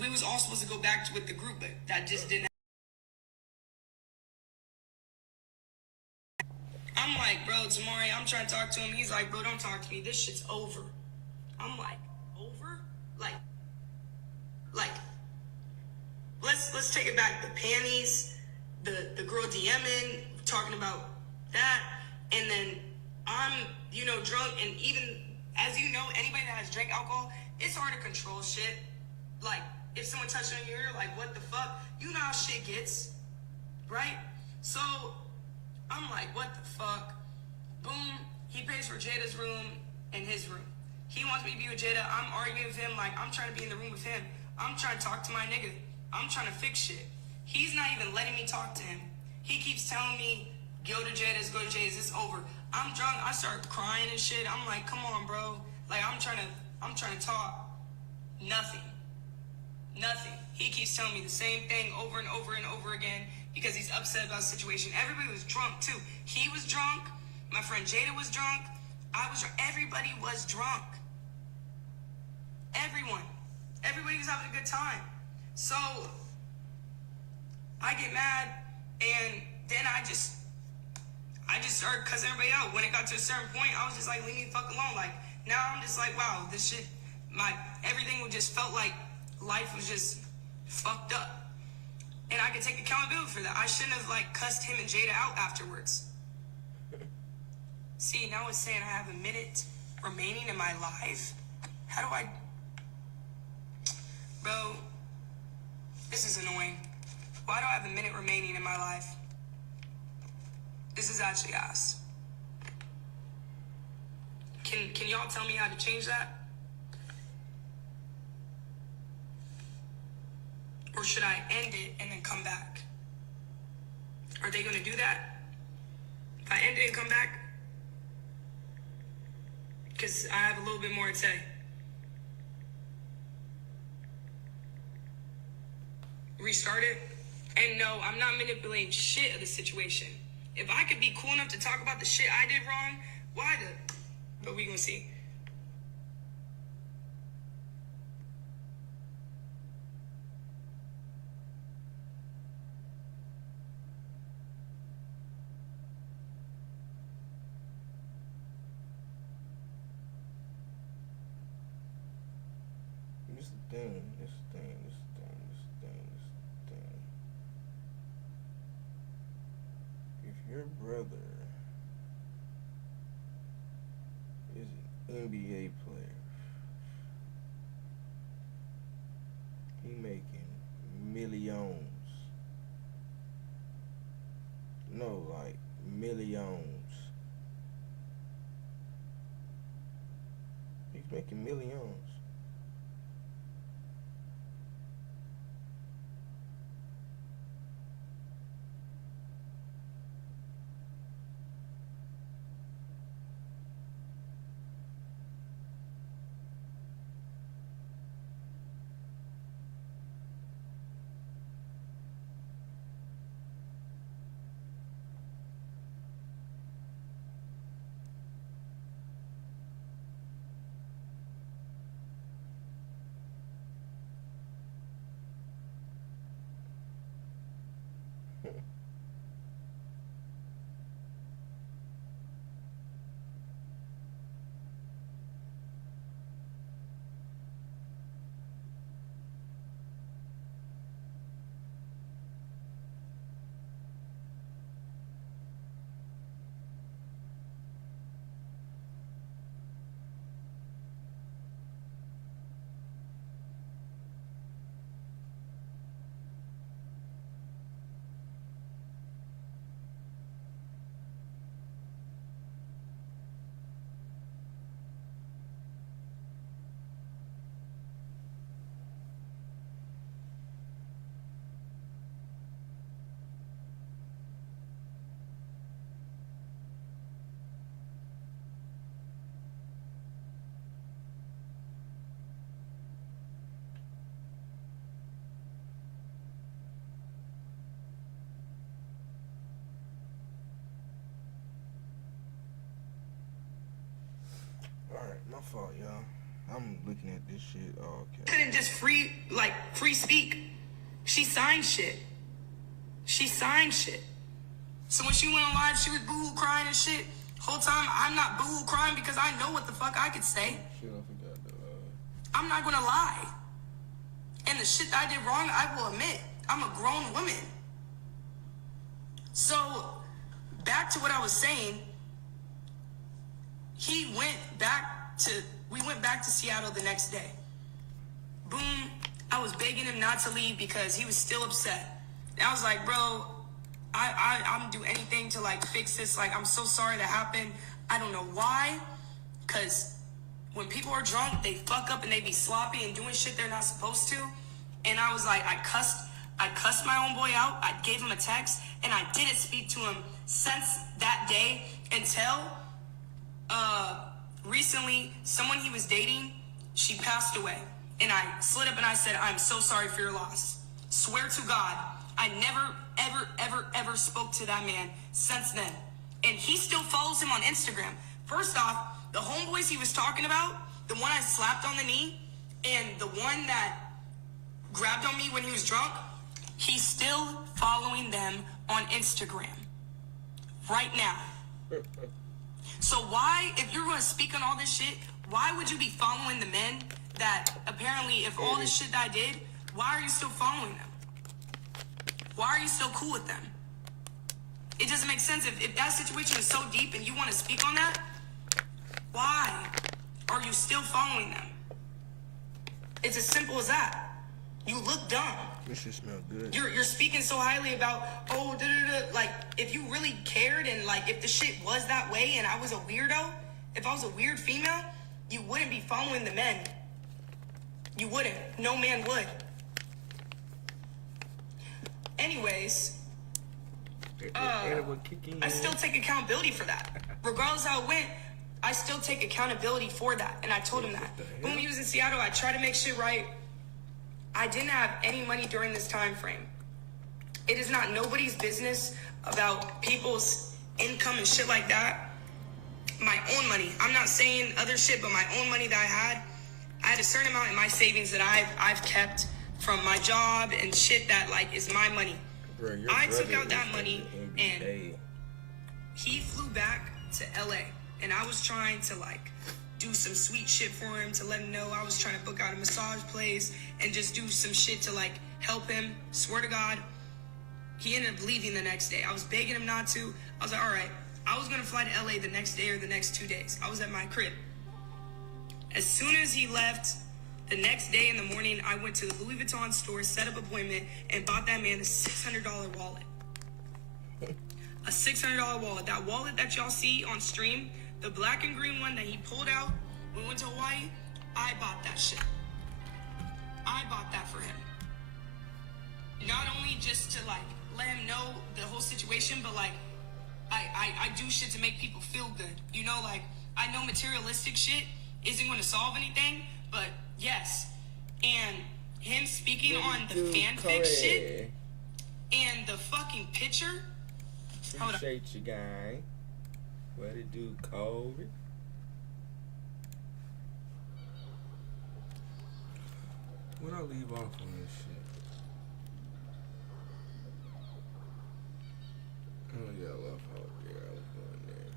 we was all supposed to go back with the group, but that just didn't. I'm like, bro, Tamari, I'm trying to talk to him. He's like, bro, don't talk to me. This shit's over. I'm like, over? Like, let's take it back. The panties, the girl DMing, talking about that, and then I'm, drunk, and even, as you know, anybody that has drank alcohol, it's hard to control shit. Like, if someone touched on your ear, like, what the fuck? You know how shit gets, right? So, I'm like, what the fuck? Boom, he pays for Jada's room and his room. He wants me to be with Jada. I'm arguing with him, like, I'm trying to be in the room with him. I'm trying to talk to my nigga. I'm trying to fix shit. He's not even letting me talk to him. He keeps telling me, go to Jada's, it's over. I'm drunk, I start crying and shit. I'm like, come on, bro. Like, I'm trying to talk. Nothing. He keeps telling me the same thing over and over and over again because he's upset about the situation. Everybody was drunk, too. He was drunk. My friend Jada was drunk. I was drunk. Everybody was drunk. Everybody was having a good time. So, I get mad, and then I just started cussing everybody out. When it got to a certain point, I was just like, leave me the fuck alone. Like, now I'm just like, wow, this shit, everything just felt like life was just fucked up. And I could take accountability for that. I shouldn't have, cussed him and Jada out afterwards. See, now it's saying I have a minute remaining in my life. How do I... Bro, this is annoying. Why do I have a minute remaining in my life? This is actually ass. Can y'all tell me how to change that? Or should I end it and then come back? Are they gonna do that? If I end it and come back? Because I have a little bit more to say. Restart it? And no, I'm not manipulating shit of the situation. If I could be cool enough to talk about the shit I did wrong, why the... But we gonna see. This thing. If your brother is an NBA player, he making millions. No, like millions. He's making millions. Alright, my fault, y'all. I'm looking at this shit. Oh, okay. Couldn't just says free speak. She signed shit. So when she went on live, she was boo-hoo crying and shit. Whole time, I'm not boo-hoo crying because I know what the fuck I could say. Shit, I forgot I'm not gonna lie. And the shit that I did wrong, I will admit. I'm a grown woman. So, back to what I was saying. We went back to Seattle the next day. Boom. I was begging him not to leave because he was still upset. And I was like, bro, I'm do anything to like fix this. Like, I'm so sorry that happened. I don't know why. Cause when people are drunk, they fuck up and they be sloppy and doing shit they're not supposed to. And I was like, I cussed my own boy out. I gave him a text and I didn't speak to him since that day until recently someone he was dating, she passed away. And I slid up and I said, I'm so sorry for your loss. Swear to God, I never, ever spoke to that man since then. And he still follows him on Instagram. First off, the homeboys he was talking about, the one I slapped on the knee, and the one that grabbed on me when he was drunk, he's still following them on Instagram right now. So why, if you're going to speak on all this shit, why would you be following the men that apparently, if all this shit that I did, why are you still following them? Why are you still cool with them? It doesn't make sense. If that situation is so deep and you want to speak on that, why are you still following them? It's as simple as that. You look dumb. This shit smell good. You're speaking so highly about, like, if you really cared and, like, if the shit was that way and I was a weirdo, if I was a weird female, you wouldn't be following the men. You wouldn't. No man would. Anyways, I still take accountability for that. Regardless how it went, I still take accountability for that. And I told him that. When we was in Seattle, I tried to make shit right. I didn't have any money during this time frame. It is not nobody's business about people's income and shit like that. My own money. I'm not saying other shit, but my own money that I had a certain amount in my savings that I've kept from my job and shit that like is my money. Bro, I took out that money and he flew back to LA and I was trying to like do some sweet shit for him to let him know I was trying to book out a massage place and just do some shit to like help him. Swear to God, he ended up leaving the next day. I was begging him not to. I was like, all right. I was gonna fly to LA the next day or the next 2 days. I was at my crib. As soon as he left, the next day in the morning, I went to the Louis Vuitton store, set up an appointment, and bought that man a $600 wallet. A $600 wallet. That wallet that y'all see on stream, the black and green one that he pulled out when we went to Hawaii, I bought that shit. I bought that for him. Not only just to like let him know the whole situation, but like I do shit to make people feel good. You know, like I know materialistic shit isn't going to solve anything, but yes. And him speaking on the fanfic shit and the fucking picture. Appreciate you, guy. What it do, Kobe? When I leave off on this shit. Oh yeah, I love how there I was going there.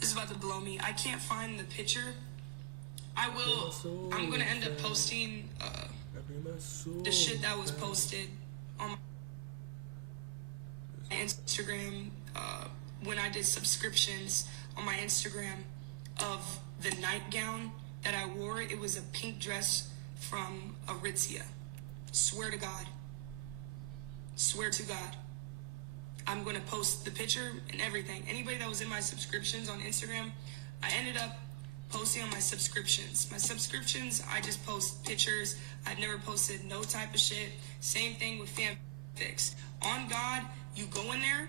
This is about to blow me. I can't find the picture. I'm gonna end up posting the shit that was posted on my Instagram when I did subscriptions on my Instagram of the nightgown that I wore. It was a pink dress from Aritzia. Swear to God. Swear to God. I'm going to post the picture and everything. Anybody that was in my subscriptions on Instagram, I ended up posting on my subscriptions. My subscriptions, I just post pictures. I've never posted no type of shit. Same thing with fanfics. On God, you go in there,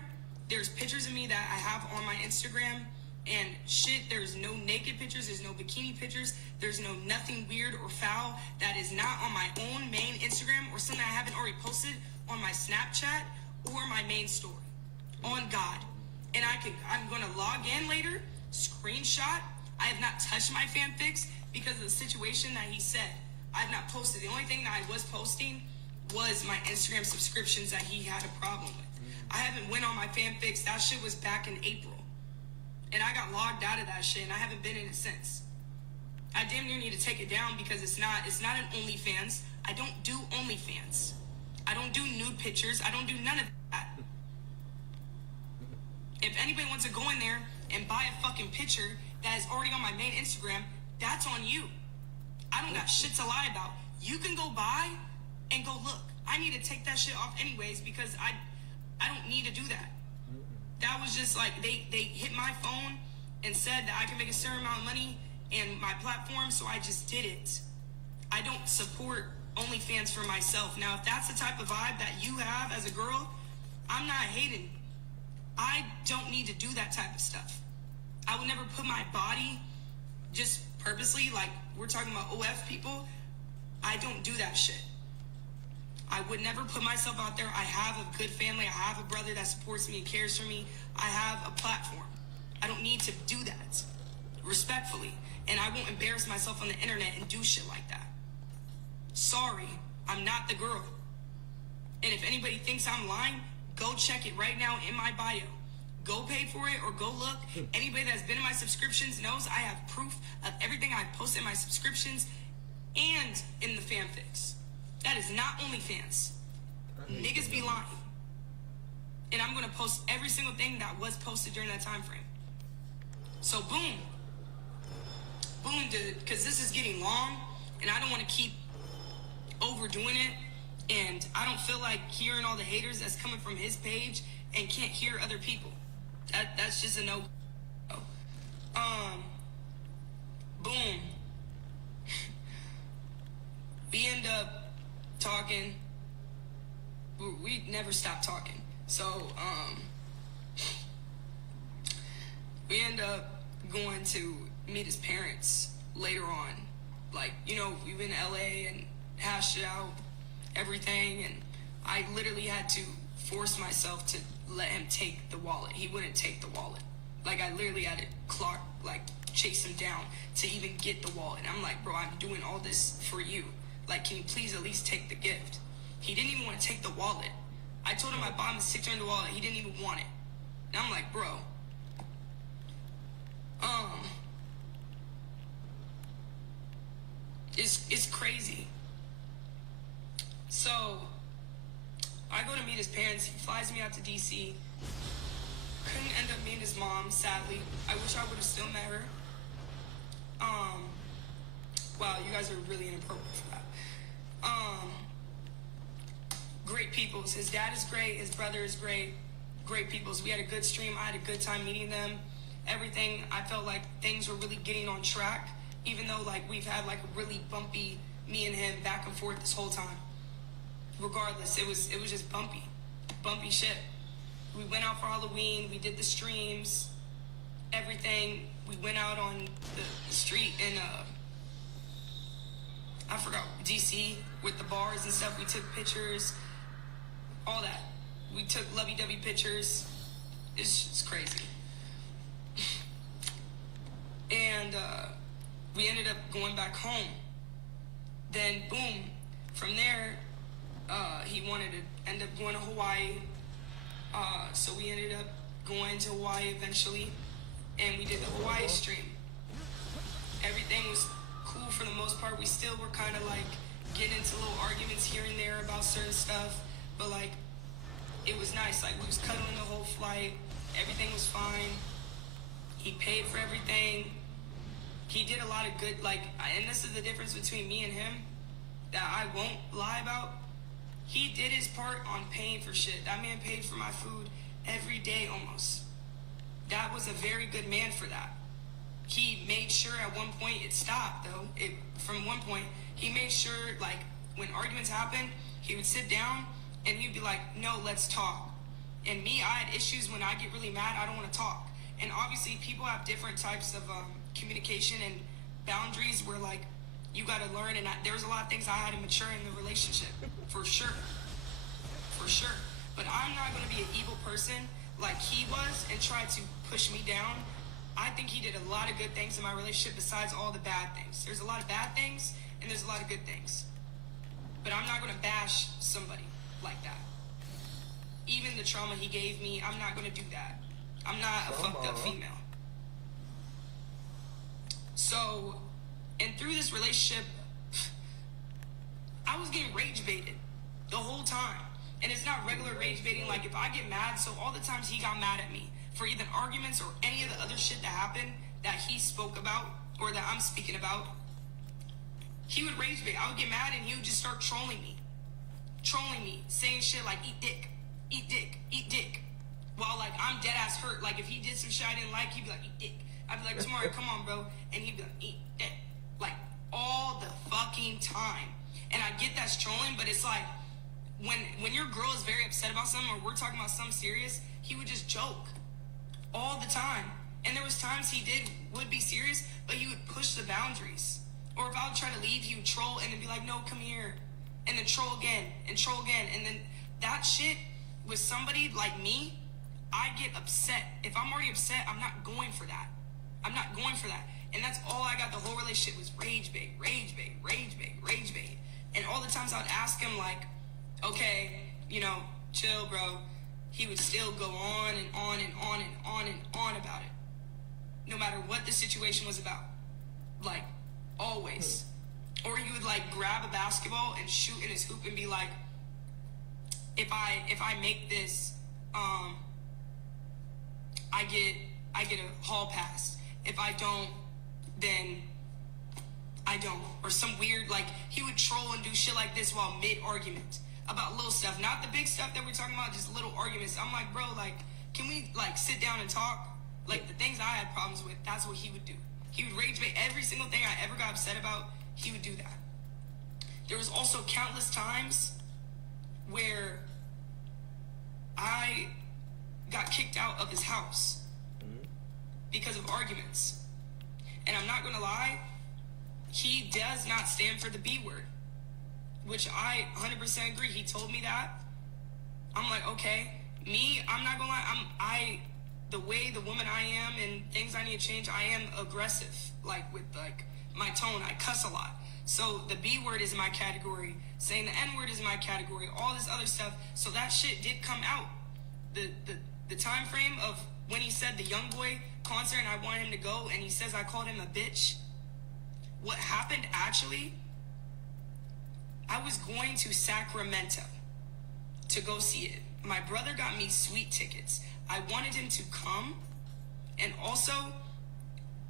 there's pictures of me that I have on my Instagram, and shit, there's no naked pictures, there's no bikini pictures, there's no nothing weird or foul that is not on my own main Instagram or something I haven't already posted on my Snapchat or my main story. On God. And I'm gonna log in later, screenshot. I have not touched my fanfics because of the situation that he said. I have not posted. The only thing that I was posting was my Instagram subscriptions that he had a problem with. I haven't went on my fanfics. That shit was back in April. And I got logged out of that shit, and I haven't been in it since. I damn near need to take it down because it's not an OnlyFans. I don't do OnlyFans. I don't do nude pictures. I don't do none of that. If anybody wants to go in there and buy a fucking picture that is already on my main Instagram, that's on you. I don't got shit to lie about. You can go buy and go look. I need to take that shit off anyways because I don't need to do that. That was just like, they hit my phone and said that I can make a certain amount of money in my platform, so I just did it. I don't support OnlyFans for myself. Now, if that's the type of vibe that you have as a girl, I'm not hating. I don't need to do that type of stuff. I would never put my body just purposely, like we're talking about OF people. I don't do that shit. I would never put myself out there. I have a good family. I have a brother that supports me and cares for me. I have a platform. I don't need to do that, respectfully. And I won't embarrass myself on the internet and do shit like that. Sorry, I'm not the girl. And if anybody thinks I'm lying, go check it right now in my bio. Go pay for it or go look. Anybody that's been in my subscriptions knows I have proof of everything I posted in my subscriptions and in the fanfics. That is not OnlyFans. Niggas be lying. And I'm going to post every single thing that was posted during that time frame. So boom. Boom, dude. Because this is getting long and I don't want to keep overdoing it. And I don't feel like hearing all the haters that's coming from his page and can't hear other people. That's just a no. Boom. We end up talking. We never stopped talking. So, we end up going to meet his parents later on. Like, you know, we went to LA and hashed it out, everything, and I literally had to force myself to let him take the wallet. He wouldn't take the wallet. Like, I literally had to chase him down to even get the wallet. And I'm like, bro, I'm doing all this for you. Like, can you please at least take the gift? He didn't even want to take the wallet. I told him I bought him a $600 wallet. He didn't even want it. And I'm like, bro. It's crazy. So, I go to meet his parents. He flies me out to DC. Couldn't end up meeting his mom, sadly. I wish I would have still met her. Wow, you guys are really inappropriate for that. Great peoples. His dad is great. His brother is great. Great peoples. We had a good stream. I had a good time meeting them. Everything, I felt like things were really getting on track, even though like we've had like a really bumpy me and him back and forth this whole time. Regardless, it was just bumpy shit. We went out for Halloween. We did the streams, everything. We went out on the street in I forgot, DC with the bars and stuff. We took pictures, all that. We took lovey-dovey pictures. It's just crazy. And we ended up going back home. Then boom, from there, he wanted to end up going to Hawaii. So we ended up going to Hawaii eventually, and we did the Hawaii stream. Everything was cool for the most part. We still were kind of like getting into little arguments here and there about certain stuff, but like it was nice. Like we was cuddling the whole flight. Everything was fine. He paid for everything. He did a lot of good, like, and this is the difference between me and him that I won't lie about. He did his part on paying for shit. That man paid for my food every day almost. That was a very good man for that. he made sure at one point it stopped though. From one point he made sure, like, when arguments happened, he would sit down and he'd be like, no, let's talk. And me, I had issues when I get really mad, I don't want to talk. And obviously people have different types of communication and boundaries where, like, you got to learn. And there was a lot of things I had to mature in the relationship, for sure. But I'm not going to be an evil person like he was and try to push me down. I think he did a lot of good things in my relationship besides all the bad things. There's a lot of bad things and there's a lot of good things. But I'm not going to bash somebody like that. Even the trauma he gave me, I'm not going to do that. I'm not a fucked up female. So, and through this relationship, I was getting rage baited the whole time. And it's not regular rage baiting, like if I get mad, so all the times he got mad at me for either arguments or any of the other shit that happened that he spoke about or that I'm speaking about, he would rage bait. I would get mad and he would just start trolling me, saying shit like eat dick, while, like, I'm dead ass hurt. Like, if he did some shit I didn't like, he'd be like, eat dick. I'd be like, Tamari, come on, bro. And he'd be like, eat dick. Like, all the fucking time. And I get that's trolling, but it's like, when your girl is very upset about something or we're talking about something serious, he would just joke all the time. And there was times he would be serious, but he would push the boundaries. Or if I would try to leave, he would troll and then be like, no, come here. And then troll again. And then that shit with somebody like me, I get upset. If I'm already upset, I'm not going for that. And that's all I got the whole relationship was rage bait. And all the times I would ask him, like, okay, chill, bro. He would still go on and on about it. No matter what the situation was about. Like, always. Or he would, like, grab a basketball and shoot in his hoop and be like, if I make this, I get a hall pass. If I don't, then I don't. Or some weird, like, he would troll and do shit like this while mid-argument about little stuff. Not the big stuff that we're talking about, just little arguments. I'm like, bro, like, can we, like, sit down and talk? Like, the things I had problems with, that's what he would do. He would rage bait every single thing I ever got upset about. He would do that. There was also countless times where I got kicked out of his house because of arguments. And I'm not going to lie, he does not stand for the B word, which I 100% agree. He told me that. I'm like, okay. Me, I'm not going to lie, the way the woman I am and things I need to change, I am aggressive, like, with, like, my tone. I cuss a lot. So the B word is in my category. Saying the N word is in my category. All this other stuff. So that shit did come out. The time frame of when he said the Young Boy concert and I wanted him to go and he says I called him a bitch. What happened actually, I was going to Sacramento to go see it. My brother got me sweet tickets. I wanted him to come, and also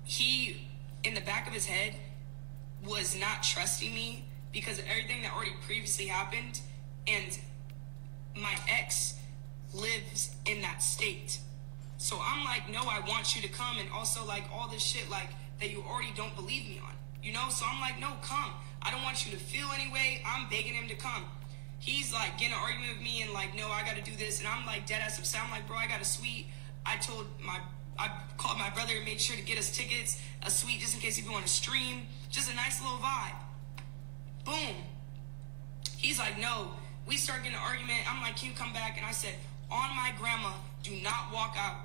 he, in the back of his head, was not trusting me because of everything that already previously happened, and my ex lives in that state. So I'm like, no, I want you to come, and also, like, all this shit, like, that you already don't believe me on, So I'm like, no, come. I don't want you to feel any way. I'm begging him to come. He's, like, getting an argument with me and, like, no, I got to do this. And I'm, like, dead ass upset. I'm like, bro, I got a suite. I called my brother and made sure to get us tickets, a suite just in case if you want to stream. Just a nice little vibe. Boom. He's like, no. We start getting an argument. I'm like, can you come back? And I said, on my grandma, do not walk out.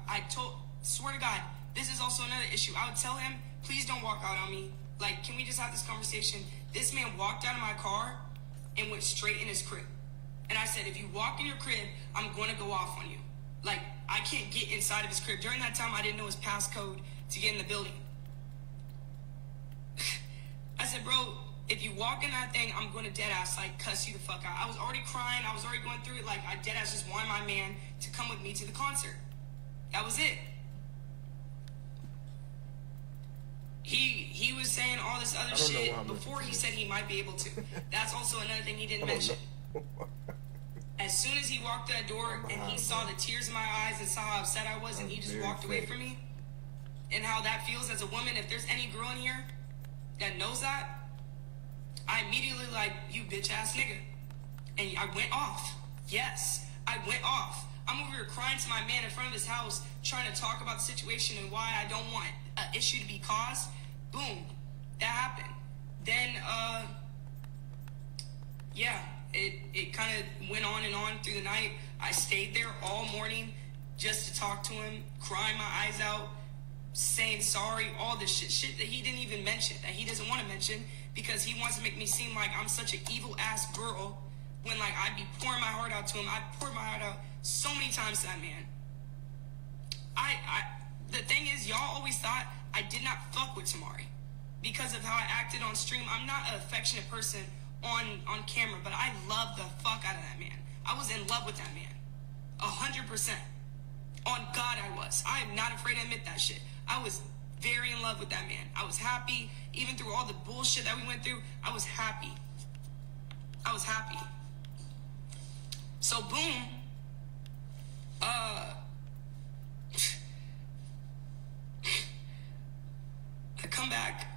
Swear to God, this is also another issue. I would tell him, please don't walk out on me. Like, can we just have this conversation? This man walked out of my car and went straight in his crib. And I said, if you walk in your crib, I'm going to go off on you. Like, I can't get inside of his crib. During that time, I didn't know his passcode to get in the building. I said, bro, if you walk in that thing, I'm going to dead ass, like, cuss you the fuck out. I was already crying. I was already going through it. Like, I dead ass just wanted my man to come with me to the concert. That was it. He was saying all this other shit before he said he might be able to. That's also another thing he didn't mention. As soon as he walked through that door and he saw the tears in my eyes and saw how upset I was and he just walked away from me, and how that feels as a woman. If there's any girl in here that knows that, I immediately like, you bitch ass nigga. And I went off. Yes, I went off. I'm over here crying to my man in front of his house, trying to talk about the situation and why I don't want an issue to be caused. Boom, that happened. Then, yeah, it kind of went on and on through the night. I stayed there all morning just to talk to him, crying my eyes out, saying sorry, all this shit that he didn't even mention, that he doesn't want to mention, because he wants to make me seem like I'm such an evil ass girl, when like I'd be pouring my heart out to him. I poured my heart out so many times to that man. The thing is, y'all always thought I did not fuck with Tamari because of how I acted on stream. I'm not an affectionate person on camera, but I love the fuck out of that man. I was in love with that man, 100%. On God, I was. I am not afraid to admit that shit. I was very in love with that man. I was happy, even through all the bullshit that we went through. I was happy. I was happy. So boom, I come back.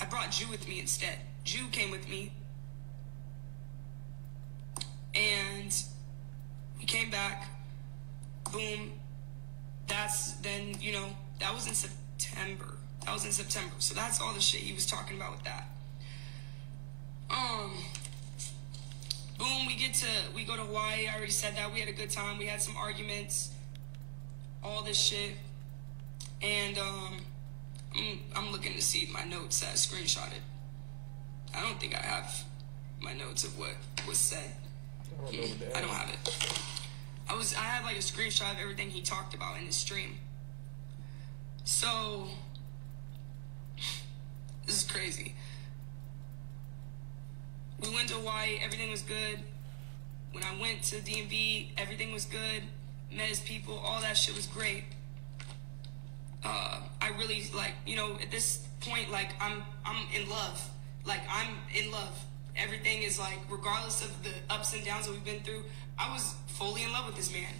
I brought Jew with me instead. Jew came with me, and we came back. Boom. That's then, you know, that was in September. So that's all the shit he was talking about with that. Boom, we go to Hawaii. I already said that. We had a good time. We had some arguments. All this shit. And I'm looking to see my notes that I screenshotted. I don't think I have my notes of what was said. I don't have it. I had like a screenshot of everything he talked about in his stream. So this is crazy. We went to Hawaii, everything was good. When I went to DMV, everything was good. Met his people, all that shit was great. I really, like, you know, at this point, like, I'm in love. Like, I'm in love. Everything is like, regardless of the ups and downs that we've been through, I was fully in love with this man.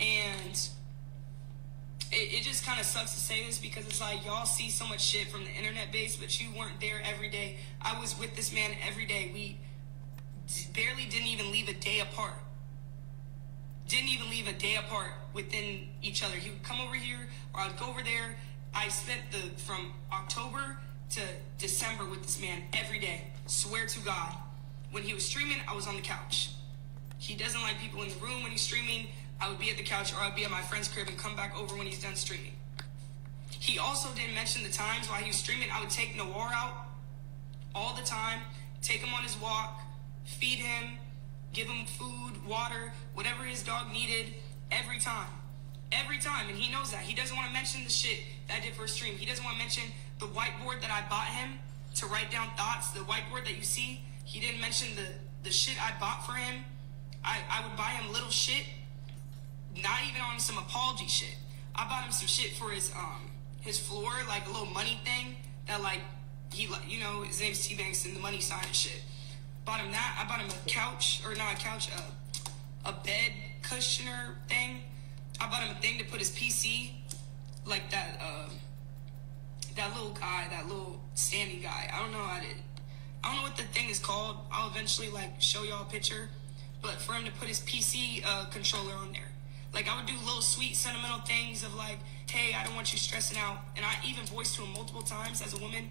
And it just kind of sucks to say this, because it's like, y'all see so much shit from the internet base, but you weren't there every day. I was with this man every day. We barely didn't even leave a day apart. Within each other. He would come over here, or I would go over there. I spent from October to December with this man every day. Swear to God. When he was streaming, I was on the couch. He doesn't like people in the room when he's streaming. I would be at the couch, or I'd be at my friend's crib and come back over when he's done streaming. He also didn't mention the times while he was streaming. I would take Noir out all the time, take him on his walk, feed him, give him food, water, whatever his dog needed, every time. And he knows that. He doesn't want to mention the shit that I did for a stream. He doesn't want to mention the whiteboard that I bought him to write down thoughts, the whiteboard that you see. He didn't mention the shit I bought for him. I would buy him little shit, not even on some apology shit. I bought him some shit for his floor, like a little money thing that, like, he, you know, his name's T-Banks and the money sign and shit. Bought him that. I bought him a couch, or not a couch, a bed cushioner thing. I bought him a thing to put his PC, like that little guy, that little standing guy. I don't know what the thing is called. I'll eventually, like, show y'all a picture. But for him to put his PC controller on there. Like, I would do little sweet sentimental things of like, hey, I don't want you stressing out. And I even voiced to him multiple times as a woman,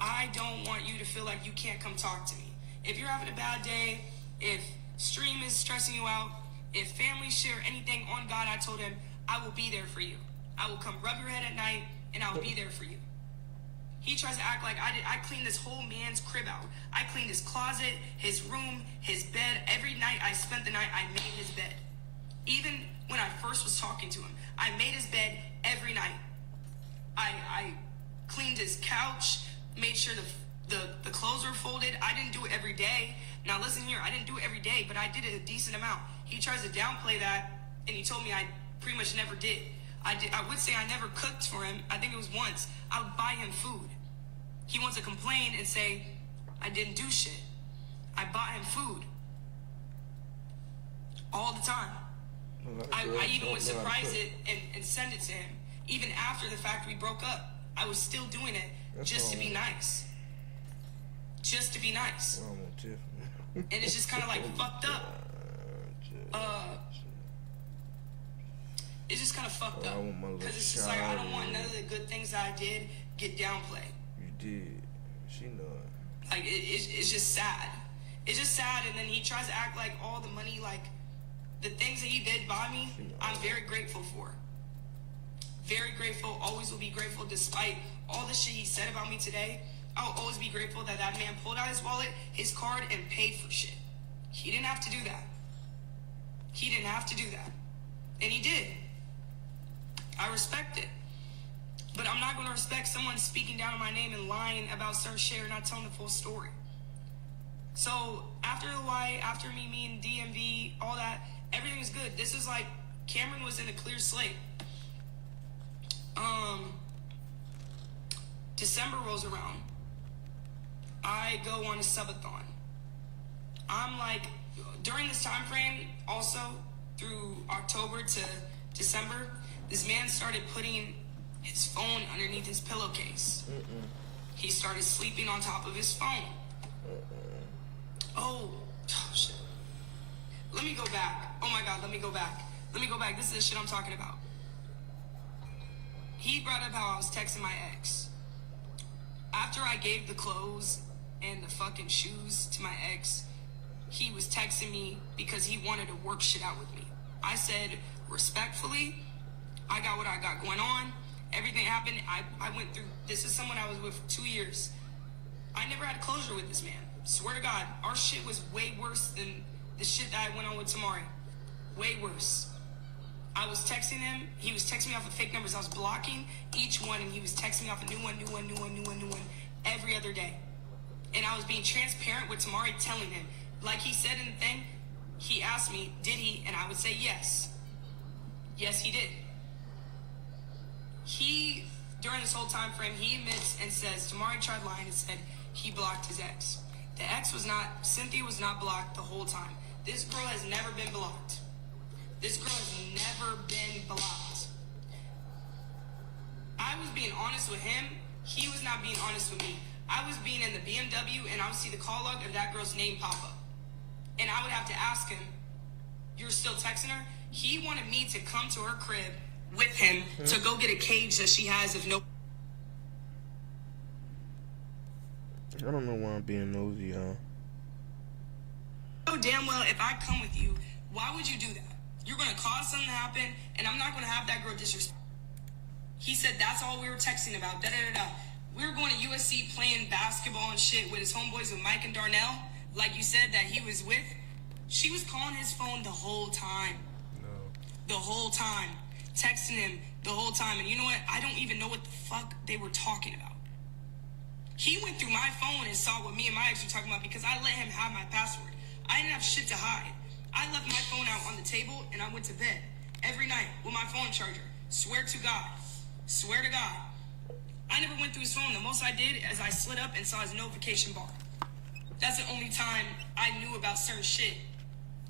I don't want you to feel like you can't come talk to me. If you're having a bad day, if stream is stressing you out, if family share anything, on God, I told him, I will be there for you. I will come rub your head at night, and I'll be there for you. He tries to act like I did. I cleaned this whole man's crib out. I cleaned his closet, his room, his bed. Every night I spent the night, I made his bed. Even when I first was talking to him, I made his bed every night. I cleaned his couch, made sure the clothes were folded. I didn't do it every day. Now listen here, I didn't do it every day, but I did it a decent amount. He tries to downplay that, and he told me I pretty much never did. I would say I never cooked for him. I think it was once. I would buy him food. He wants to complain and say, I didn't do shit. I bought him food. All the time. I even would surprise it and send it to him. Even after the fact we broke up, I was still doing it just to be nice. Just to be nice. And it's just kind of like fucked up. It's just kind of fucked up. Because it's just like, I don't want none of the good things that I did get downplayed. You did. She know it. Like, it's just sad. It's just sad, and then he tries to act like all the money, like, the things that he did by me, I'm very grateful for. Very grateful, always will be grateful, despite all the shit he said about me today. I'll always be grateful that that man pulled out his wallet, his card, and paid for shit. He didn't have to do that. He didn't have to do that. And he did. I respect it. But I'm not going to respect someone speaking down on my name and lying about certain shit or not telling the full story. So, after the Y, after me and DMV, all that, everything was good. This is like, Cameron was in a clear slate. December rolls around. I go on a subathon. I'm like, during this time frame, also, through October to December, this man started putting his phone underneath his pillowcase. He started sleeping on top of his phone. Oh, shit. Let me go back. Oh my God, let me go back. This is the shit I'm talking about. He brought up how I was texting my ex. After I gave the clothes and the fucking shoes to my ex, he was texting me because he wanted to work shit out with me. I said, respectfully, I got what I got going on. Everything happened. I went through, this is someone I was with for 2 years. I never had closure with this man. Swear to God, our shit was way worse than the shit that I went on with Tamari. Way worse. I was texting him. He was texting me off of fake numbers. I was blocking each one, and he was texting me off a new one every other day. And I was being transparent with Tamari, telling him, like he said in the thing, he asked me, did he? And I would say yes. Yes, he did. He, during this whole time frame, he admits and says, Tamari tried lying and said he blocked his ex. The ex was not, Cynthia was not blocked the whole time. This girl has never been blocked. This girl has never been blocked. I was being honest with him. He was not being honest with me. I was being in the BMW, and I would see the call log of that girl's name pop up. And I would have to ask him, you're still texting her? He wanted me to come to her crib with him to go get a cage that she has of no... I don't know why I'm being nosy, huh? So damn well, if I come with you, why would you do that? You're going to cause something to happen, and I'm not going to have that girl disrespect. He said that's all we were texting about, da-da-da-da. We were going to USC playing basketball and shit with his homeboys with Mike and Darnell, like you said that he was with. She was calling his phone the whole time. No. The whole time. Texting him the whole time. And you know what? I don't even know what the fuck they were talking about. He went through my phone and saw what me and my ex were talking about because I let him have my password. I didn't have shit to hide. I left my phone out on the table and I went to bed every night with my phone charger. Swear to God. Swear to God. I never went through his phone. The most I did is I slid up and saw his notification bar. That's the only time I knew about certain shit.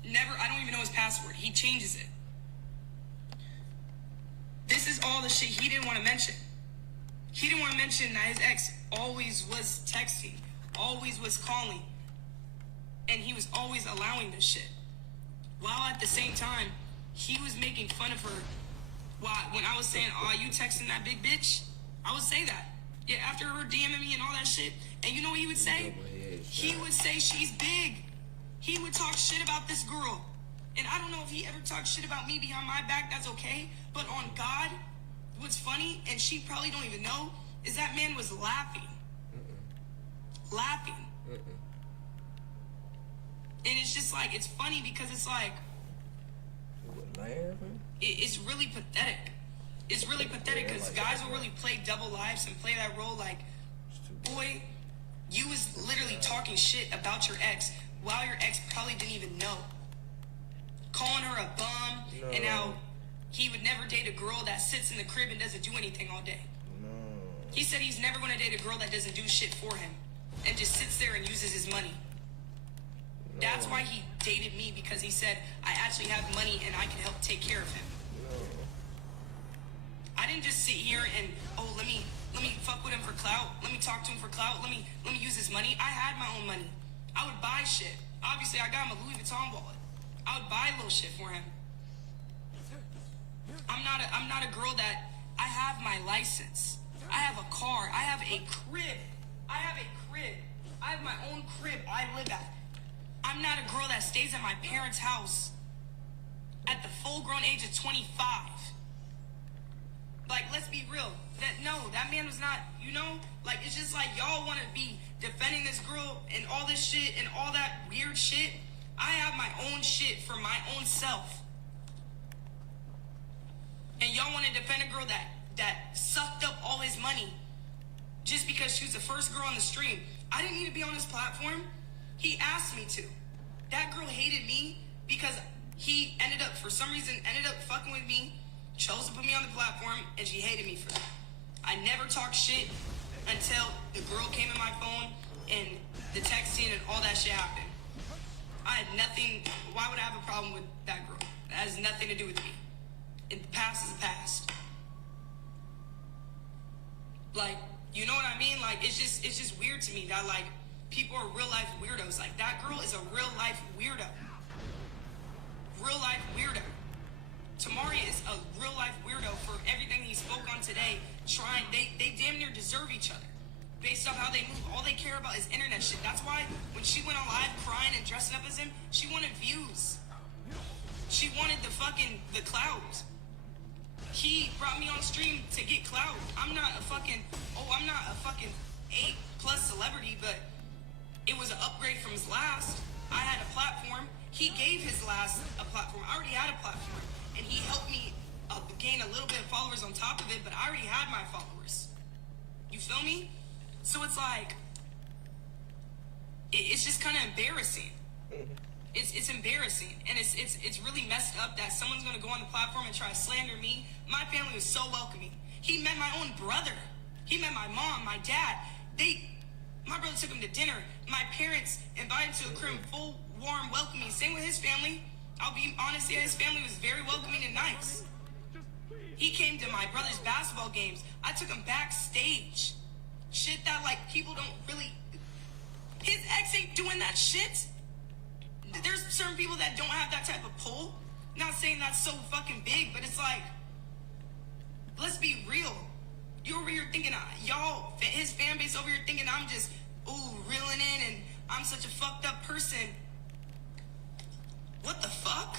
Never, I don't even know his password. He changes it. This is all the shit he didn't want to mention. He didn't want to mention that his ex always was texting, always was calling, and he was always allowing this shit. While at the same time, he was making fun of her. When I was saying, oh, you texting that big bitch? I would say that. Yeah, after her DMing me and all that shit. And you know what he would say? He would say she's big. He would talk shit about this girl. And I don't know if he ever talked shit about me behind my back, that's okay. But on God, what's funny, and she probably don't even know, is that man was laughing. Laughing. And it's just like, it's funny because it's like, Laughing? It's really pathetic. It's really pathetic because guys will really play double lives and play that role like, boy, you was literally talking shit about your ex while your ex probably didn't even know. Calling her a bum and how he would never date a girl that sits in the crib and doesn't do anything all day. No. He said he's never going to date a girl that doesn't do shit for him and just sits there and uses his money. No. That's why he dated me, because he said, I actually have money and I can help take care of him. No. I didn't just sit here and, oh, let me fuck with him for clout. Let me talk to him for clout. Let me use his money. I had my own money. I would buy shit. Obviously, I got him a Louis Vuitton wallet. I would buy little shit for him. I'm not a girl that, I have my license. I have a car. I have a crib. I have my own crib I live at. I'm not a girl that stays at my parents' house at the full-grown age of 25. Like, let's be real. That man was not, like, it's just like y'all want to be defending this girl and all this shit and all that weird shit. I have my own shit for my own self. And y'all want to defend a girl that sucked up all his money just because she was the first girl on the stream. I didn't need to be on this platform. He asked me to. That girl hated me because he for some reason, ended up fucking with me, chose to put me on the platform, and she hated me for that. I never talked shit until the girl came in my phone and the texting and all that shit happened. I had nothing. Why would I have a problem with that girl? It has nothing to do with me. The past is the past. Like, you know what I mean? Like, it's just weird to me that, like, people are real life weirdos. Like, that girl is a real life weirdo. Real life weirdo. Tamari is a real life weirdo for everything he spoke on today. They damn near deserve each other. Based off how they move, all they care about is internet shit. That's why when she went on live crying and dressing up as him, she wanted views. She wanted the clout. He brought me on stream to get clout. I'm not a fucking A+ celebrity, but it was an upgrade from his last. I had a platform. He gave his last a platform. I already had a platform, and he helped me gain a little bit of followers on top of it, but I already had my followers. You feel me? So it's like, it's just kind of embarrassing. It's embarrassing, and it's really messed up that someone's gonna go on the platform and try to slander me. My family was so welcoming. He met my own brother. He met my mom, my dad. My brother took him to dinner. My parents invited him to a crib, full, warm, welcoming. Same with his family. I'll be honest here, his family was very welcoming and nice. He came to my brother's basketball games. I took him backstage. Shit that, like, people don't really... His ex ain't doing that shit. There's certain people that don't have that type of pull. Not saying that's so fucking big, but it's like, let's be real. You're over here thinking, y'all, his fan base over here thinking I'm just, reeling in and I'm such a fucked up person. What the fuck?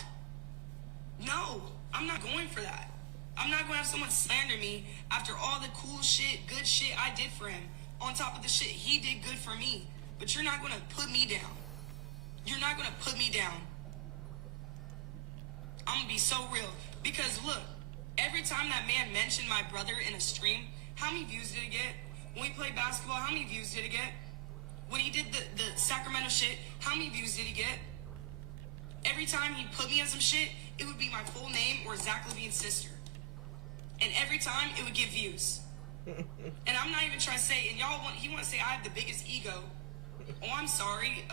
No, I'm not going for that. I'm not going to have someone slander me after all the cool shit, good shit I did for him. On top of the shit he did good for me. But you're not going to put me down. You're not going to put me down. I'm going to be so real. Because look, every time that man mentioned my brother in a stream, how many views did it get? When we played basketball, how many views did it get? When he did the Sacramento shit, how many views did he get? Every time he put me in some shit, it would be my full name or Zach Levine's sister. And every time, it would get views. And I'm not even trying to say, and he want to say I have the biggest ego. Oh, I'm sorry.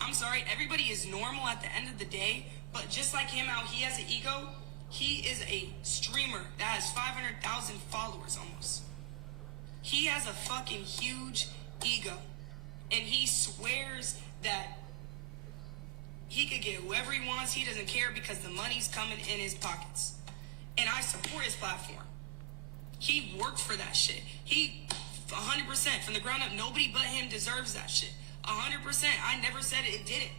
I'm sorry. Everybody is normal at the end of the day. But just like him, how he has an ego, he is a streamer that has 500,000 followers almost. He has a fucking huge ego. And he swears that he could get whoever he wants. He doesn't care because the money's coming in his pockets. And I support his platform. He worked for that shit. He, 100% from the ground up, nobody but him deserves that shit. 100%. I never said it didn't.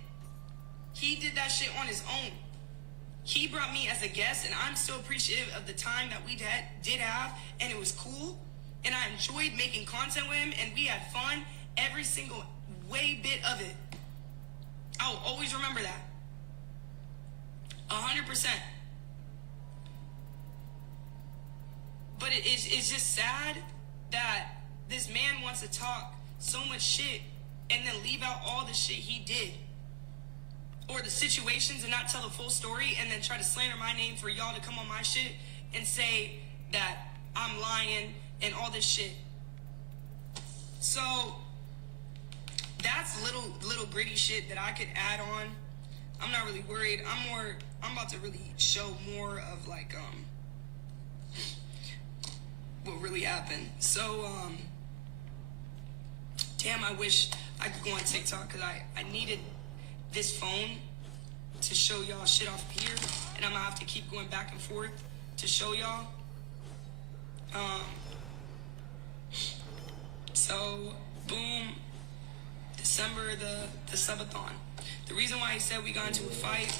He did that shit on his own. He brought me as a guest, and I'm so appreciative of the time that we did have, and it was cool. And I enjoyed making content with him, and we had fun every single bit of it. I'll always remember that. 100%. But it's just sad that this man wants to talk so much shit and then leave out all the shit he did. Or the situations and not tell the full story and then try to slander my name for y'all to come on my shit and say that I'm lying and all this shit. So that's little gritty shit that I could add on. I'm not really worried. I'm more I'm about to really show more of like what really happened. So damn, I wish I could go on TikTok because I needed this phone to show y'all shit off here, and I'm gonna have to keep going back and forth to show y'all. So boom, December, the subathon. The reason why he said we got into a fight,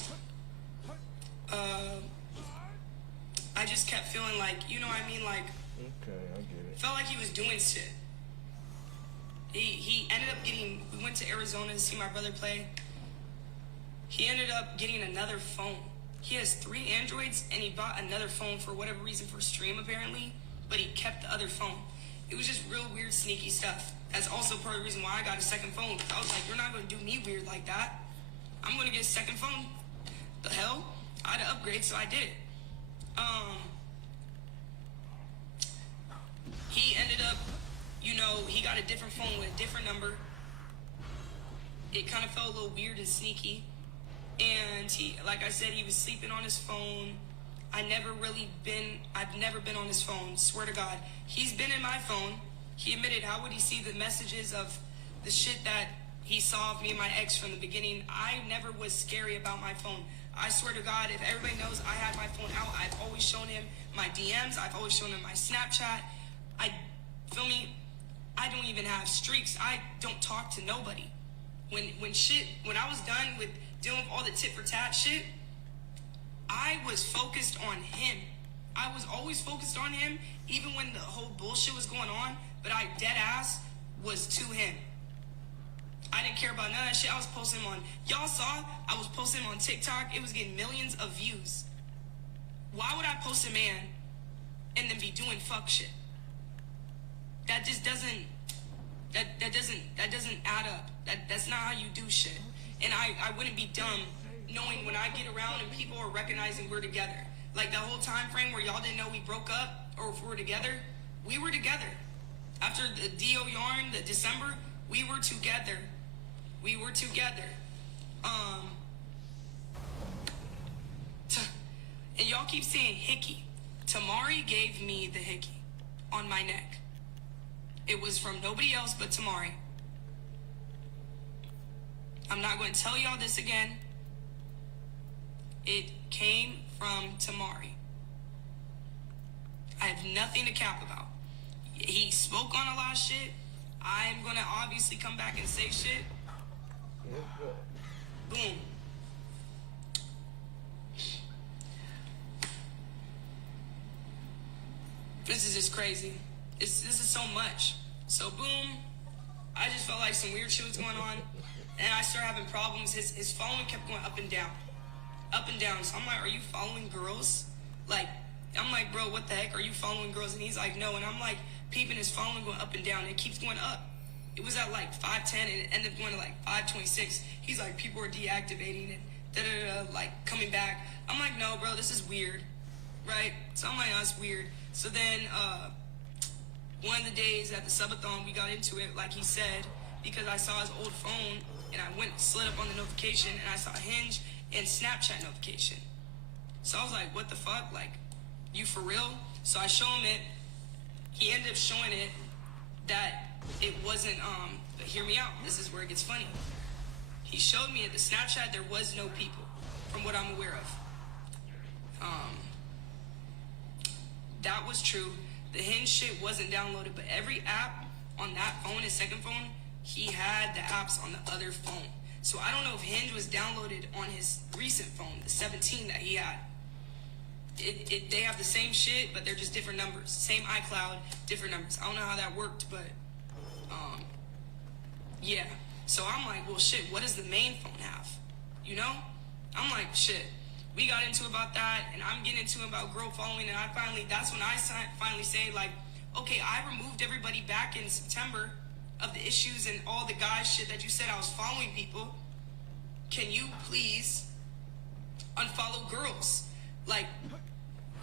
I just kept feeling like, you know what I mean, like, Okay, I get it. felt like he was doing shit. He ended up getting, we went to Arizona to see my brother play. He ended up getting another phone. He has 3 Androids, and he bought another phone for whatever reason, for stream apparently, but he kept the other phone. It was just real weird, sneaky stuff. That's also part of the reason why I got a second phone. I was like, you're not going to do me weird like that. I'm going to get a second phone. The hell? I had to upgrade, so I did it. He ended up, you know, he got a different phone with a different number. It kind of felt a little weird and sneaky. And he, like I said, he was sleeping on his phone. I've never been on his phone, swear to God. He's been in my phone. He admitted, how would he see the messages of the shit that he saw of me and my ex from the beginning? I never was scary about my phone. I swear to God, if everybody knows I had my phone out, I've always shown him my DMs. I've always shown him my Snapchat. Feel me? I don't even have streaks. I don't talk to nobody. When I was done with dealing with all the tit for tat shit, I was focused on him. I was always focused on him, even when the whole bullshit was going on, but I dead ass was to him. I didn't care about none of that shit. I was posting him on, y'all saw, I was posting him on TikTok. It was getting millions of views. Why would I post a man and then be doing fuck shit? That just doesn't, that doesn't add up. That's not how you do shit. And I wouldn't be dumb knowing when I get around and people are recognizing we're together. Like the whole time frame where y'all didn't know we broke up or if we were together, we were together. After the D.O. yarn, the December, we were together. We were together. And y'all keep saying hickey. Tamari gave me the hickey on my neck. It was from nobody else but Tamari. I'm not going to tell y'all this again. It came from Tamari. I have nothing to cap about. He spoke on a lot of shit. I'm going to obviously come back and say shit. Boom. This is just crazy. This is so much. So boom, I just felt like some weird shit was going on. And I started having problems. His following kept going up and down. Up and down. So I'm like, are you following girls? Like, I'm like, bro, what the heck? Are you following girls? And he's like, no. And I'm like, peeping his following going up and down. And it keeps going up. It was at like 510 and it ended up going to like 526. He's like, people are deactivating it. Like coming back. I'm like, no, bro, this is weird. Right? So I'm like, oh, it's weird. So then, one of the days at the subathon, we got into it, like he said, because I saw his old phone, and I went, slid up on the notification, and I saw Hinge and Snapchat notification. So I was like, what the fuck? Like, you for real? So I show him it. He ended up showing it that it wasn't, but hear me out. This is where it gets funny. He showed me at the Snapchat there was no people, from what I'm aware of. That was true. The Hinge shit wasn't downloaded, but every app on that phone, his second phone, he had the apps on the other phone. So I don't know if Hinge was downloaded on his recent phone, the 17 that he had. They have the same shit, but they're just different numbers. Same iCloud, different numbers. I don't know how that worked, but yeah. So I'm like, well, shit, what does the main phone have? You know? I'm like, shit. We got into about that, and I'm getting into about girl following, and that's when I finally say, like, okay, I removed everybody back in September of the issues and all the guy shit that you said I was following people. Can you please unfollow girls? Like,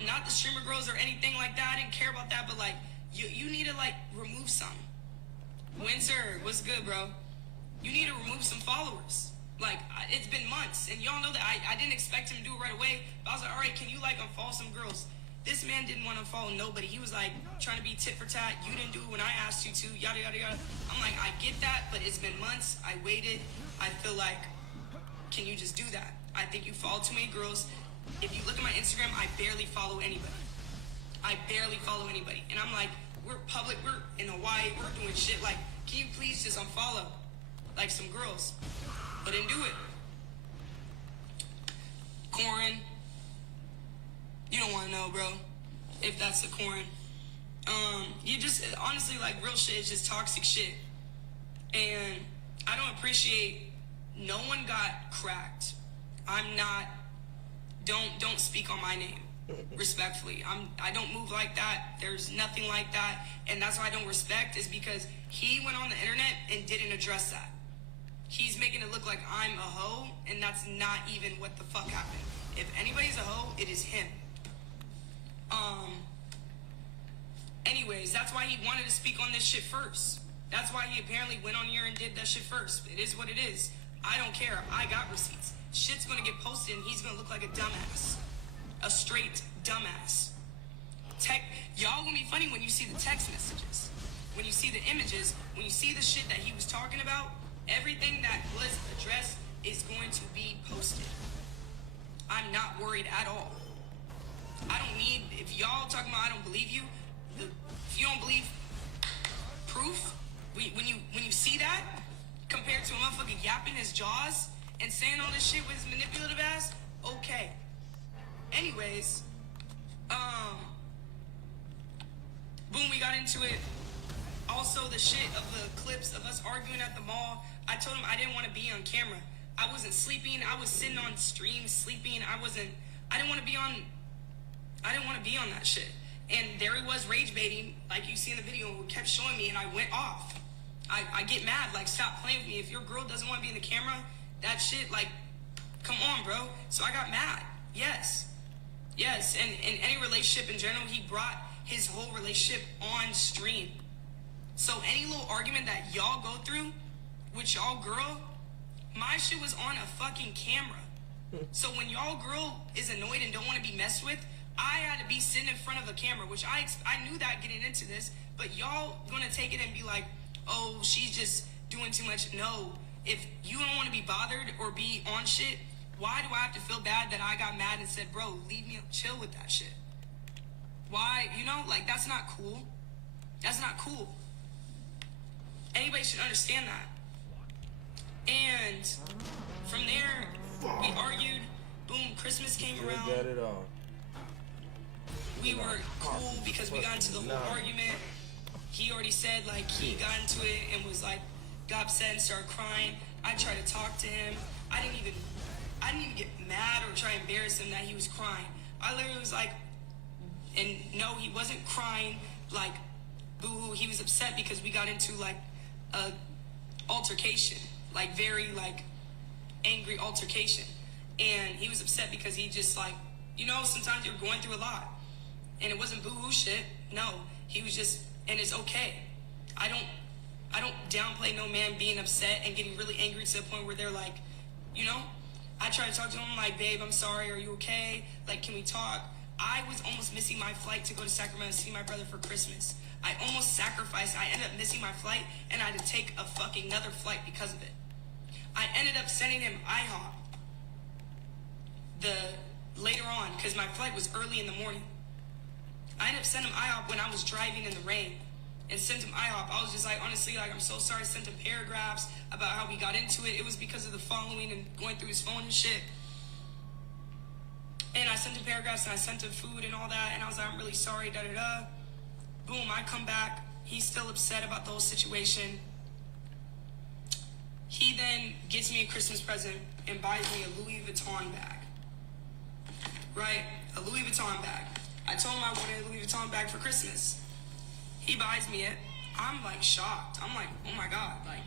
not the streamer girls or anything like that. I didn't care about that, but, like, you need to, like, remove some. Windsor, what's good, bro? You need to remove some followers. Like, it's been months, and y'all know that I didn't expect him to do it right away. But I was like, all right, can you like unfollow some girls? This man didn't want to unfollow nobody. He was like trying to be tit for tat. You didn't do it when I asked you to. Yada yada yada. I'm like, I get that, but it's been months. I waited. I feel like, can you just do that? I think you follow too many girls. If you look at my Instagram, I barely follow anybody. I barely follow anybody. And I'm like, we're public, we're in Hawaii, we're doing shit. Like, can you please just unfollow like some girls? But didn't do it. Corin, you don't want to know, bro, if that's the Corin. You just, honestly, like, real shit is just toxic shit. And I don't appreciate, no one got cracked. I'm not, don't speak on my name. Respectfully, I don't move like that. There's nothing like that, and that's why I don't respect, is because he went on the internet and didn't address that. He's making it look like I'm a hoe, and that's not even what the fuck happened. If anybody's a hoe, it is him. Anyways, that's why he wanted to speak on this shit first. That's why he apparently went on here and did that shit first. It is what it is. I don't care. I got receipts. Shit's gonna get posted, and he's gonna look like a dumbass. A straight dumbass. Y'all gonna be funny when you see the text messages, when you see the images, when you see the shit that he was talking about. Everything that was addressed is going to be posted. I'm not worried at all. I don't need, if y'all talking about I don't believe you, if you don't believe proof, when you see that compared to a motherfucker yapping his jaws and saying all this shit with his manipulative ass, okay. Anyways, boom, we got into it. Also, the shit of the clips of us arguing at the mall. I told him I didn't want to be on camera. I wasn't sleeping. I was sitting on stream sleeping. I didn't want to be on that shit. And there he was rage baiting, like you see in the video, and kept showing me, and I went off. I get mad, like, stop playing with me. If your girl doesn't want to be in the camera, that shit, like, come on, bro. So I got mad. Yes, and in any relationship in general, he brought his whole relationship on stream. So any little argument that y'all go through with y'all girl, my shit was on a fucking camera. So when y'all girl is annoyed and don't want to be messed with, I had to be sitting in front of a camera, which I knew that getting into this, but y'all gonna take it and be like, oh, she's just doing too much. No, if you don't want to be bothered or be on shit, why do I have to feel bad that I got mad and said, bro, leave me, chill with that shit? Why, like, that's not cool. That's not cool. Anybody should understand that. And from there, we argued. Boom, Christmas came around. Got it all. We were cool because we got into the whole argument. He already said, like, he got into it and was like, got upset and started crying. I tried to talk to him. I didn't even get mad or try to embarrass him that he was crying. I literally was like, and no, he wasn't crying like boo-hoo. He was upset because we got into like a altercation, like very like angry altercation. And he was upset because he just like, sometimes you're going through a lot. And it wasn't boo-hoo shit. No, he was just, and it's okay. I don't downplay no man being upset and getting really angry to the point where they're like, I tried to talk to him like, babe, I'm sorry. Are you okay? Like, can we talk? I was almost missing my flight to go to Sacramento to see my brother for Christmas. I almost sacrificed. I ended up missing my flight, and I had to take a fucking another flight because of it. I ended up sending him IHOP later on because my flight was early in the morning. I ended up sending him IHOP when I was driving in the rain and sent him IHOP. I was just like, honestly, like, I'm so sorry. I sent him paragraphs about how we got into it. It was because of the following and going through his phone and shit. And I sent him paragraphs and I sent him food and all that. And I was like, I'm really sorry, da-da-da. Boom, I come back. He's still upset about the whole situation. He then gets me a Christmas present and buys me a Louis Vuitton bag. Right? A Louis Vuitton bag. I told him I wanted a Louis Vuitton bag for Christmas. He buys me it. I'm like shocked. I'm like, oh my God. Like,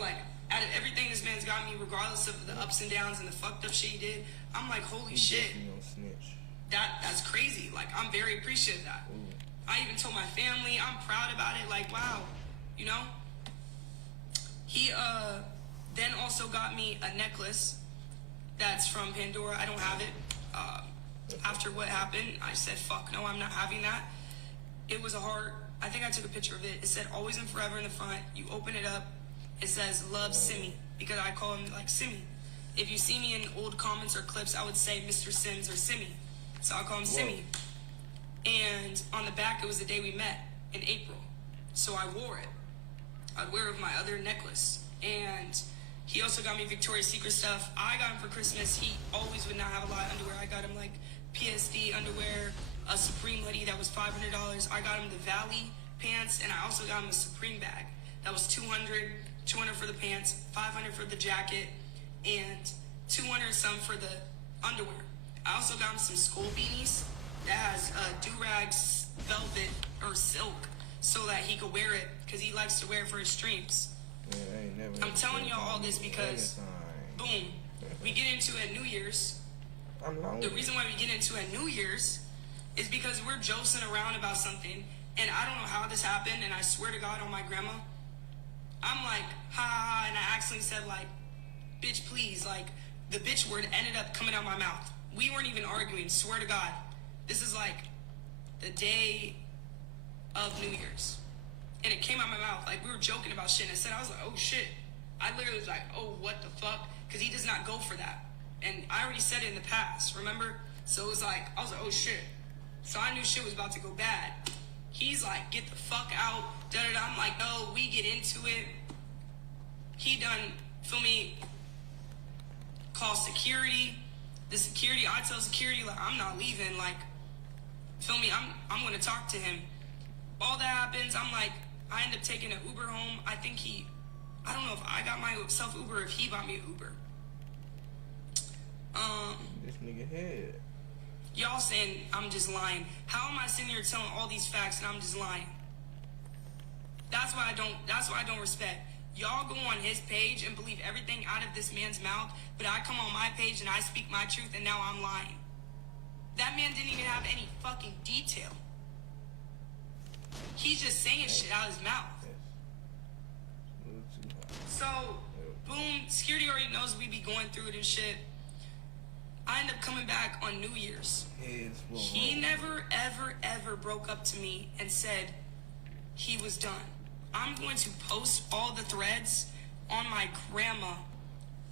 like out of everything this man's got me, regardless of the ups and downs and the fucked up shit he did, I'm like, holy shit. That's crazy. Like, I'm very appreciative of that. Ooh. I even told my family, I'm proud about it. Like, wow. He Then also got me a necklace that's from Pandora. I don't have it. After what happened, I said, fuck no, I'm not having that. It was a heart. I think I took a picture of it. It said always and forever in the front. You open it up. It says love Simi, because I call him like Simi. If you see me in old comments or clips, I would say Mr. Sims or Simi. So I call him Simi. And on the back, it was the day we met in April. So I wore it. I'd wear it with my other necklace. And he also got me Victoria's Secret stuff. I got him for Christmas. He always would not have a lot of underwear. I got him like PSD underwear, a Supreme hoodie that was $500. I got him the Valley pants, and I also got him a Supreme bag. That was $200 for the pants, $500 for the jacket, and $200 some for the underwear. I also got him some skull beanies that has do-rags, velvet, or silk, so that he could wear it, because he likes to wear it for his streams. Yeah, I'm telling y'all all this because, boom, we get into it New Year's. The reason why we get into it New Year's is because we're joking around about something, and I don't know how this happened, and I swear to God on my grandma, I'm like, ha ha ha, and I accidentally said like, bitch please, like, the bitch word ended up coming out my mouth. We weren't even arguing, swear to God. This is like the day of New Year's. And it came out my mouth, like we were joking about shit, and I was like, oh shit. I literally was like, oh, what the fuck? Because he does not go for that. And I already said it in the past, remember? So it was like, I was like, oh shit. So I knew shit was about to go bad. He's like, get the fuck out, da-da-da. I'm like, no, we get into it. He done, feel me, call security. The security, I tell security, like, I'm not leaving, like, feel me, I'm gonna talk to him. All that happens, I'm like, I end up taking an Uber home. I think I don't know if I got myself Uber or if he bought me an Uber. This nigga head. Y'all saying I'm just lying. How am I sitting here telling all these facts and I'm just lying? That's why I don't respect. Y'all go on his page and believe everything out of this man's mouth, but I come on my page and I speak my truth and now I'm lying. That man didn't even have any fucking detail. He's just saying shit out of his mouth. So, boom, security already knows we be going through it and shit. I end up coming back on New Year's. He never, ever, ever broke up to me and said he was done. I'm going to post all the threads on my grandma.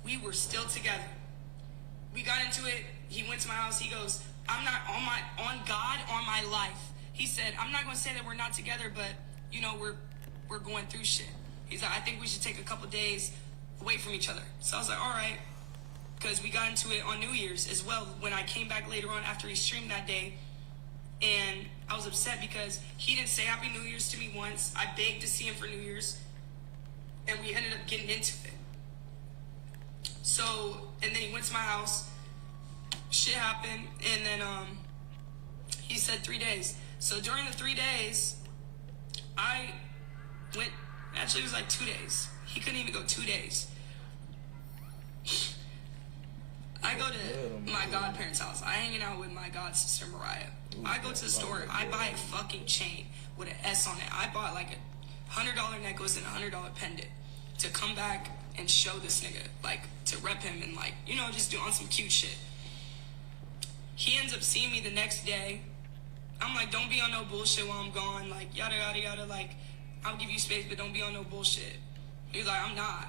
We were still together. We got into it. He went to my house. He goes, I'm not on God, on my life. He said, I'm not going to say that we're not together, but, you know, we're going through shit. He's like, I think we should take a couple days away from each other. So I was like, all right. Because we got into it on New Year's as well. When I came back later on after he streamed that day, and I was upset because he didn't say Happy New Year's to me once. I begged to see him for New Year's, and we ended up getting into it. So, and then he went to my house. Shit happened, and then he said 3 days. So during the 3 days, I went. Actually, it was like 2 days. He couldn't even go 2 days. I go to my godparents' house. I hanging out with my god sister Mariah. I go to the store. I buy a fucking chain with an S on it. I bought like a $100 necklace and a $100 pendant to come back and show this nigga, like to rep him and like, you know, just do on some cute shit. He ends up seeing me the next day. I'm like, don't be on no bullshit while I'm gone. Like, yada, yada, yada. Like, I'll give you space, but don't be on no bullshit. He's like, I'm not.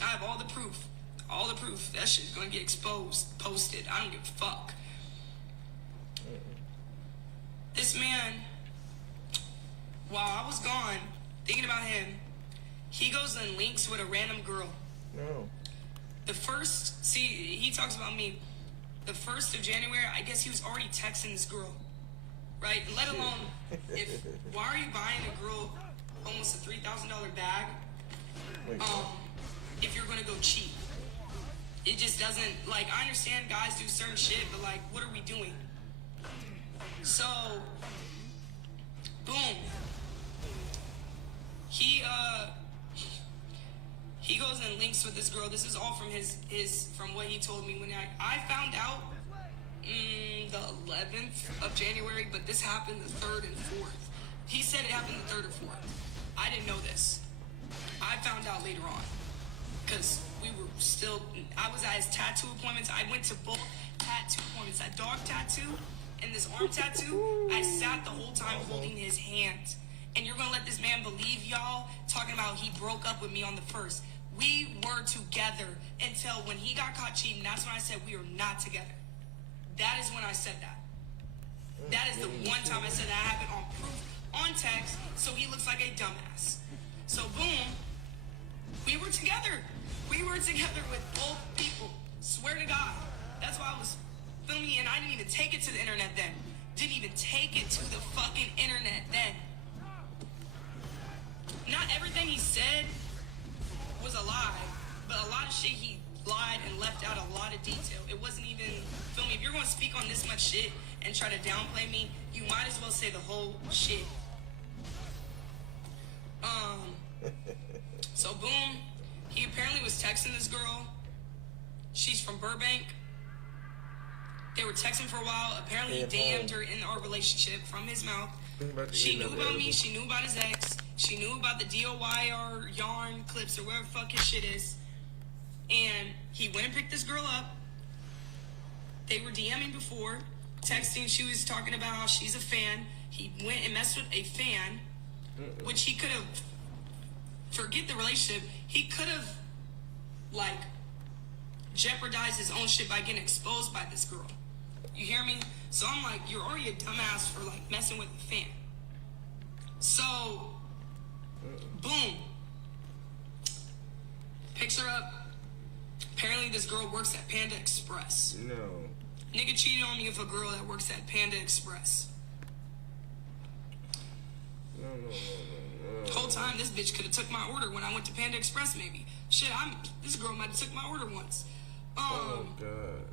I have all the proof. All the proof. That shit's gonna get exposed, posted. I don't give a fuck. This man, while I was gone, thinking about him, he goes and links with a random girl. No. He talks about me. The 1st of January, I guess he was already texting this girl. Right? Let alone, why are you buying a girl almost a $3,000 bag if you're gonna go cheap? It just doesn't, like, I understand guys do certain shit, but like, what are we doing? So, boom. He goes and links with this girl. This is all from from what he told me when I found out the 11th of January, but this happened the 3rd and 4th. He said it happened the 3rd or 4th. I didn't know this. I found out later on. because we were still, I was at his tattoo appointments. I went to both tattoo appointments, that dog tattoo and this arm tattoo. I sat the whole time holding his hand. And you're gonna let this man believe y'all talking about he broke up with me on the first. We were together until when he got caught cheating. That's when I said we are not together. That is when I said that. That is the one time I said that. I have it on proof, on text, so he looks like a dumbass. So boom, we were together. We were together with both people. Swear to God. That's why I was filming, and I didn't even take it to the internet then. Didn't even take it to the fucking internet then. Not everything he said was a lie, but a lot of shit he lied and left out a lot of detail. It wasn't even, feel me, if you're gonna speak on this much shit and try to downplay me, you might as well say the whole shit. So boom, he apparently was texting this girl. She's from Burbank. They were texting for a while. Apparently he DM'd her in our relationship from his mouth. She knew about me. She knew about his ex. She knew about the DOY or yarn clips or whatever the fuck his shit is. And he went and picked this girl up. They were DMing before, texting. She was talking about how she's a fan. He went and messed with a fan, which he could have, forget the relationship, he could have, like, jeopardized his own shit by getting exposed by this girl. You hear me? So I'm like, you're already a dumbass for, like, messing with a fan. So, boom. Picks her up. Apparently this girl works at Panda Express. No. Nigga cheated on me with a girl that works at Panda Express. No. Whole time this bitch could have took my order when I went to Panda Express maybe. Shit, this girl might have took my order once. Oh, God.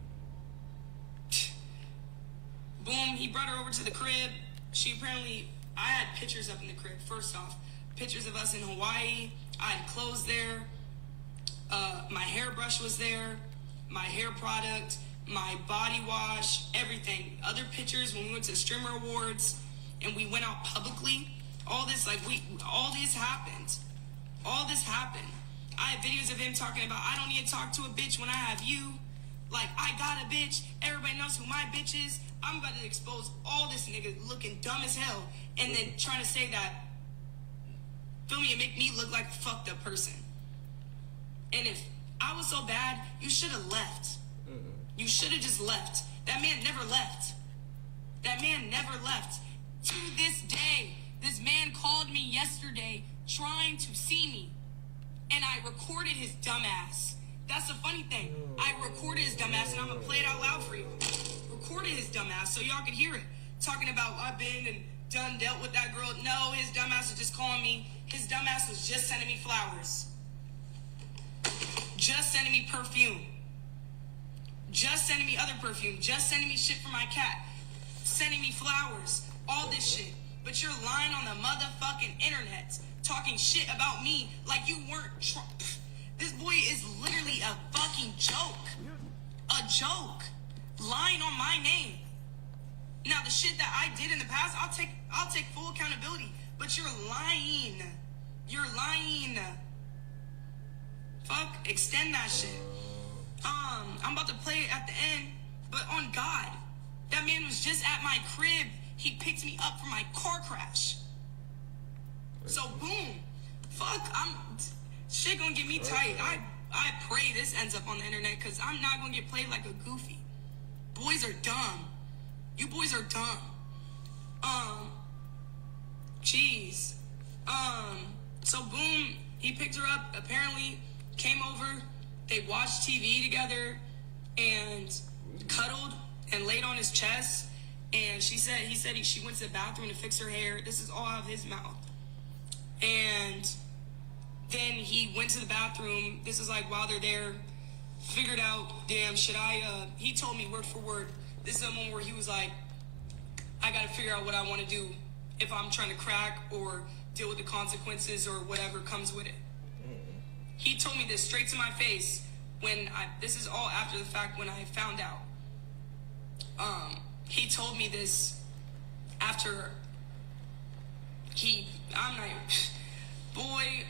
Boom, he brought her over to the crib. She apparently, I had pictures up in the crib, first off. Pictures of us in Hawaii. I had clothes there. My hairbrush was there. My hair product. My body wash. Everything. Other pictures when we went to Streamer Awards. And we went out publicly. All this, all this happened. All this happened. I have videos of him talking about, I don't need to talk to a bitch when I have you. Like, I got a bitch. Everybody knows who my bitch is. I'm about to expose all this nigga looking dumb as hell. And then trying to say that, feel me, and make me look like a fucked up person. And if I was so bad, you should have left. You should have just left. That man never left. That man never left. To this day, this man called me yesterday trying to see me. And I recorded his dumbass. That's the funny thing. I recorded his dumbass, and I'm going to play it out loud for you. Recorded his dumbass so y'all can hear it. Talking about I've been and dealt with that girl. No, his dumbass was just calling me. His dumbass was just sending me flowers. Just sending me perfume. Just sending me other perfume. Just sending me shit for my cat. Sending me flowers. All this shit. But you're lying on the motherfucking internet. Talking shit about me like you weren't This boy is literally a fucking joke. A joke. Lying on my name. Now the shit that I did in the past, I'll take full accountability. But you're lying. You're lying. Fuck, extend that shit. I'm about to play it at the end, but on God, that man was just at my crib. He picked me up from my car crash. So boom, fuck, shit gonna get me tight. I pray this ends up on the internet because I'm not gonna get played like a goofy. Boys are dumb. You boys are dumb. Jeez. So boom, he picked her up, apparently came over, they watched TV together and cuddled and laid on his chest. And he said she went to the bathroom to fix her hair. This is all out of his mouth. And then he went to the bathroom. This is like while they're there, figured out, damn, he told me word for word. This is the moment where he was like, I gotta figure out what I want to do if I'm trying to crack or deal with the consequences or whatever comes with it. He told me this straight to my face this is all after the fact when I found out. He told me this after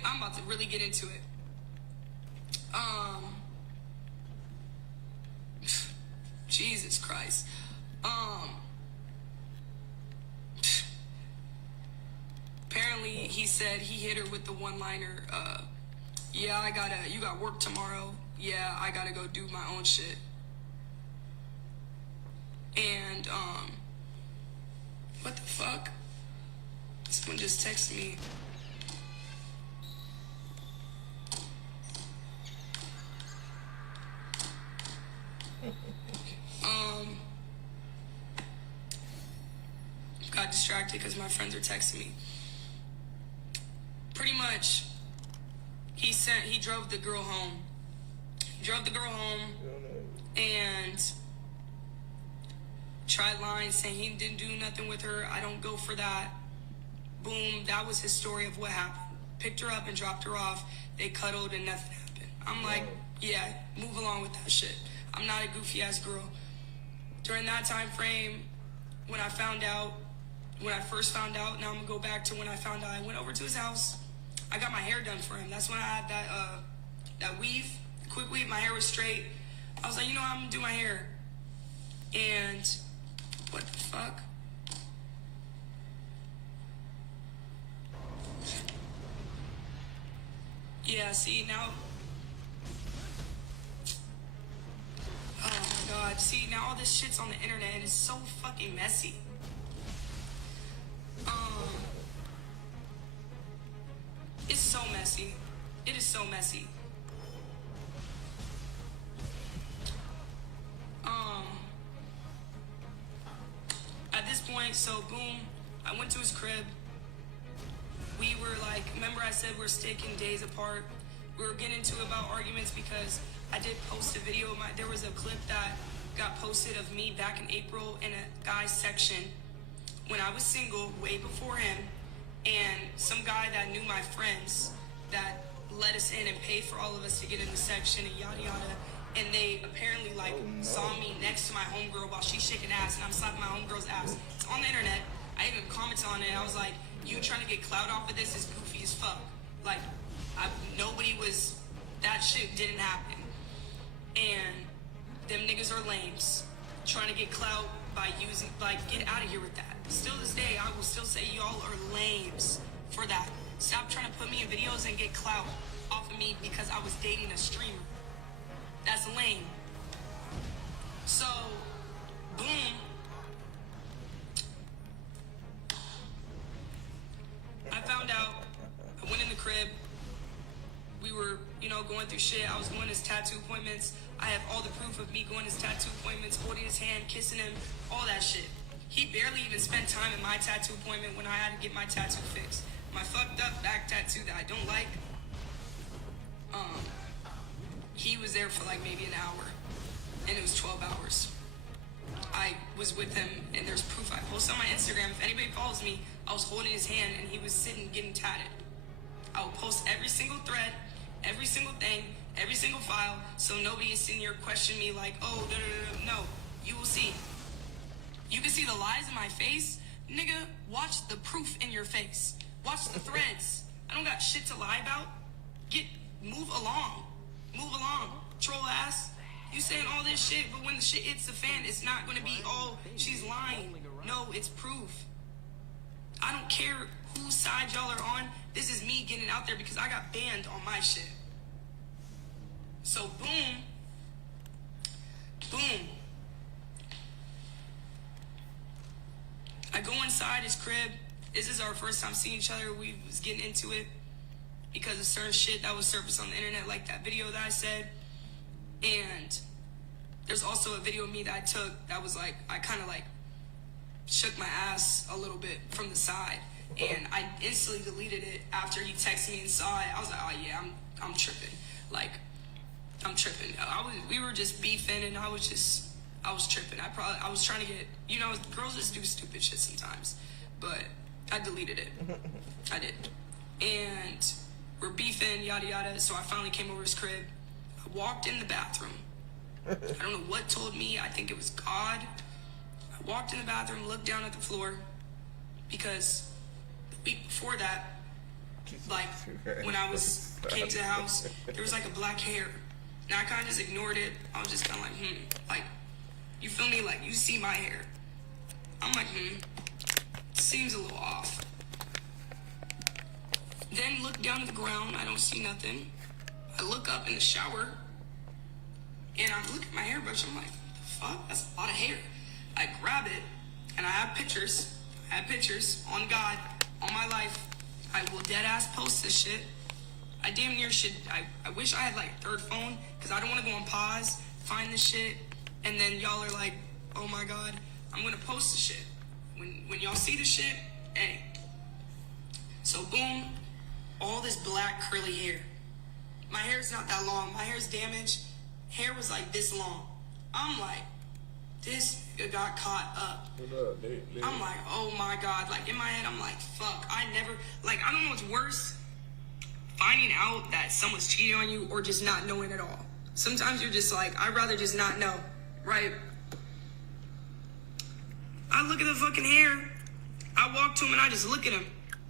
I'm about to really get into it. Jesus Christ. Apparently he said he hit her with the one-liner, yeah, you got work tomorrow. Yeah, I gotta go do my own shit. And, what the fuck? Someone just texted me. Got distracted because my friends are texting me. Pretty much, he drove the girl home. And tried lying, saying he didn't do nothing with her. I don't go for that. Boom, that was his story of what happened. Picked her up and dropped her off. They cuddled and nothing happened. I'm like, yeah, move along with that shit. I'm not a goofy ass girl. During that time frame, when I first found out, now I'm gonna go back to when I found out. I went over to his house. I got my hair done for him. That's when I had that weave, quick weave. My hair was straight. I was like, I'm gonna do my hair. And what the fuck? Yeah, see now. Oh my god. See, now all this shit's on the internet and it's so fucking messy. It's so messy. It is so messy. At this point, so boom, I went to his crib. We were like, remember I said we're staking days apart. We were getting into about arguments because I did post a video. There was a clip that got posted of me back in April in a guy's section when I was single, way before him, and some guy that knew my friends that let us in and paid for all of us to get in the section and yada yada. And they apparently saw me next to my homegirl while she's shaking ass and I'm slapping my homegirl's ass. It's on the internet. I even commented on it. I was like, you trying to get clout off of this is goofy as fuck. Like, that shit didn't happen. And them niggas are lames. Trying to get clout by using, get out of here with that. Still this day, I will still say y'all are lames for that. Stop trying to put me in videos and get clout off of me because I was dating a streamer. That's lame. So, boom. I found out, I went in the crib. We were, going through shit. I was going to his tattoo appointments. I have all the proof of me going to his tattoo appointments, holding his hand, kissing him, all that shit. He barely even spent time in my tattoo appointment when I had to get my tattoo fixed. My fucked up back tattoo that I don't like. He was there for maybe an hour, and it was 12 hours. I was with him, and there's proof. I posted on my Instagram. If anybody follows me, I was holding his hand, and he was sitting getting tatted. I will post every single thread, every single thing, every single file, so nobody is sitting here questioning me like, oh, no. You will see. You can see the lies in my face. Nigga, watch the proof in your face. Watch the threads. I don't got shit to lie about. Move along. Move along. Troll ass. You saying all this shit, but when the shit hits the fan, it's not going to be, oh, she's lying. No, it's proof. I don't care whose side y'all are on. This is me getting out there because I got banned on my shit. So, boom. I go inside his crib. This is our first time seeing each other. We was getting into it because of certain shit that was surfaced on the internet, like that video that I said. And there's also a video of me that I took that was I kind of shook my ass a little bit from the side. And I instantly deleted it after he texted me and saw it. I was like, oh yeah, I'm tripping. I'm tripping. We were just beefing and I was tripping. I was trying to get, girls just do stupid shit sometimes. But I deleted it. I did. And we're beefing, yada yada. So I finally came over his crib. I walked in the bathroom. I don't know what told me. I think it was God. I walked in the bathroom, looked down at the floor, because the week before that, when I came to the house, there was a black hair And I kind of just ignored it. I was just kind of like, like, you feel me? Like, you see my hair. I'm like, seems a little off. Then look down at the ground. I don't see nothing. I look up in the shower, and I look at my hairbrush. I'm like, the fuck? That's a lot of hair. I grab it, and I have pictures. I have pictures on God, on my life. I will dead ass post this shit. I damn near should. I wish I had like a third phone, because I don't want to go on pause, find this shit, and then y'all are like, oh my God, I'm gonna post the shit. When y'all see the shit, hey. So boom, all this black curly hair. My hair's not that long. My hair's damaged. Hair was like this long. I'm like, this nigga got caught up. I'm like, oh my God. Like in my head, I'm like, fuck. I don't know what's worse. Finding out that someone's cheating on you or just not knowing at all. Sometimes you're just like, I'd rather just not know, right? I look at the fucking hair. I walk to him and I just look at him.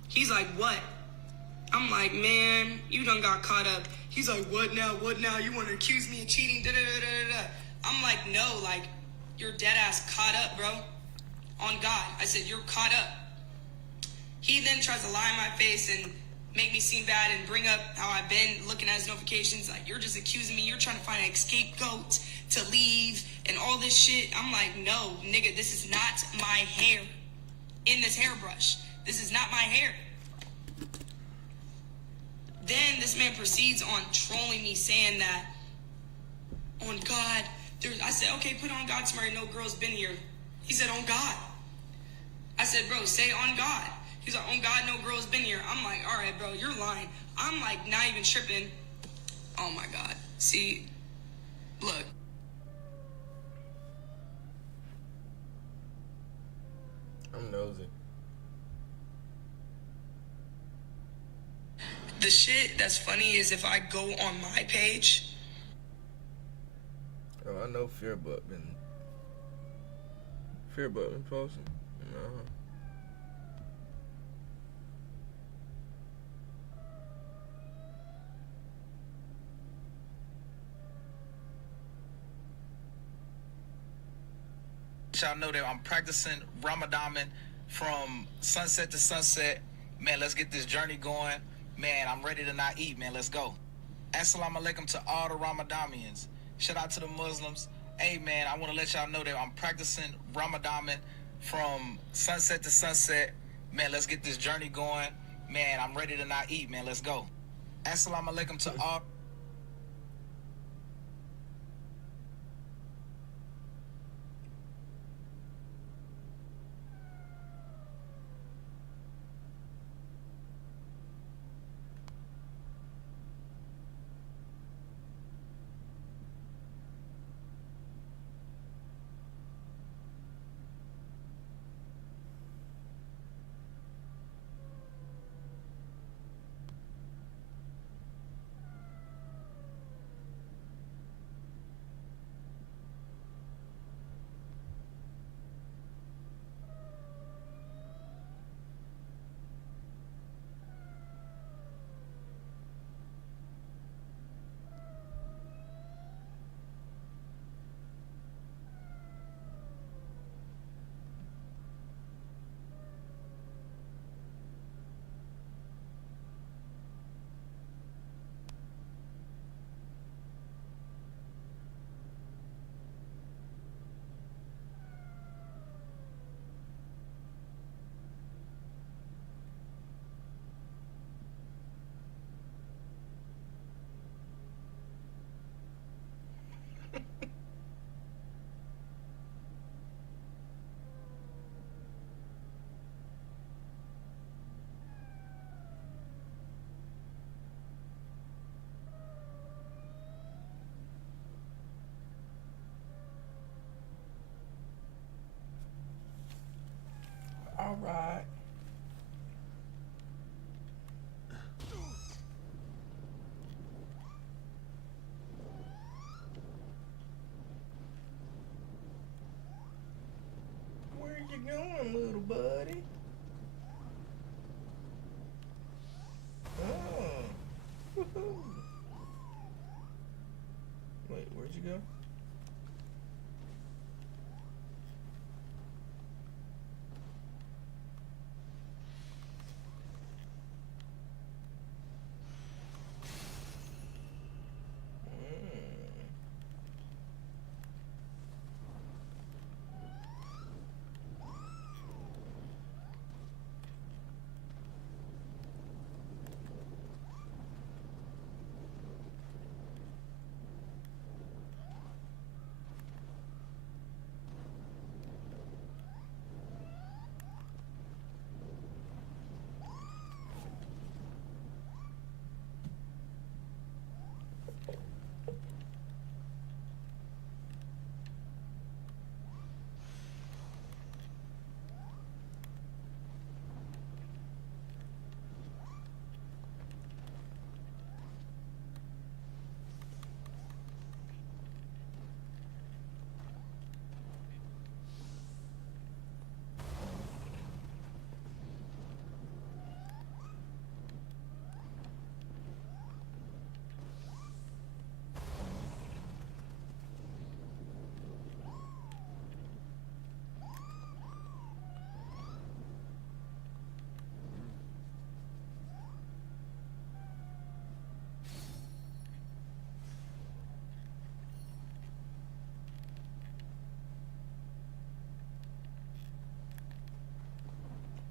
He's like, what? I'm like, man, you done got caught up. He's like, what now? What now? You want to accuse me of cheating? Da, da, da, da, da. I'm like, no, like, you're dead ass caught up, bro. On God. I said, you're caught up. He then tries to lie in my face and make me seem bad and bring up how I've been looking at his notifications. Like, you're just accusing me. You're trying to find an scapegoat to leave and all this shit. I'm like, no, nigga, this is not my hair in this hairbrush. This is not my hair. Then this man proceeds on trolling me, saying that on God, I said, okay, put on God tomorrow. No girl's been here. He said, on God. I said, bro, say on God. He's like, on God, no girl's been here. I'm like, all right, bro, you're lying. I'm like, not even tripping. Oh my God. See, look. I'm nosy. The shit that's funny is if I go on my page. Oh, I know Fearbutt been posting. No. Y'all know that I'm practicing Ramadan from sunset to sunset. Man, let's get this journey going. Man, I'm ready to not eat, man. Let's go. Assalamu alaikum to all the Ramadanians. Shout out to the Muslims. Hey, man, I want to let y'all know that I'm practicing Ramadan from sunset to sunset. Man, let's get this journey going. Man, I'm ready to not eat, man. Let's go. Assalamu alaikum to all. All right. Where you going, little buddy? Oh. Woo-hoo. go.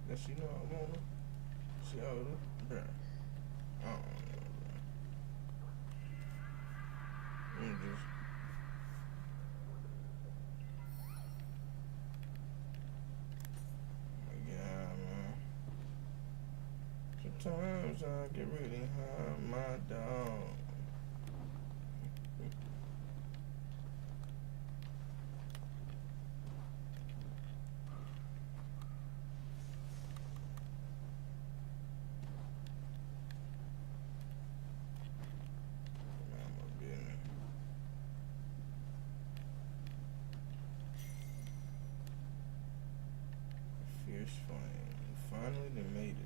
Does she know I want her? She older? Bruh. I don't know, bruh. I'm just... Yeah, man. Sometimes I get really high, my dog. Fierce flame. Finally, they made it.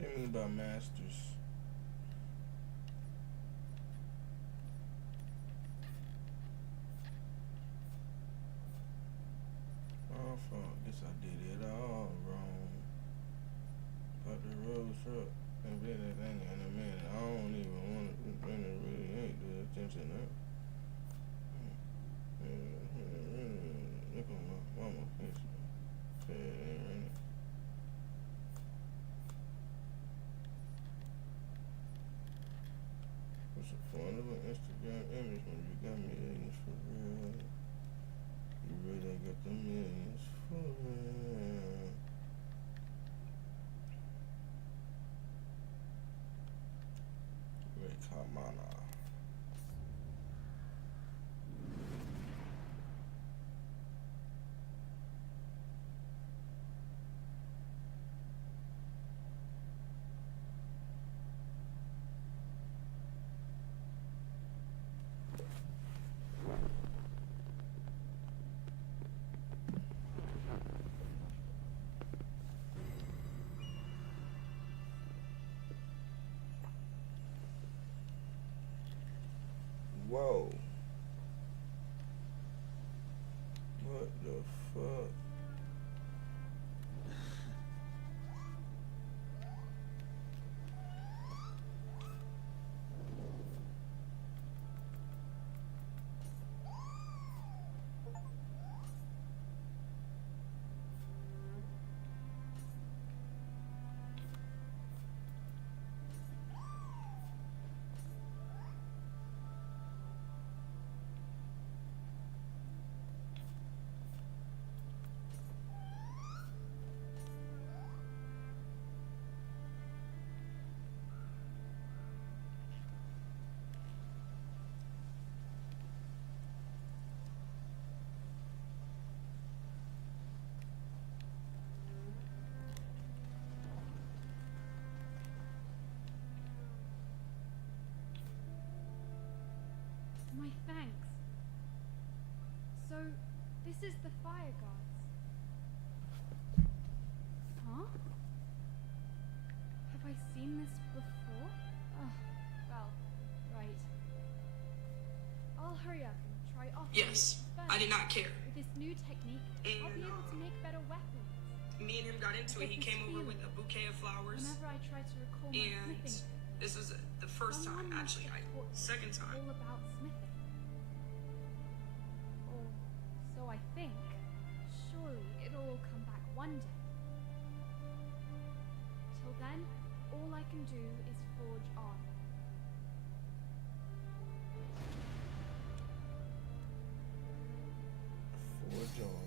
What do you mean by masters? Oh fuck, guess I did it all wrong. Put the rose up and been that thing in a minute. I don't even want to really ain't do attention up. Look on my mama face. Say it ain't running. What's the point of an Instagram image when you got millions for real? You really got the millions for real. Really caught my eye. Whoa. What the fuck? My thanks. So, this is the fire guards. Huh? Have I seen this before? Oh, well, right. I'll hurry up and try off. Yes, I did not care. With this new technique, I'll be able to make better weapons. Me and him got into it. He came over with a bouquet of flowers. Whenever I try to recall my And smithing, this was the first time, someone must actually. have taught me Second time. all about smithing. Or so I think. Surely it'll all come back one day. Till then, all I can do is forge on. Forge on.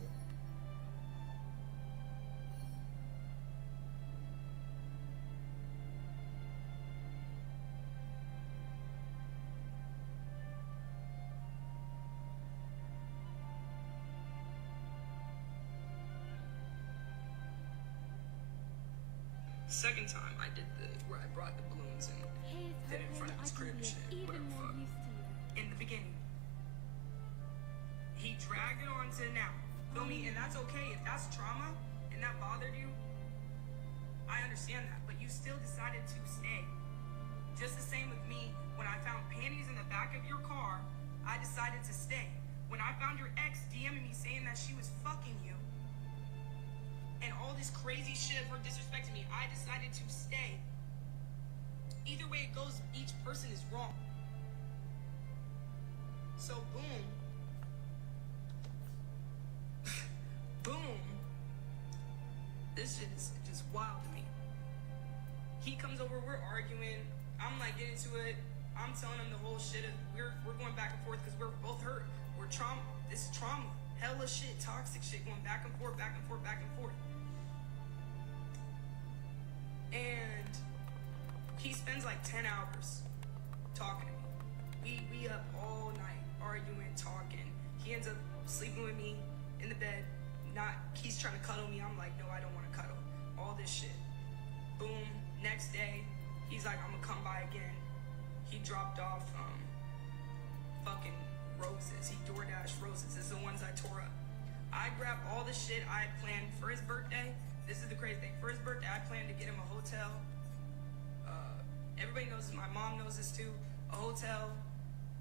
Second time, I did where I brought the balloons and Here's did it in front hoping of his I crib can and be of shit. even Whatever more fuck. use to you. In the beginning. He dragged it on to now. Feel me? And that's okay. If that's trauma and that bothered you, I understand that. But you still decided to stay. Just the same with me. When I found panties in the back of your car, I decided to stay. When I found your ex DMing me saying that she was fucking you and all this crazy shit of her disrespecting me, I decided to stay. Either way it goes, each person is wrong. So boom. Boom. This shit is just wild to me. He comes over, we're arguing. I'm like getting to it. I'm telling him the whole shit of we're going back and forth because we're both hurt. We're trauma. This is trauma. Hella shit, toxic shit going back and forth, back and forth, back and forth. And he spends like 10 hours talking to me. We up all night arguing, talking. He ends up sleeping with me in the bed. He's trying to cuddle me. I'm like, no, I don't want to cuddle. All this shit. Boom. Next day, he's like, I'm gonna come by again. He dropped off fucking roses. He DoorDash roses. This is the ones I tore up. I grabbed all the shit I had planned for his birthday. This is the crazy thing. For his birthday, I planned to get him a hotel. Everybody knows this. My mom knows this too. A hotel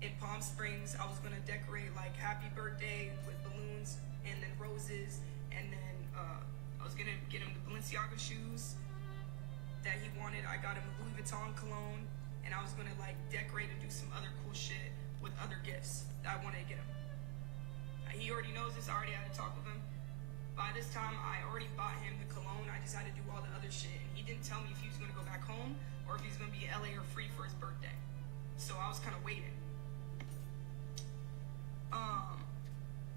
in Palm Springs. I was gonna decorate like happy birthday with balloons and then roses, and then I was gonna get him the Balenciaga shoes that he wanted. I got him a Louis Vuitton cologne, and I was gonna like decorate and do some other cool shit with other gifts that I wanted to get him. He already knows this. I already had to talk with him. By this time, I already bought him the cologne. I just had to do all the other shit. And he didn't tell me if he was gonna go back home or if he was gonna be in LA or free for his birthday. So I was kind of waiting.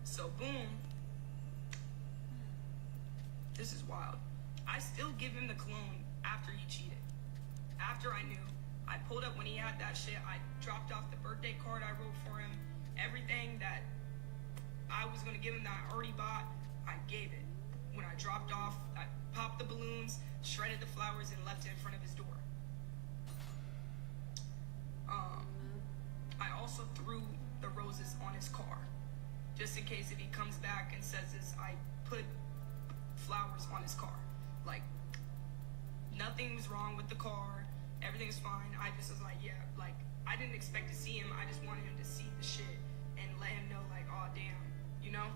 So boom. This is wild. I still give him the cologne after he cheated. After I knew. I pulled up when he had that shit. I dropped off the birthday card I wrote for him. Everything that I was gonna give him that I already bought, I gave it. When I dropped off, I popped the balloons, shredded the flowers, and left it in front of his door. I also threw the roses on his car. Just in case if he comes back and says this, I put flowers on his car. Like, nothing was wrong with the car. Everything's fine. I just was like, yeah, like, I didn't expect to see him. I just wanted him to see the shit and let him know, like, oh, damn, you know?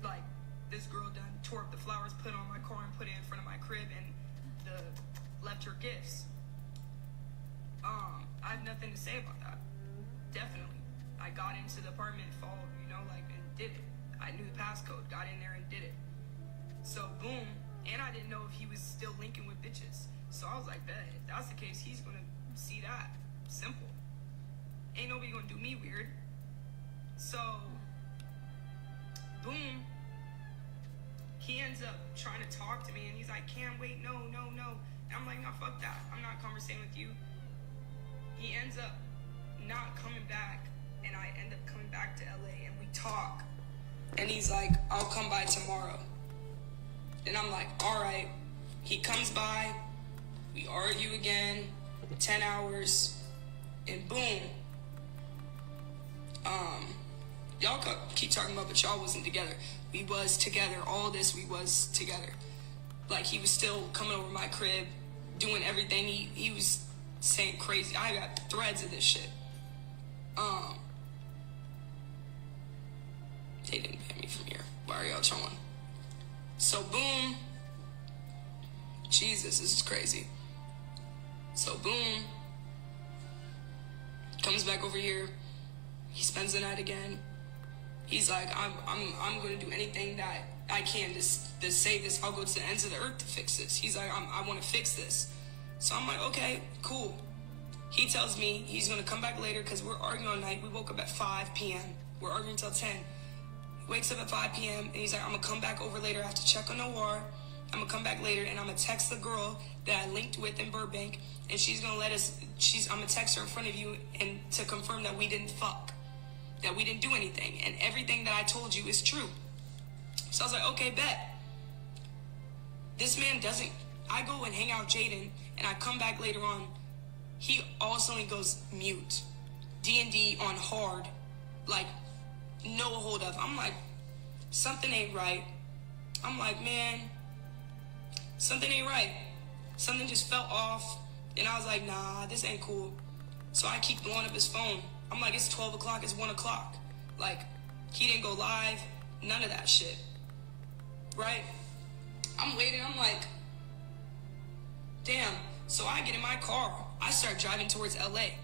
Like, this girl done tore up the flowers, put on my car, and put it in front of my crib, and left her gifts. I have nothing to say about that. Definitely. I got into the apartment, followed, you know, like, and did it. I knew the passcode, got in there and did it. So, boom. And I didn't know if he was still linking with bitches. So I was like, bet, if that's the case, he's gonna see that. Simple. Ain't nobody gonna do me weird. So, boom. He ends up trying to talk to me, and he's like, can't wait, no. And I'm like, no, fuck that. I'm not conversating with you. He ends up not coming back, and I end up coming back to LA, and we talk. And he's like, I'll come by tomorrow. And I'm like, all right. He comes by, we argue again, 10 hours, and boom. y'all keep talking about, but y'all wasn't together. We was together. All this, we was together. Like, he was still coming over my crib, doing everything. He was saying crazy. I got threads of this shit. They didn't ban me from here. Why are y'all trolling? So, boom. Jesus, this is crazy. So, boom. Comes back over here. He spends the night again. He's like, I'm going to do anything that I can to save this. I'll go to the ends of the earth to fix this. He's like, I want to fix this. So I'm like, okay, cool. He tells me he's going to come back later because we're arguing all night. We woke up at 5 p.m. We're arguing until 10. He wakes up at 5 p.m. and he's like, I'm going to come back over later. I have to check on Noir. I'm going to come back later and I'm going to text the girl that I linked with in Burbank. And she's going to let us, I'm going to text her in front of you and to confirm that we didn't fuck. That we didn't do anything. And everything that I told you is true. So I was like, okay, bet. This man doesn't, I go and hang out with Jaden and I come back later on. He also goes mute. D&D on hard. Like, no hold of. I'm like, something ain't right. I'm like, man, something ain't right. Something just felt off. And I was like, nah, this ain't cool. So I keep blowing up his phone. I'm like, it's 12 o'clock, it's 1 o'clock. Like, he didn't go live, none of that shit. Right? I'm waiting, I'm like, damn. So I get in my car. I start driving towards LA.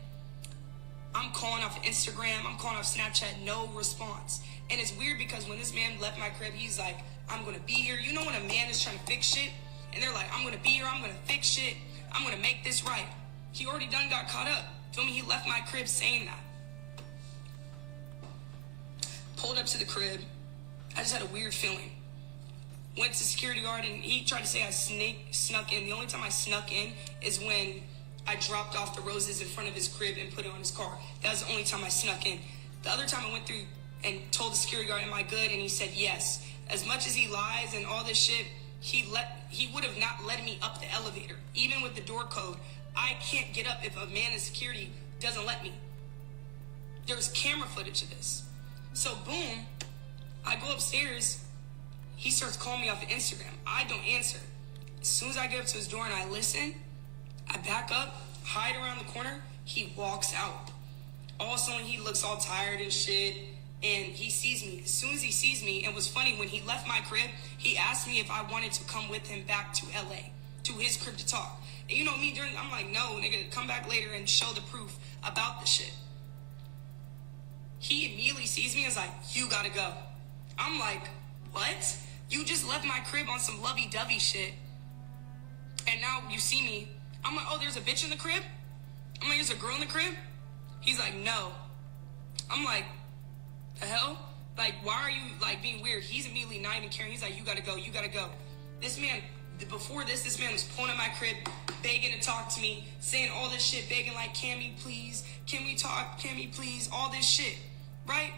I'm calling off Instagram, I'm calling off Snapchat, no response. And it's weird because when this man left my crib, he's like, I'm gonna be here. You know when a man is trying to fix shit? And they're like, I'm gonna be here, I'm gonna fix shit, I'm gonna make this right. He already done got caught up. Feel me? He left my crib saying that. Pulled up to the crib. I just had a weird feeling. Went to security guard and he tried to say I snuck in. The only time I snuck in is when I dropped off the roses in front of his crib and put it on his car. That was the only time I snuck in. The other time I went through and told the security guard, am I good? And he said yes. As much as he lies and all this shit, he would have not let me up the elevator. Even with the door code, I can't get up if a man in security doesn't let me. There's camera footage of this. So boom, I go upstairs. He starts calling me off of Instagram. I don't answer. As soon as I get up to his door and I listen, I back up, hide around the corner. He walks out. All of a sudden, he looks all tired and shit, and he sees me. As soon as he sees me, it was funny, when he left my crib, he asked me if I wanted to come with him back to LA, to his crib to talk. And you know me, I'm like, no, nigga, come back later and show the proof about the shit. He immediately sees me and is like, you gotta go. I'm like, what? You just left my crib on some lovey-dovey shit. And now you see me. I'm like, oh, there's a bitch in the crib? I'm like, there's a girl in the crib? He's like, no. I'm like, the hell? Like, why are you, like, being weird? He's immediately not even caring. He's like, you gotta go, you gotta go. This man, before this man was pulling at my crib, begging to talk to me, saying all this shit, begging like, Cammy, please, can we talk, Cammy, please, all this shit, right?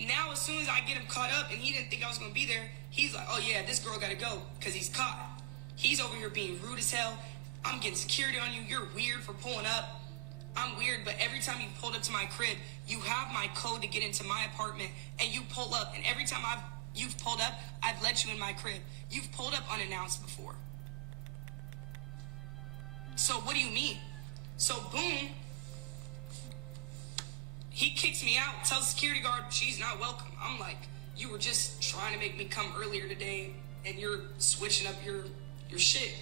Now, as soon as I get him caught up and he didn't think I was going to be there, he's like, oh yeah, this girl got to go because he's caught. He's over here being rude as hell. I'm getting security on you. You're weird for pulling up. I'm weird, but every time you pulled up to my crib, you have my code to get into my apartment, and you pull up, and every time you've pulled up, I've let you in my crib. You've pulled up unannounced before. So what do you mean? So boom, he kicks me out, tells the security guard she's not welcome. I'm like, you were just trying to make me come earlier today, and you're switching up your shit.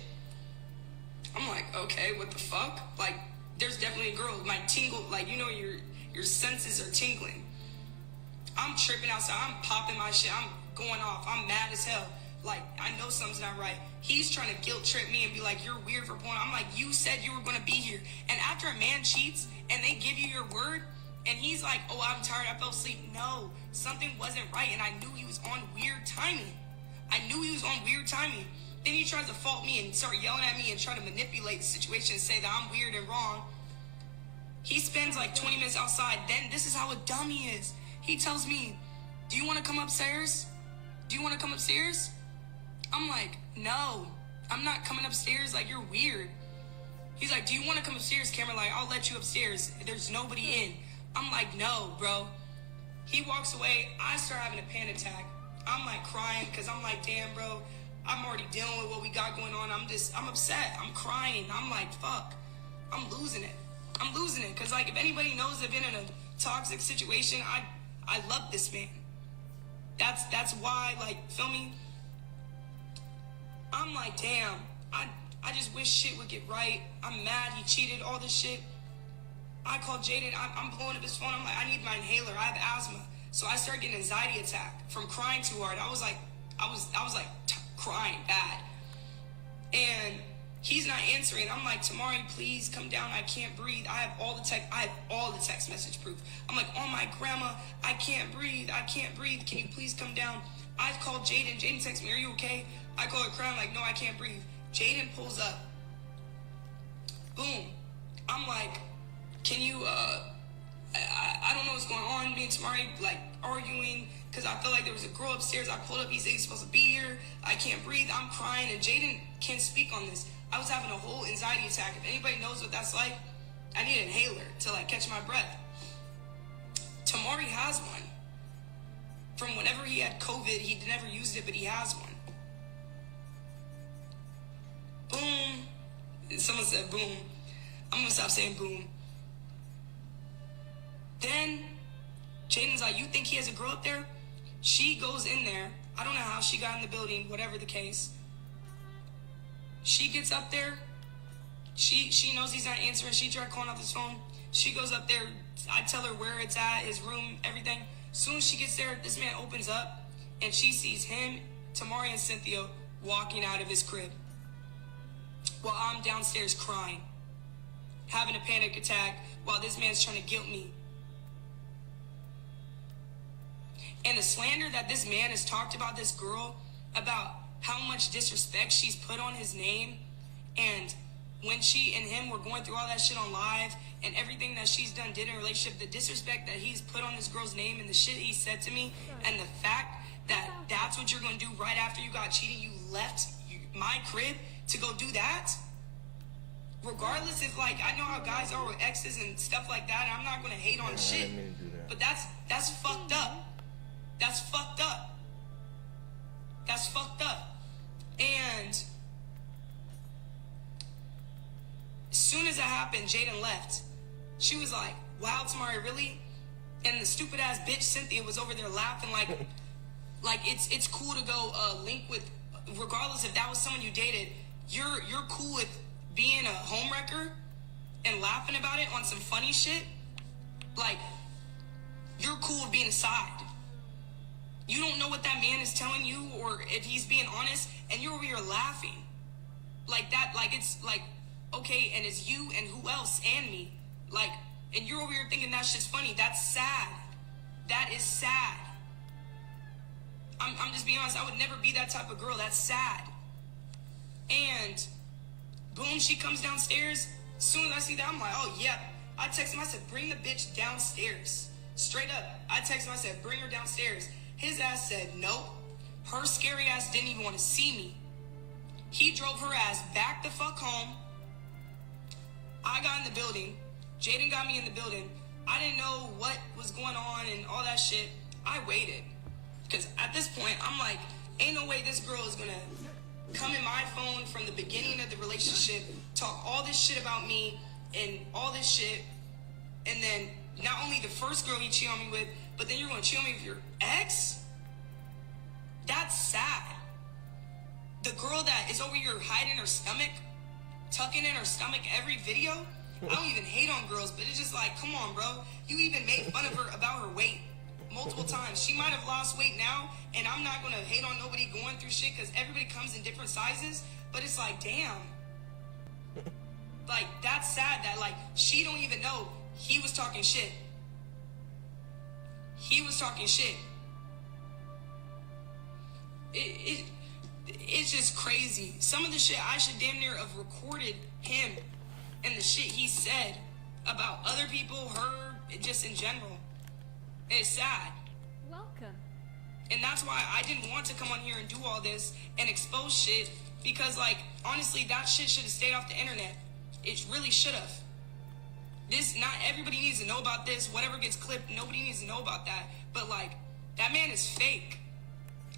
I'm like, okay, what the fuck? Like, there's definitely a girl. My tingle, like, you know, your senses are tingling. I'm tripping outside. I'm popping my shit. I'm going off. I'm mad as hell. Like, I know something's not right. He's trying to guilt trip me and be like, you're weird for pulling. I'm like, you said you were going to be here. And after a man cheats and they give you your word, and he's like, oh, I'm tired, I fell asleep. No, something wasn't right, and I knew he was on weird timing. Then he tries to fault me and start yelling at me and try to manipulate the situation and say that I'm weird and wrong. He spends like 20 minutes outside. Then this is how a dumb he is. He tells me, do you want to come upstairs? I'm like, no, I'm not coming upstairs. Like, you're weird. He's like, do you want to come upstairs, Cameron? Like, I'll let you upstairs. There's nobody in. I'm like, no, bro. He walks away. I start having a panic attack. I'm like crying because I'm like, damn, bro, I'm already dealing with what we got going on. I'm upset. I'm crying. I'm like, fuck. I'm losing it. I'm losing it. Because, like, if anybody knows I've been in a toxic situation, I love this man. That's why, like, feel me? I'm like, damn, I just wish shit would get right. I'm mad he cheated, all this shit. I called Jaden. I'm blowing up his phone. I'm like, I need my inhaler. I have asthma. So I started getting an anxiety attack from crying too hard. I was like crying bad. And he's not answering. I'm like, Tamari, please come down. I can't breathe. I have all the text message proof. I'm like, oh my grandma, I can't breathe. I can't breathe. Can you please come down? I called Jaden. Jaden texts me, are you okay? I call her crying, like, no, I can't breathe. Jaden pulls up. Boom. I'm like, can you, I don't know what's going on. Me and Tamari, like, arguing, because I felt like there was a girl upstairs. I pulled up, he said he's supposed to be here. I can't breathe. I'm crying, and Jaden can't speak on this. I was having a whole anxiety attack. If anybody knows what that's like, I need an inhaler to, like, catch my breath. Tamari has one. From whenever he had COVID, he never used it, but he has one. Boom. Someone said boom. I'm gonna stop saying boom. Then Jaden's like, you think he has a girl up there? She goes in there. I don't know how she got in the building, whatever the case. She gets up there. She knows he's not answering. She tried calling off his phone. She goes up there. I tell her where it's at, his room, everything. As soon as she gets there, this man opens up, and she sees him, Tamari, and Cynthia walking out of his crib while I'm downstairs crying, having a panic attack while this man's trying to guilt me. And the slander that this man has talked about this girl, about how much disrespect she's put on his name, and when she and him were going through all that shit on live, and everything that she's did in a relationship, the disrespect that he's put on this girl's name, and the shit he said to me, and the fact that that's what you're going to do right after you got cheated. You left my crib to go do that. Regardless if, like, I know how guys are with exes and stuff like that, and I'm not going to hate on shit, but that's fucked up. That's fucked up. That's fucked up. And as soon as that happened, Jaden left. She was like, wow, Tamari, really? And the stupid ass bitch Cynthia was over there laughing like it's cool to go link with, regardless if that was someone you dated, you're cool with being a homewrecker and laughing about it on some funny shit. Like, you're cool with being a side. You don't know what that man is telling you, or if he's being honest, and you're over here laughing. Like that, like it's like, okay, and it's you and who else and me. Like, and you're over here thinking that shit's funny. That's sad. That is sad. I'm just being honest, I would never be that type of girl. That's sad. And boom, she comes downstairs. As soon as I see that, I'm like, oh yeah. I text him, I said, bring the bitch downstairs. Straight up. I text him, I said, bring her downstairs. His ass said, nope. Her scary ass didn't even want to see me. He drove her ass back the fuck home. I got in the building. Jaden got me in the building. I didn't know what was going on and all that shit. I waited. Because at this point, I'm like, ain't no way this girl is going to come in my phone from the beginning of the relationship, talk all this shit about me and all this shit, and then not only the first girl you cheat on me with, but then you're going to cheat on me with your ex? That's sad. The girl that is over here hiding her stomach, tucking in her stomach every video. I don't even hate on girls, but it's just like, come on, bro. You even made fun of her about her weight multiple times. She might have lost weight now, and I'm not going to hate on nobody going through shit because everybody comes in different sizes, but it's like, damn. Like, that's sad that, like, she don't even know he was talking shit. He was talking shit. It's just crazy. Some of the shit I should damn near have recorded him and the shit he said about other people, her, just in general. It's sad. Welcome. And that's why I didn't want to come on here and do all this and expose shit, because, like, honestly, that shit should have stayed off the internet. It really should have. Not everybody needs to know about this. Whatever gets clipped, nobody needs to know about that. But but like, that man is fake.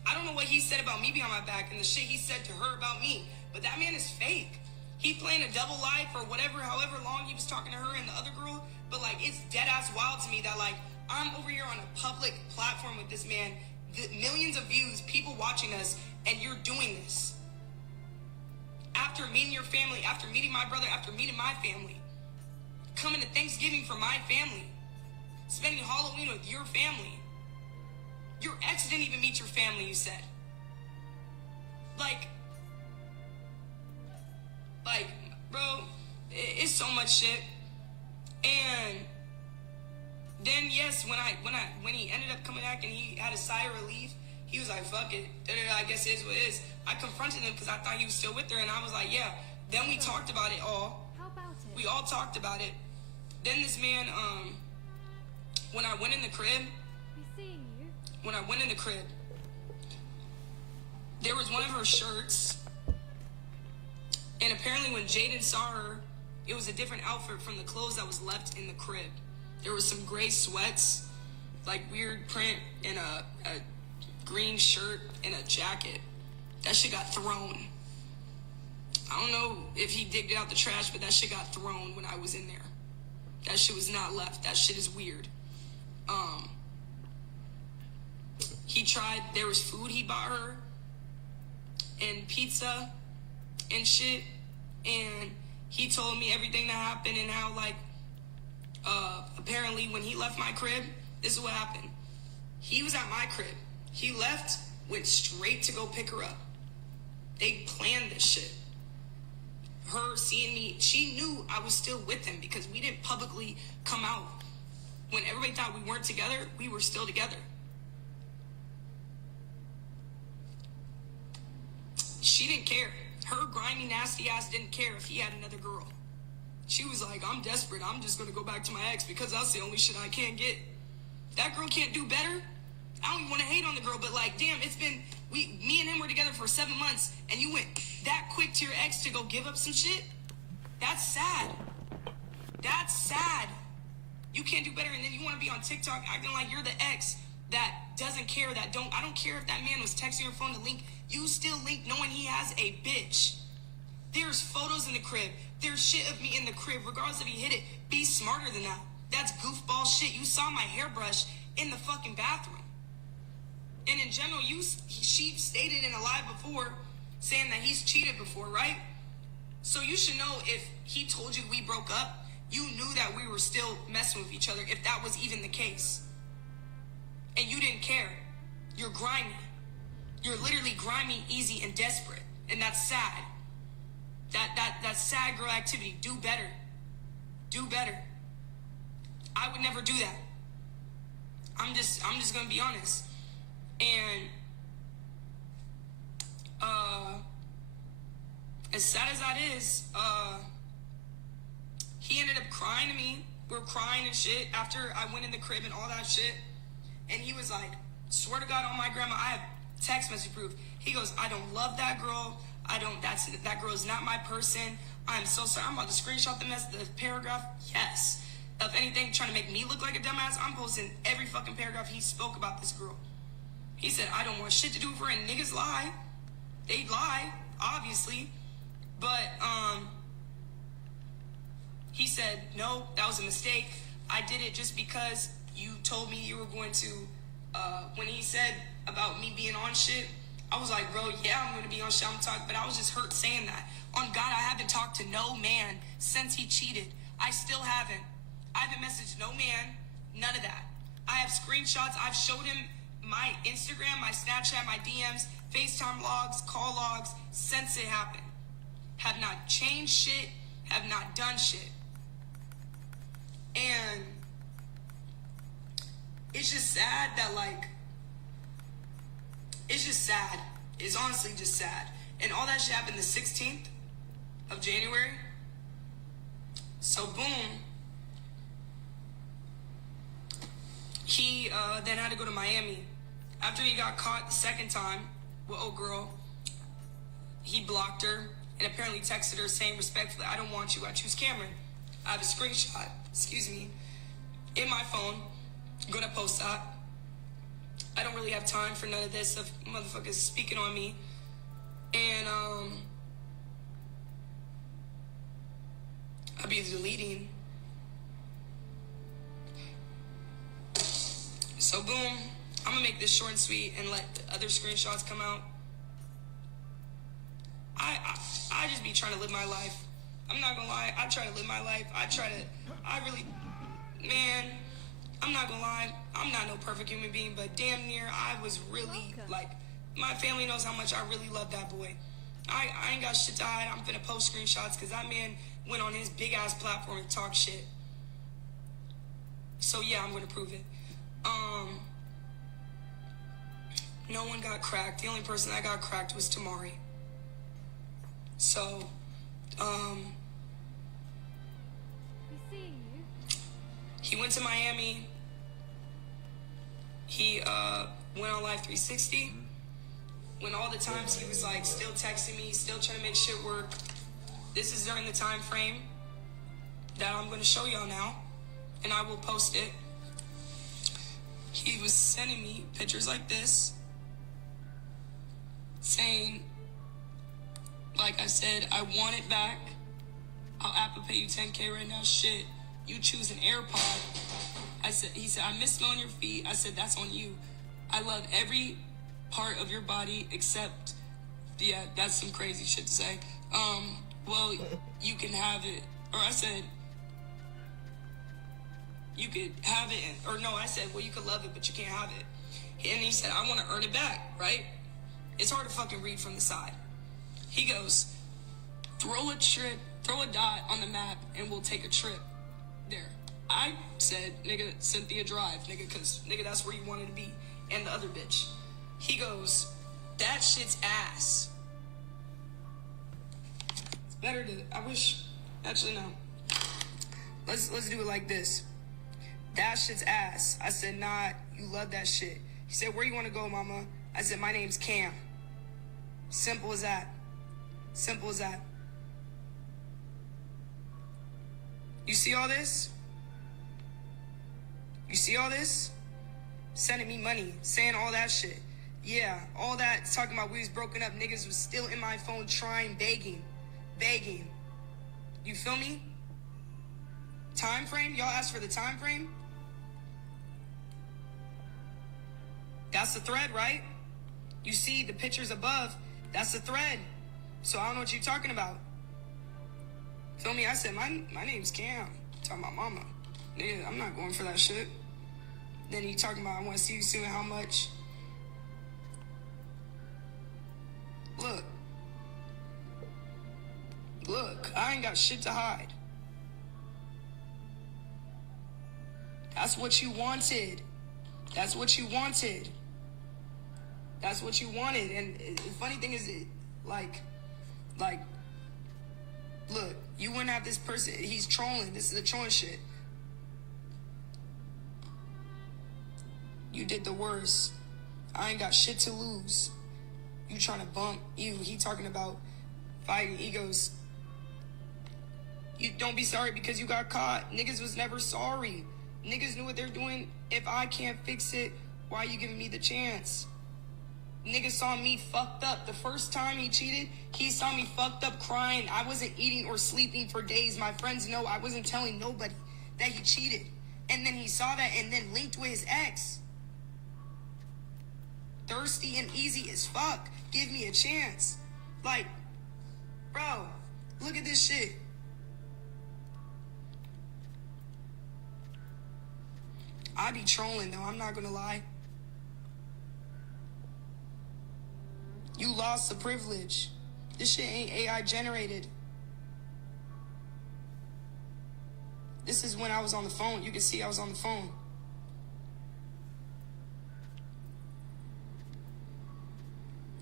I don't know what he said about me behind my back and the shit he said to her about me, but that man is fake. He playing a double life or whatever, however long he was talking to her and the other girl, but like, it's dead ass wild to me that like, I'm over here on a public platform with this man, millions of views, people watching us, and you're doing this. After meeting your family, after meeting my brother, after meeting my family, coming to Thanksgiving for my family, spending Halloween with your family. Your ex didn't even meet your family, you said. Like, bro, it's so much shit. And then yes, when he ended up coming back and he had a sigh of relief, he was like, fuck it, I guess it is what it is. I confronted him because I thought he was still with her, and I was like, yeah. Then we talked about it all. How about it? We all talked about it. Then this man, when I went in the crib, Be seeing you. when I went in the crib, there was one of her shirts, and apparently when Jaden saw her, it was a different outfit from the clothes that was left in the crib. There was some gray sweats, like weird print, and a green shirt and a jacket. That shit got thrown. I don't know if he digged it out the trash, but that shit got thrown when I was in there. That shit was not left. That shit is weird. He tried, there was food he bought her, and pizza, and shit, and he told me everything that happened and how, like, apparently when he left my crib, this is what happened. He was at my crib. He left, went straight to go pick her up. They planned this shit. Her seeing me, she knew I was still with him because we didn't publicly come out. When everybody thought we weren't together, we were still together. She didn't care. Her grimy, nasty ass didn't care if he had another girl. She was like, I'm desperate. I'm just going to go back to my ex because that's the only shit I can't get. That girl can't do better. I don't even want to hate on the girl, but like, damn, it's been, me and him were together for 7 months, and you went that quick to your ex to go give up some shit? That's sad. That's sad. You can't do better, and then you want to be on TikTok acting like you're the ex that doesn't care, I don't care if that man was texting your phone to link. You still link knowing he has a bitch. There's photos in the crib. There's shit of me in the crib, regardless if he hit it. Be smarter than that. That's goofball shit. You saw my hairbrush in the fucking bathroom. And in general, she stated in a live before saying that he's cheated before, right? So you should know if he told you we broke up, you knew that we were still messing with each other, if that was even the case. And you didn't care. You're grimy. You're literally grimy, easy, and desperate. And that's sad. That's sad girl activity. Do better. Do better. I would never do that. I'm just gonna be honest. And as sad as that is, he ended up crying to me. We were crying and shit after I went in the crib and all that shit. And he was like, swear to God on my grandma, I have text message proof. He goes, I don't love that girl. That girl is not my person. I'm so sorry. I'm about to screenshot the paragraph. Yes. If anything, trying to make me look like a dumbass, I'm posting every fucking paragraph he spoke about this girl. He said, I don't want shit to do with her, and niggas lie. They lie, obviously. But, he said, no, that was a mistake. I did it just because you told me you were going to, when he said about me being on shit, I was like, bro, yeah, I'm going to be on shit, I'm talking, but I was just hurt saying that. On God, I haven't talked to no man since he cheated. I still haven't. I haven't messaged no man, none of that. I have screenshots. I've showed him my Instagram, my Snapchat, my DMs, FaceTime logs, call logs, since it happened. Have not changed shit, have not done shit. And it's just sad that, like, it's just sad. It's honestly just sad. And all that shit happened the 16th of January. So boom. He then had to go to Miami. After he got caught the second time with old girl, he blocked her and apparently texted her saying respectfully, I don't want you, I choose Cameron. I have a screenshot, in my phone. I'm gonna post that. I don't really have time for none of this of motherfuckers speaking on me. And I'll be deleting. So boom, I'm gonna make this short and sweet and let the other screenshots come out. I just be trying to live my life. I'm not gonna lie, I try to live my life. Man, I'm not gonna lie, I'm not no perfect human being, but damn near I was really, like, my family knows how much I really love that boy. I ain't got shit to hide. I'm finna post screenshots because that man went on his big ass platform and talk shit. So yeah, I'm gonna prove it. No one got cracked. The only person that got cracked was Tamari. So, Be seeing you. he went to Miami. He went on Live 360. When all the times he was like still texting me, still trying to make shit work. This is during the time frame that I'm going to show y'all now, and I will post it. He was sending me pictures like this, saying, like I said, I want it back. I'll Apple pay you 10K right now. Shit, you choose an AirPod. He said, I miss smelling your feet. I said, that's on you. I love every part of your body except, yeah, that's some crazy shit to say. Well, you can have it. Or I said, you could have it. Or no, I said, well, you could love it, but you can't have it. And he said, I want to earn it back, right? It's hard to fucking read from the side. He goes, throw a dot on the map, and we'll take a trip there. I said, nigga, Cynthia Drive, nigga, because, nigga, that's where you wanted to be. And the other bitch. He goes, that shit's ass. It's better to, I wish, actually, no. Let's do it like this. That shit's ass. I said, nah, you love that shit. He said, where you want to go, mama? I said, my name's Cam. Simple as that. Simple as that. You see all this? You see all this? Sending me money, saying all that shit. Yeah, all that, talking about we was broken up. Niggas was still in my phone trying, begging. You feel me? Time frame? Y'all asked for the time frame? That's the thread, right? You see the pictures above, that's the thread. So I don't know what you're talking about. Feel me? I said, my name's Cam. Talking about mama. Nigga, I'm not going for that shit. Then he talking about, I want to see you soon, how much? Look, I ain't got shit to hide. That's what you wanted. That's what you wanted. That's what you wanted. And the funny thing is, look, you wouldn't have this person, he's trolling. This is the trolling shit. You did the worst. I ain't got shit to lose. You trying to bump you. He talking about fighting egos. You don't be sorry because you got caught. Niggas was never sorry. Niggas knew what they're doing. If I can't fix it, why you giving me the chance? Niggas saw me fucked up. The first time he cheated, he saw me fucked up crying. I wasn't eating or sleeping for days. My friends know I wasn't telling nobody that he cheated. And then he saw that and then linked with his ex. Thirsty and easy as fuck. Give me a chance. Like, bro, look at this shit. I be trolling though, I'm not gonna lie. You lost the privilege. This shit ain't AI generated. This is when I was on the phone. You can see I was on the phone.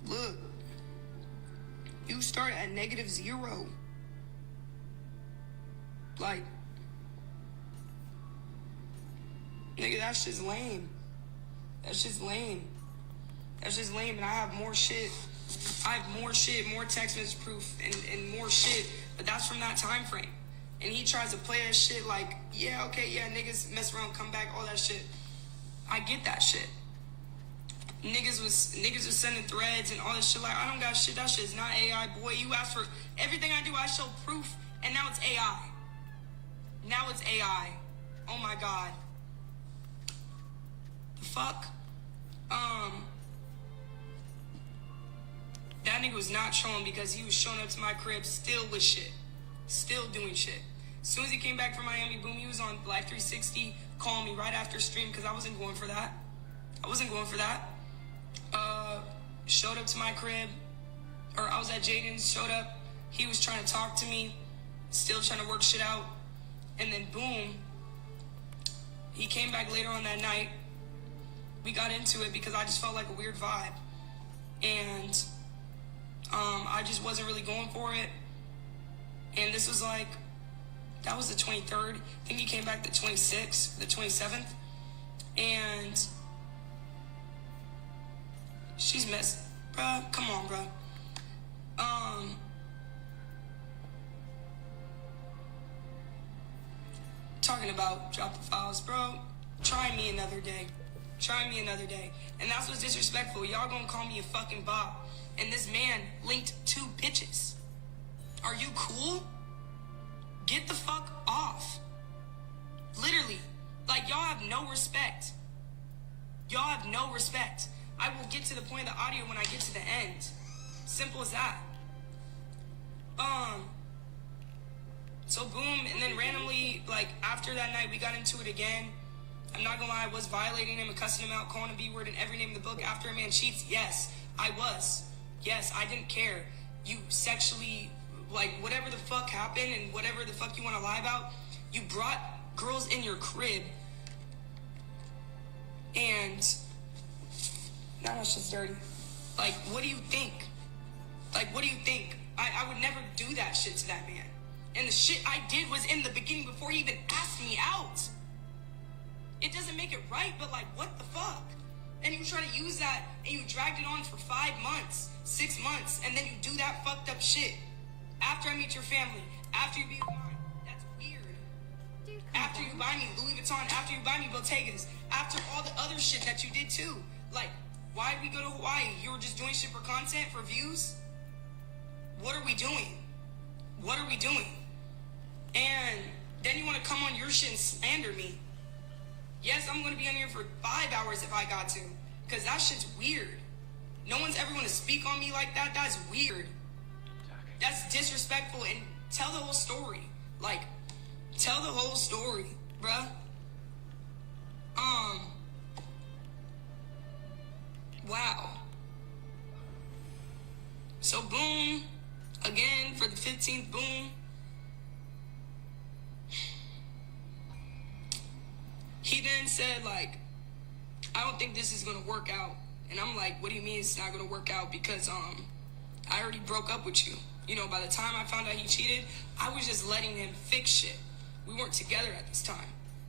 Look, you start at -0. Like, nigga, that's just lame. That's just lame. That's just lame, and I have more shit. More text message proof, and more shit. But that's from that time frame. And he tries to play that shit like, yeah, okay, yeah, niggas mess around, come back, all that shit. I get that shit. niggas was sending threads and all this shit. Like, I don't got shit. That shit is not AI, boy. You asked for everything I do. I show proof, and now it's AI. Now it's AI. Oh my god. The fuck? That nigga was not trolling because he was showing up to my crib still with shit. Still doing shit. As soon as he came back from Miami, boom, he was on Live 360, calling me right after stream because I wasn't going for that. Showed up to my crib, or I was at Jaden's, showed up. He was trying to talk to me, still trying to work shit out. And then boom, he came back later on that night. We got into it because I just felt like a weird vibe. And I just wasn't really going for it. And this was like, that was the 23rd. I think he came back the 26th, the 27th. And she's messed, bruh. Come on, bruh. Talking about drop the files, bro. Try me another day. And that's what's disrespectful. Y'all gonna call me a fucking bot. And this man linked 2 bitches. Are you cool? Get the fuck off. Literally. Like, y'all have no respect. I will get to the point of the audio when I get to the end. Simple as that. So boom, and then randomly, like, after that night, we got into it again. I'm not gonna lie, I was violating him and cussing him out, calling him B-word in every name in the book. After a man cheats, yes, I was. Yes, I didn't care. You sexually, like, whatever the fuck happened and whatever the fuck you want to lie about, you brought girls in your crib. And now that's just dirty. Like, what do you think? I would never do that shit to that man. And the shit I did was in the beginning before he even asked me out. It doesn't make it right, but like, what the fuck? And you try to use that and you dragged it on for 5 months, 6 months, and then you do that fucked up shit. After I meet your family, after you be with mine, that's weird. Dude, After you buy me Louis Vuitton, after you buy me Bottegas, after all the other shit that you did too. Like, why did we go to Hawaii? You were just doing shit for content, for views? What are we doing? And then you want to come on your shit and slander me. Yes, I'm going to be on here for 5 hours if I got to. Because that shit's weird. No one's ever going to speak on me like that. That's weird. That's disrespectful. And tell the whole story. Like, tell the whole story, bruh. Wow. So boom. Again, for the 15th, boom. He then said, like, I don't think this is going to work out. And I'm like, what do you mean it's not going to work out? Because I already broke up with you. You know, by the time I found out he cheated, I was just letting him fix shit. We weren't together at this time.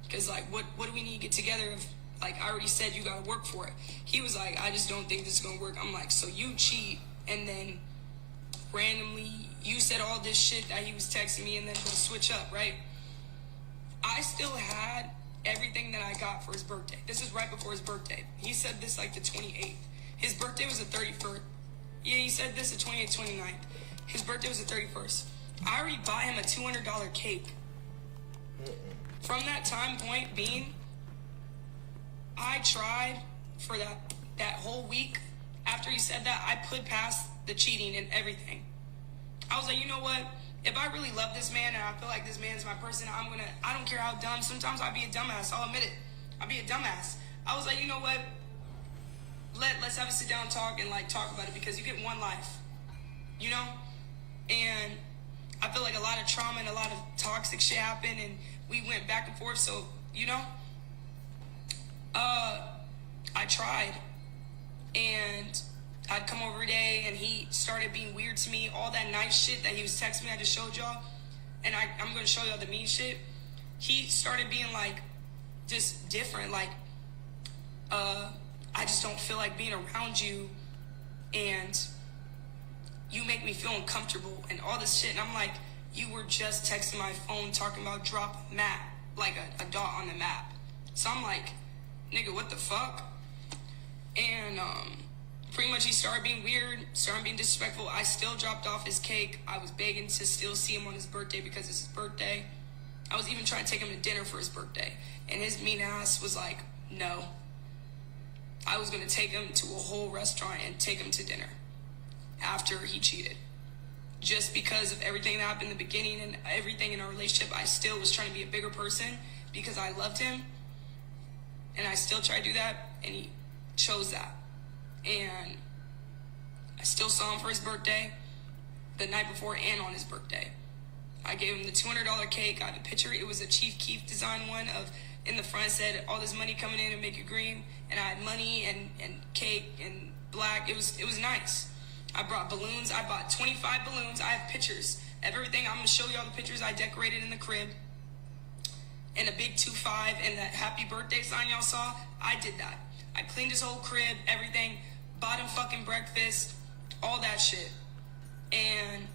Because, like, what do we need to get together if, like, I already said you got to work for it? He was like, I just don't think this is going to work. I'm like, so you cheat, and then randomly you said all this shit that he was texting me and then go switch up, right? I still had everything that I got for his birthday. This is right before his birthday. He said this like the 28th. His birthday was the 31st. Yeah, he said this the 28th, 29th. His birthday was the 31st. I already bought him a $200 cake. From that time point being, I tried for that whole week. After he said that, I put past the cheating and everything. I was like, you know what? If I really love this man and I feel like this man's my person, I don't care how dumb. Sometimes I'll be a dumbass. I'll admit it. I'll be a dumbass. I was like, you know what? Let's have a sit down talk and like talk about it because you get one life, you know? And I feel like a lot of trauma and a lot of toxic shit happened and we went back and forth. So, you know, I tried and I'd come over every day and he started being weird to me. All that nice shit that he was texting me, I just showed y'all. And I'm going to show y'all the mean shit. He started being like, just different. Like, I just don't feel like being around you. And you make me feel uncomfortable and all this shit. And I'm like, you were just texting my phone talking about drop map, like a dot on the map. So I'm like, nigga, what the fuck? And pretty much he started being weird, started being disrespectful. I still dropped off his cake. I was begging to still see him on his birthday because it's his birthday. I was even trying to take him to dinner for his birthday. And his mean ass was like, no. I was going to take him to a whole restaurant and take him to dinner after he cheated. Just because of everything that happened in the beginning and everything in our relationship, I still was trying to be a bigger person because I loved him. And I still tried to do that, and he chose that. And I still saw him for his birthday, the night before and on his birthday. I gave him the $200 cake. I had a picture. It was a Chief Keef design one of, in the front said, all this money coming in and make it green. And I had money and cake and black. It was nice. I brought balloons. I bought 25 balloons. I have pictures of everything. I'm going to show you all the pictures I decorated in the crib. And a big 2-5 and that happy birthday sign y'all saw. I did that. I cleaned his whole crib, everything. Bought him fucking breakfast. All that shit. And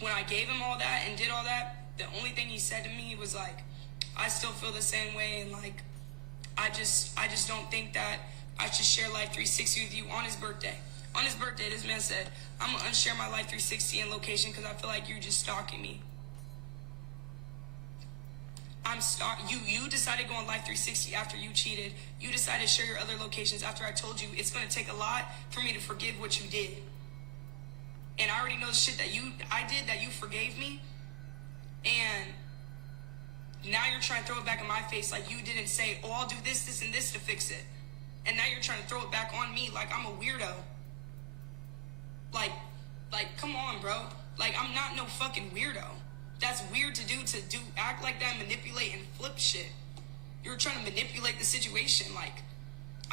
when I gave him all that and did all that, the only thing he said to me was like, I still feel the same way, and like, I just don't think that I should share Life 360 with you on his birthday. On his birthday, this man said, I'm gonna unshare my Life 360 and location because I feel like you're just stalking me. You decided to go on Life 360 after you cheated. You decided to share your other locations after I told you it's gonna take a lot for me to forgive what you did. And I already know the shit that I did that you forgave me. And now you're trying to throw it back in my face like you didn't say, oh, I'll do this, this, and this to fix it. And now you're trying to throw it back on me like I'm a weirdo. Like, come on, bro. Like, I'm not no fucking weirdo. That's weird to do, act like that, manipulate and flip shit. You're trying to manipulate the situation. Like,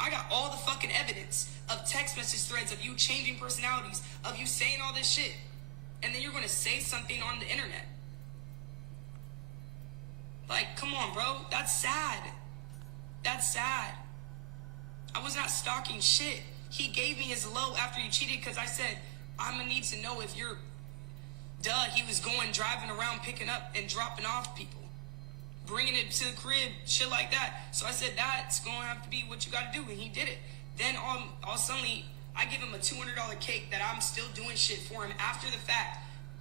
I got all the fucking evidence of text message threads of you changing personalities, of you saying all this shit. And then you're going to say something on the internet. Like, come on, bro. That's sad. That's sad. I was not stalking shit. He gave me his low after you cheated because I said, I'm going to need to know if you're... Duh, he was driving around, picking up and dropping off people. Bringing it to the crib, shit like that. So I said, that's going to have to be what you got to do. And he did it. Then all suddenly, I give him a $200 cake that I'm still doing shit for him after the fact.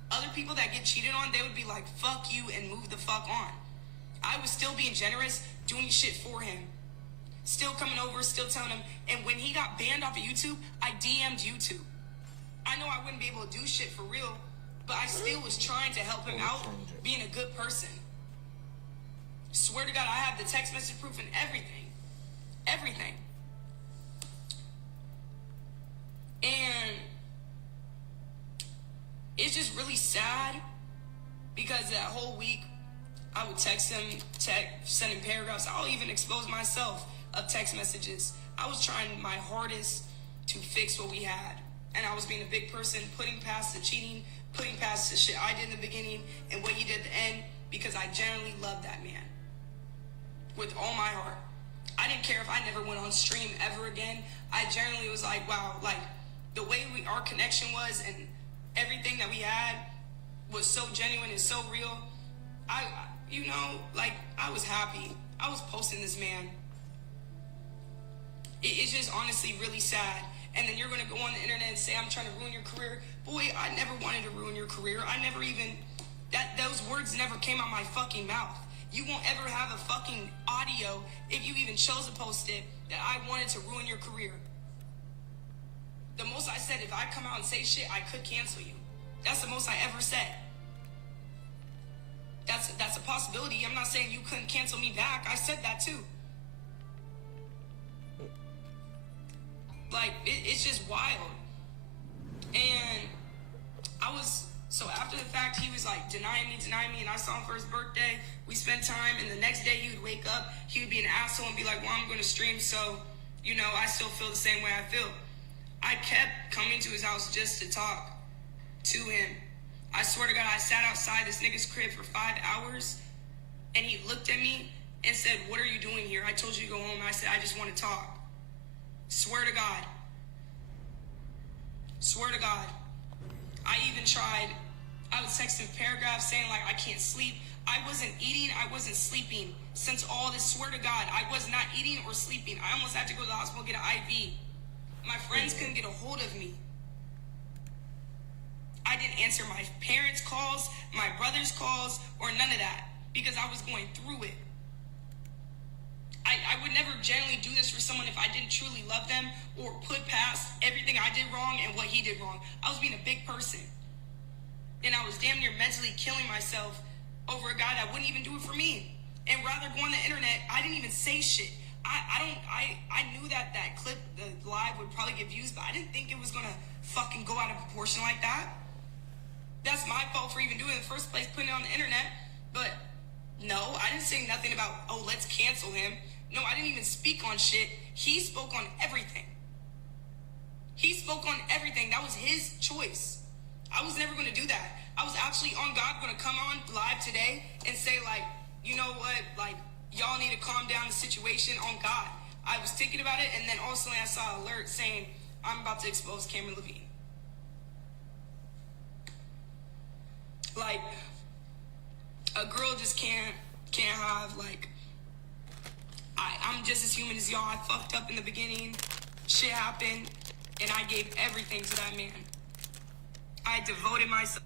Other people that get cheated on, they would be like, fuck you and move the fuck on. I was still being generous, doing shit for him. Still coming over, still telling him. And when he got banned off of YouTube, I DM'd YouTube. I know I wouldn't be able to do shit for real, but I still was trying to help him out, being a good person. Swear to God, I have the text message proof and everything. Everything. And it's just really sad because that whole week I would text him, send him paragraphs. I'll even expose myself of text messages. I was trying my hardest to fix what we had. And I was being a big person, putting past the cheating, putting past the shit I did in the beginning and what he did at the end, because I genuinely loved that man with all my heart. I didn't care if I never went on stream ever again. I genuinely was like, wow, like the way our connection was and everything that we had was so genuine and so real. I was happy. I was posting this man. It's just honestly really sad. And then you're going to go on the internet and say, I'm trying to ruin your career. Boy, I never wanted to ruin your career. Those words never came out my fucking mouth. You won't ever have a fucking audio, if you even chose to post it, that I wanted to ruin your career. The most I said, if I come out and say shit, I could cancel you. That's the most I ever said. That's a possibility. I'm not saying you couldn't cancel me back. I said that too. Like, it's just wild. And so after the fact, he was like denying me, and I saw him for his birthday. We spent time, and the next day he would wake up, he would be an asshole and be like, well, I'm going to stream, so, I still feel the same way I feel. I kept coming to his house just to talk to him. I swear to God, I sat outside this nigga's crib for 5 hours, and he looked at me and said, what are you doing here? I told you to go home. I said, I just want to talk. Swear to God. Swear to God. I even tried, I would text him paragraphs saying like, I can't sleep. I wasn't eating, I wasn't sleeping. Since all this, swear to God, I was not eating or sleeping. I almost had to go to the hospital and get an IV. My friends couldn't get a hold of me. I didn't answer my parents' calls, my brother's calls, or none of that because I was going through it. I would never generally do this for someone if I didn't truly love them or put past everything I did wrong and what he did wrong. I was being a big person. And I was damn near mentally killing myself over a guy that wouldn't even do it for me. And rather go on the internet, I didn't even say shit. I knew that clip, the live, would probably get views, but I didn't think it was gonna fucking go out of proportion like that. That's my fault for even doing it in the first place, putting it on the internet. But no, I didn't say nothing about, oh, let's cancel him. No, I didn't even speak on shit. He spoke on everything. He spoke on everything. That was his choice. I was never going to do that. I was actually on God going to come on live today and say, like, you know what, like, y'all need to calm down the situation on God. I was thinking about it, and then all of a sudden I saw an alert saying, I'm about to expose Cameron Levine. Like, a girl just can't have, like, I'm just as human as y'all. I fucked up in the beginning. Shit happened. And I gave everything to that man. I devoted myself.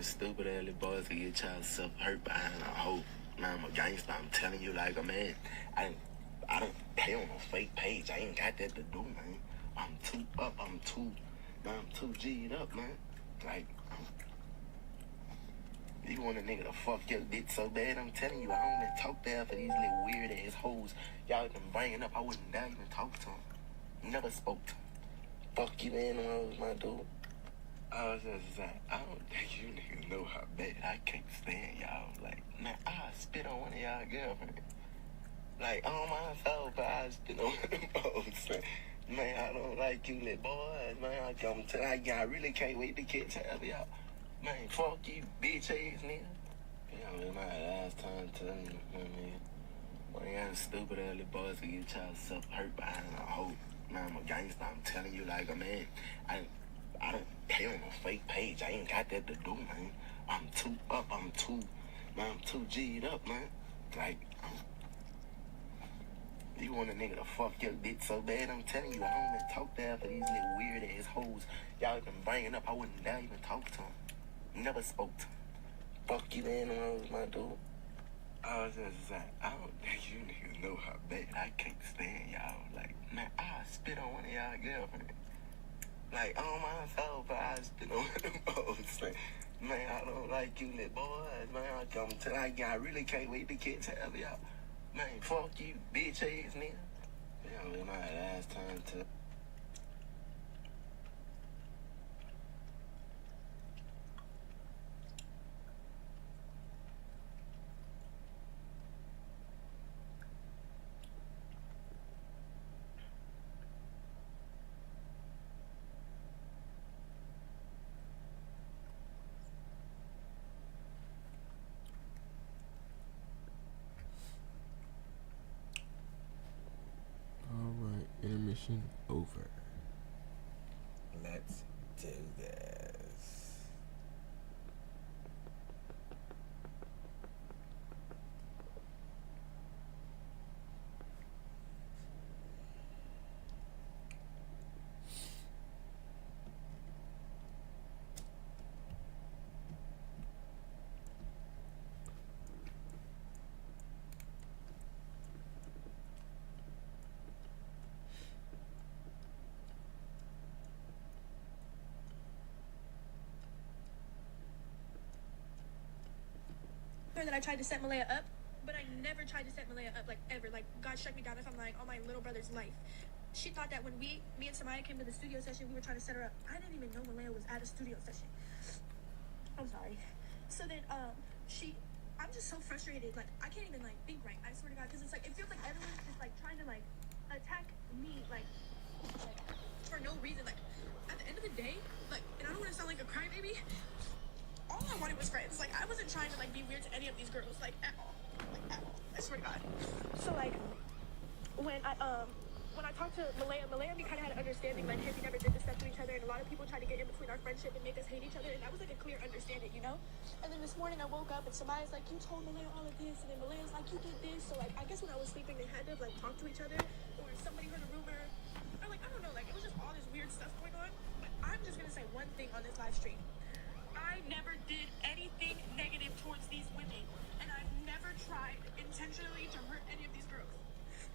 Stupid early boys to get yourself hurt behind a hoe. Man, I'm a gangster. I'm telling you, like a man. I don't pay on a fake page. I ain't got that to do, man. I'm too up. I'm too G'd up, man. Like, you want a nigga to fuck your bitch so bad? I'm telling you, I don't even talk there for these little weird ass hoes. Y'all been bringing up. I wouldn't dare even talk to them. Never spoke to them. Fuck you, animals, my dude. I was just like, I don't think you niggas know how bad I can't stand y'all. Like, man, I'll spit on one of y'all girlfriends. Like, on my soul, but I'll spit on one of them folks. Man, I don't like you little boys, man. I really can't wait to catch half of y'all. Man, fuck you, bitch ass nigga. Yeah, man, my last time telling you, man. One of y'all stupid early boys to get yourself hurt behind a hoe. Man, I'm a gangster. I'm telling you, like a man. I don't pay on a fake page. I ain't got that to do, man. I'm too up. I'm too G'd up, man. Like, you want a nigga to fuck your bitch so bad? I'm telling you, I don't even talk there for these little weird ass hoes. Y'all been bringing up. I wouldn't dare even talk to them. Never spoke to them. Fuck you, animals, my dude. I was just like, I don't think you niggas know how bad I can't stand y'all. Like, man, I'll spit on one of y'all girlfriends. Like, on my soul, but I spit on one of them folks. Man, I don't like you little boys, man. I really can't wait to catch half of y'all. Man, fuck you, bitch ass nigga. Yeah, man, my last time to... Alright, intermission over. Let's do this. That I tried to set Malaya up, but I never tried to set Malaya up, like, ever. Like, God struck me down if I'm lying on my little brother's life. She thought that when me and Samaya came to the studio session, we were trying to set her up. I didn't even know Malaya was at a studio session. I'm sorry. So then, I'm just so frustrated. Like, I can't even, like, think right. I swear to God, because it's like, it feels like everyone's just, like, trying to, like, attack me, like, for no reason. Like, at the end of the day, like, and I don't want to sound like a crybaby, all I wanted was friends. Like, I wasn't trying to, like, be weird to any of these girls, like, at all. Like, at all. I swear to God. So, like, when I talked to Malaya and me kind of had an understanding, like, hey, we never did this stuff to each other, and a lot of people tried to get in between our friendship and make us hate each other, and that was, like, a clear understanding, you know? And then this morning I woke up, and Samaya's like, you told Malaya all of this, and then Malaya's like, you did this. So, like, I guess when I was sleeping, they had to, like, talk to each other, or somebody heard a rumor, or, like, I don't know, like, it was just all this weird stuff going on. But I'm just gonna say one thing on this live stream. I never did anything negative towards these women, and I've never tried intentionally to hurt any of these girls.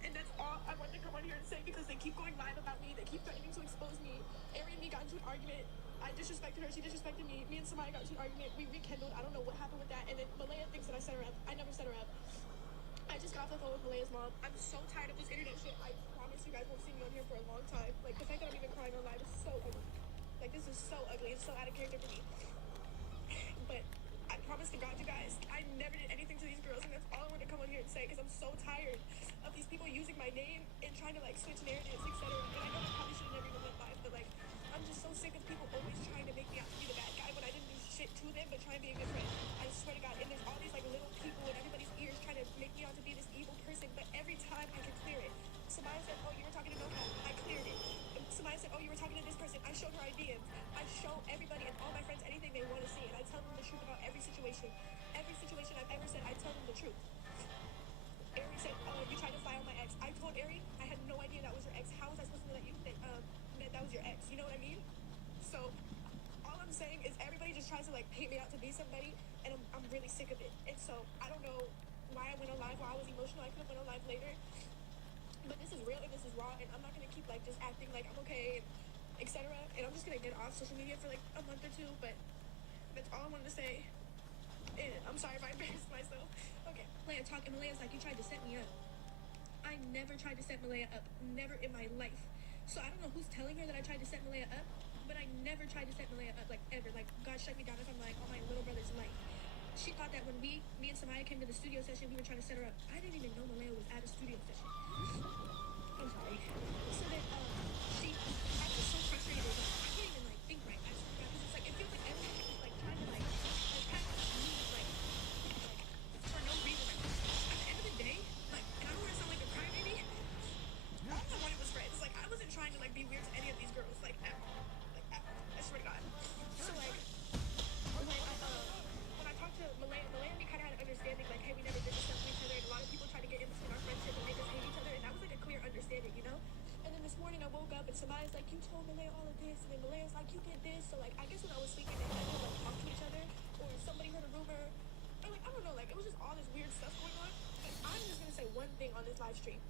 And that's all I want to come on here and say, because they keep going live about me, they keep threatening to expose me. Ari and me got into an argument. I disrespected her, she disrespected me. Me and Samaya got into an argument. We rekindled. I don't know what happened with that. And then Malaya thinks that I set her up. I never set her up. I just got off the phone with Malaya's mom. I'm so tired of this internet shit. I promise you guys won't see me on here for a long time. Like, the fact that I'm even crying on live is so ugly. Like, this is so ugly. It's so out of character for me. But I promise to God, you guys, I never did anything to these girls, and that's all I want to come on here and say. say because I'm so tired of these people using my name and trying to like switch narratives, etc. And I know I probably should have never even went live, but like I'm just so sick of people always trying to make me out to be the bad guy when I didn't do shit to them, but try and be a good friend. I swear to God, and there's all these like little people in everybody's ears trying to make me out to be this evil person, but every time I can clear it. Samaya said, oh, you were talking to Yokai. I cleared it. Samaya said, oh, you were talking to this person. I showed her ideas. I show everybody and all my friends anything they want to see, and I tell them the truth about every situation. Every situation I've ever said, I tell them the truth. Ari said, you tried to file my ex. I told Ari I had no idea that was your ex. How was I supposed to know that was your ex? You know what I mean? So all I'm saying is everybody just tries to like paint me out to be somebody, and I'm really sick of it. And so I don't know why I went on live while I was emotional. I could have went on live later, but this is real and this is raw, and I'm not gonna keep like just acting like I'm okay, etc. And I'm just gonna get off social media for like a month or two. But that's all I wanted to say. And I'm sorry if I embarrassed myself. Okay, Malaya talk, and Malaya's like, you tried to set me up. I never tried to set Malaya up, never in my life. So I don't know who's telling her that I tried to set Malaya up, but I never tried to set Malaya up, like ever. Like God shut me down if I'm like on my little brother's life. She thought that when me and Samaya came to the studio session, we were trying to set her up. I didn't even know Malaya was at a studio session. I'm sorry. So then, I'm just so frustrated. I can't even like think right. I swear to God, because it's like it feels like everyone is like trying to like attack me like for no reason. Like at the end of the day, like, and I don't want to sound like a crybaby. All I wanted was friends. Like I wasn't trying to like be weird to any of these girls. Like at all. Like at all. I swear to God. So like when I talked to Malaya and me kind of had an understanding. Like hey, we never did this stuff to each other, and a lot of people tried to get in between our friendship and make us hate each other, and that was like a clear understanding, you know. And then this morning I woke up and Samaya's like, you told Malaya all of this, and then Malaya's like, you did this. So like I guess when I was sleeping they had to like talk to each other, or somebody heard a rumor, or like I don't know, like it was just all this weird stuff going on. And I'm just gonna say one thing on this live stream.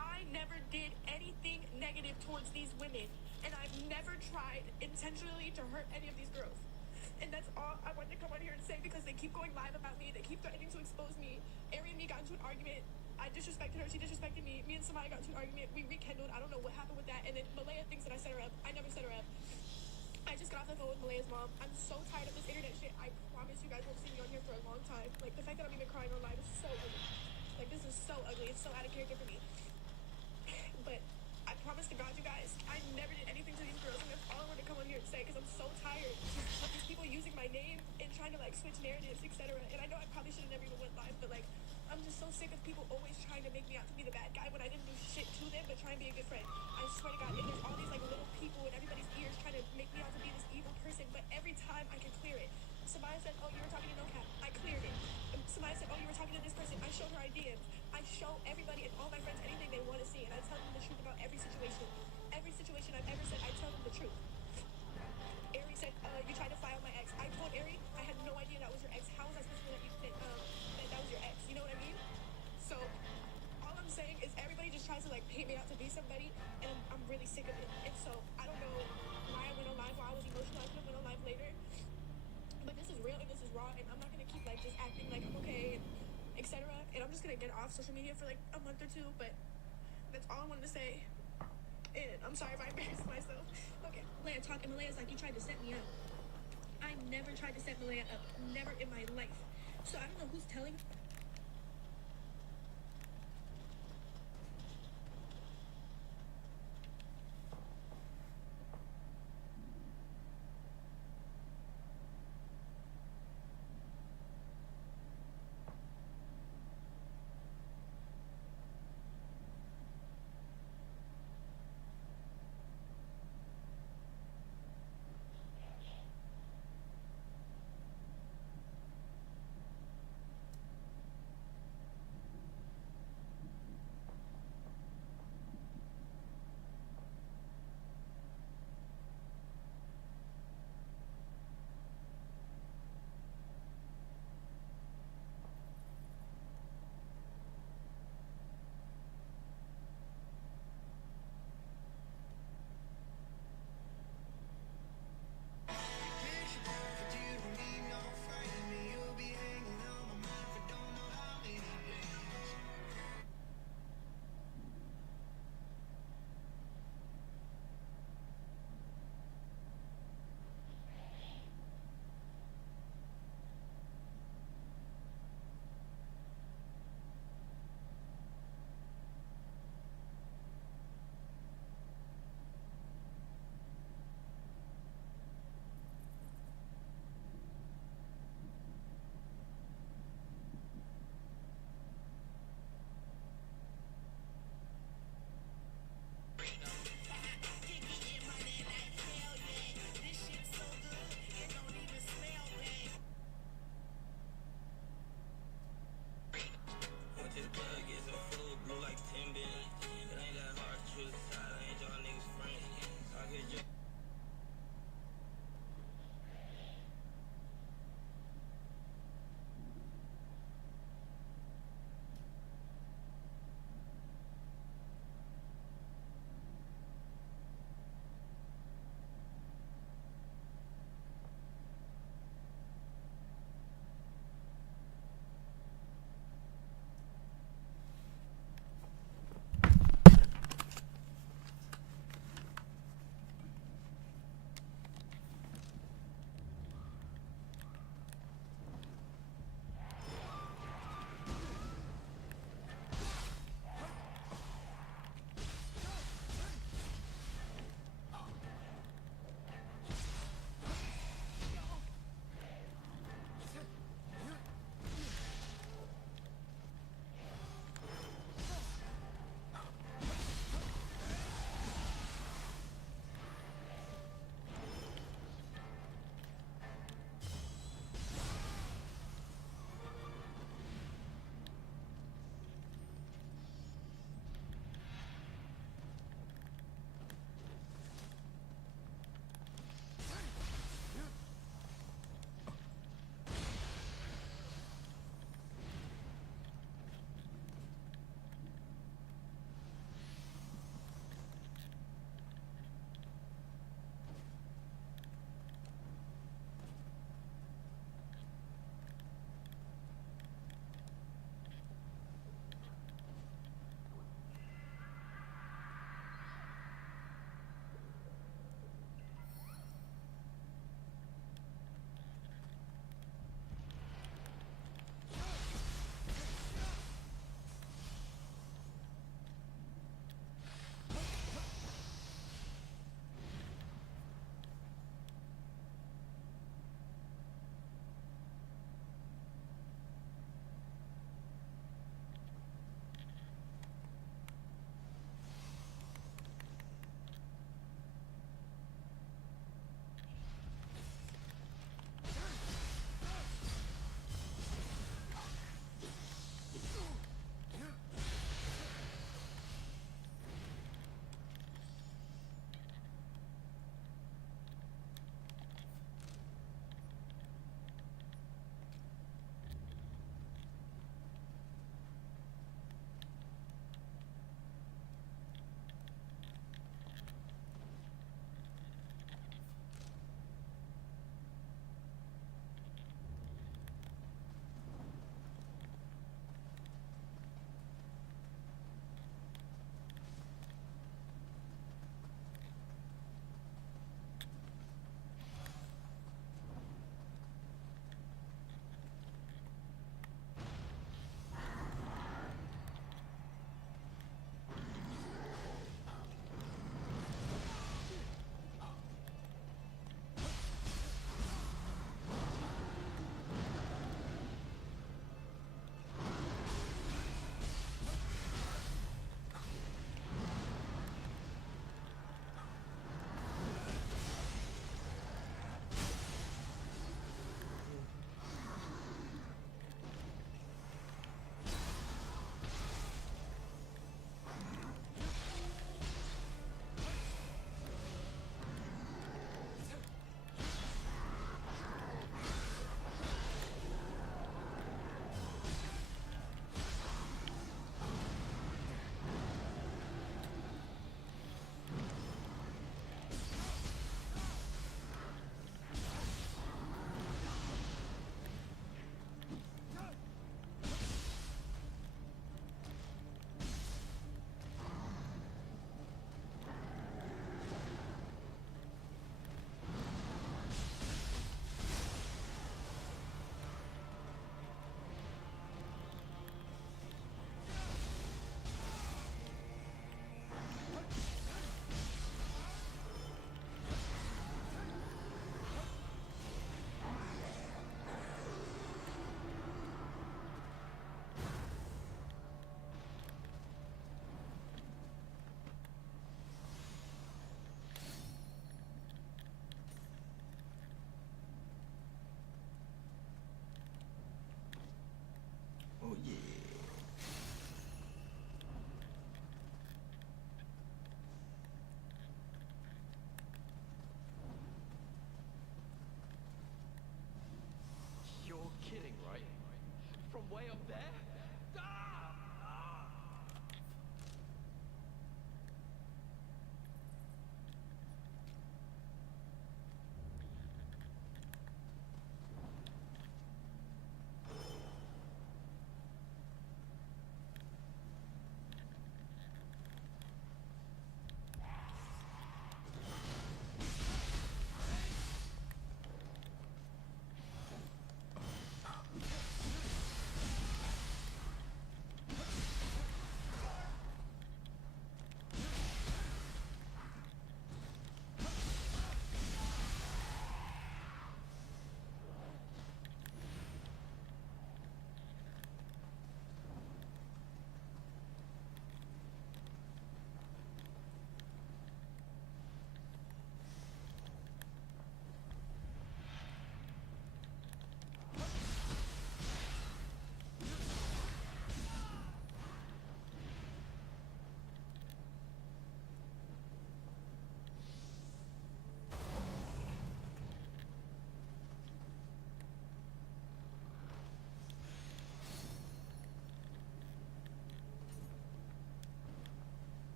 I never did anything negative towards these women, and I've never tried intentionally to hurt any of these girls. And that's all I wanted to come on here and say, because they keep going live about me. They keep threatening to expose me. Ari and me got into an argument. I disrespected her. She disrespected me. Me and Samaya got into an argument. We rekindled. I don't know what happened with that. And then Malaya thinks that I set her up. I never set her up. I just got off the phone with Malaya's mom. I'm so tired of this internet shit. I promise you guys won't see me on here for a long time. Like, the fact that I'm even crying on live is so ugly. Like, this is so ugly. It's so out of character for me. But I promise to God, you guys, I never did anything to these girls, and that's all I wanted to come on here and say, because I'm so tired of these people using my name and trying to like switch narratives, etc. And I know I probably should have never even went live, but like I'm just so sick of people always trying to make me out to be the bad guy when I didn't do shit to them, but try and be a good friend. I swear to God, and there's all these like little people in everybody's ears trying to make me out to be this evil person, but every time I can clear it. Samaya said, oh, you were talking to Yokai. I cleared it. Samaya said, oh, you were talking to this person. I showed her ideas. I show everybody and all my friends anything they want to see, and I tell them the truth about every situation. Every situation I've ever said, I tell them the truth. Ari said, you tried to file my ex. I told Ari I had no idea that was your ex. How was I supposed to know that was your ex? You know what I mean? So all I'm saying is everybody just tries to like paint me out to be somebody, and I'm really sick of it. And so I don't know why I went on live while I was emotional. I could have went on live later. But this is real and this is raw, and I'm not gonna keep like just acting like I'm okay, etc. And I'm just gonna get off social media for like a month or two. But that's all I wanted to say. And I'm sorry if I embarrassed myself. Okay, Malaya talk, and Malaya's like, you tried to set me up. I never tried to set Malaya up, never in my life. So I don't know who's telling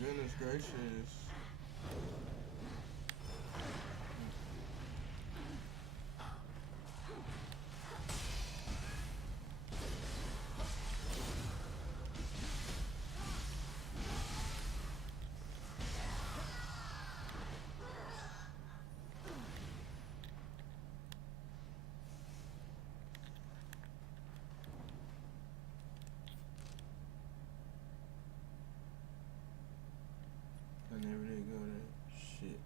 goodness gracious. I never did go there. Shit.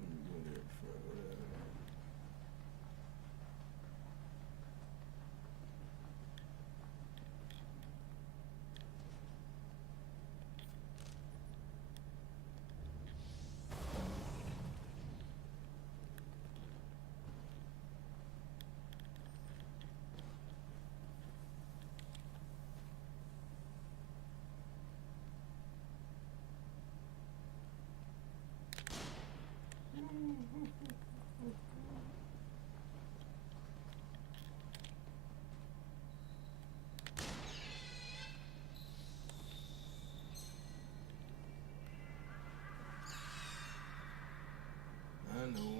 Let me go there before I go there. I know.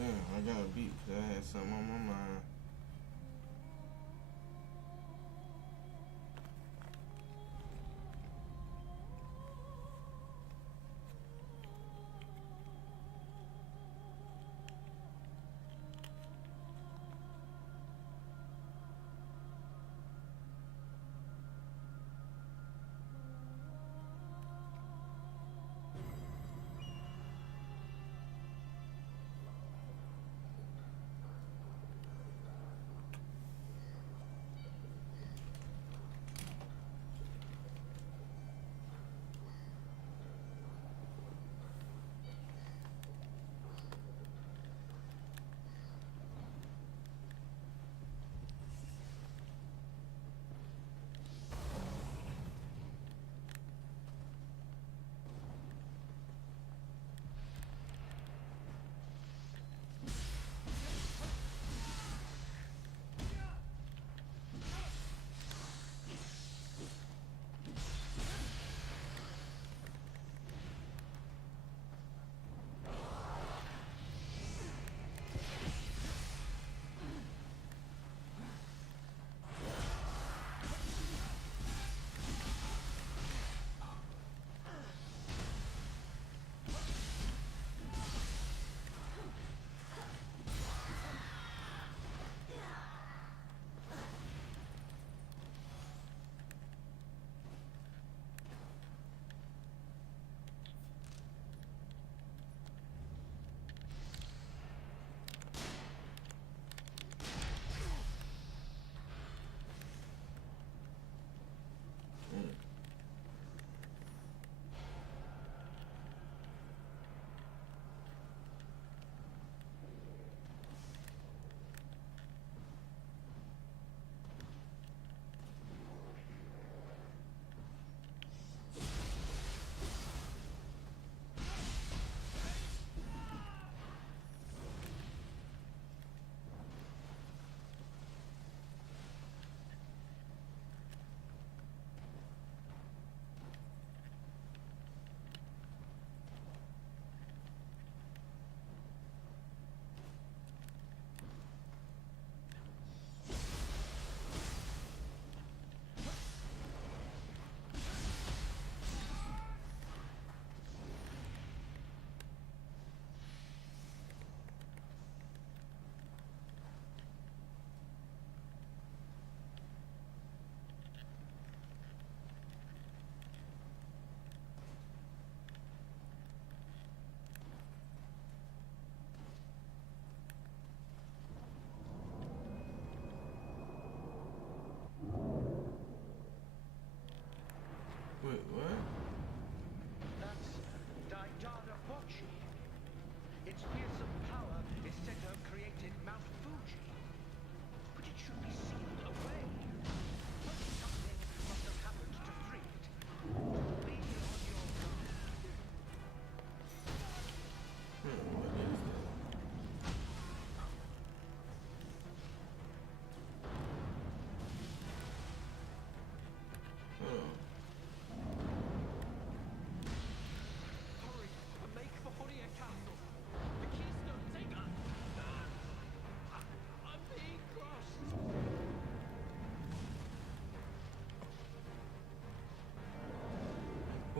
Damn, I got beat because I had something on my mind.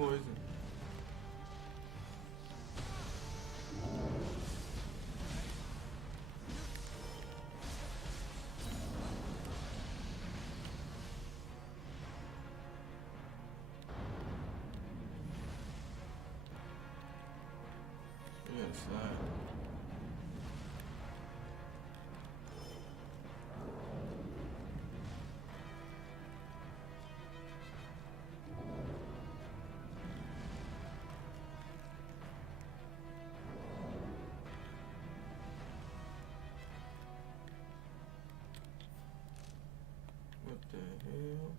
Poison. Yes, what the hell?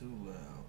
too loud.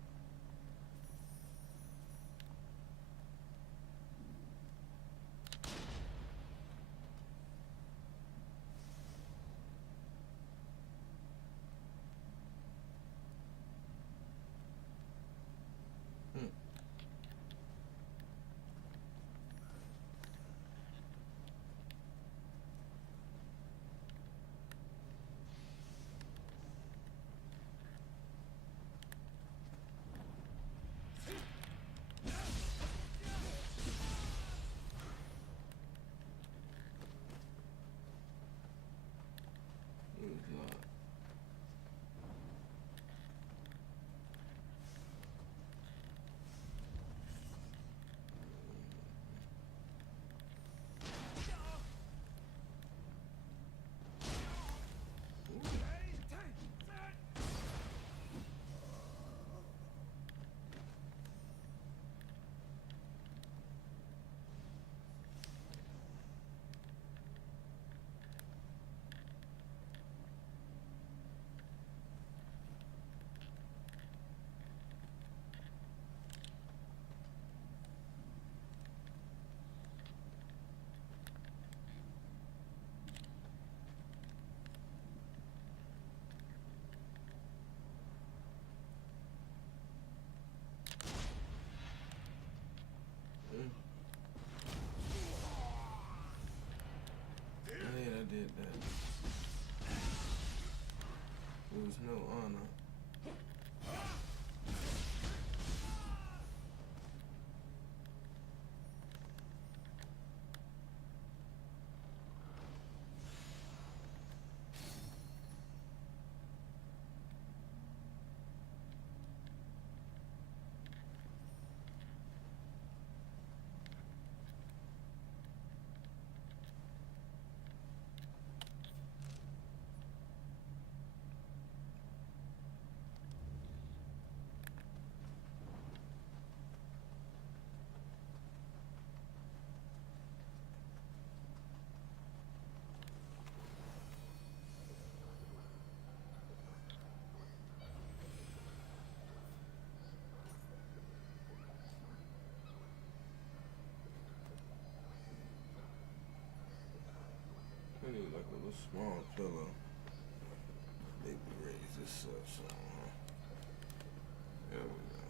Did that. There was no honor. I need like a little small pillow. Maybe raise this up some. There we go.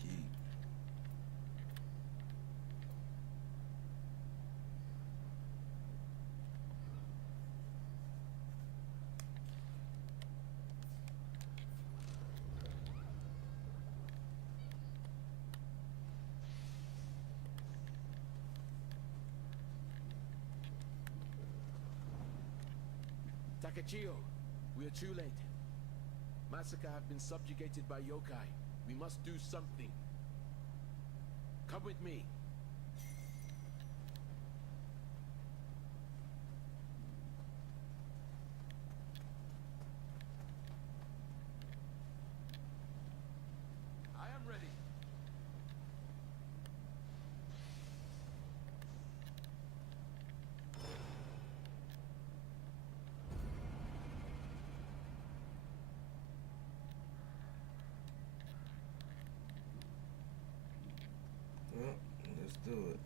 geek. Takechio, we are too late. Masaka have been subjugated by Yokai. We must do something. Come with me. I am ready. Well, let's do it.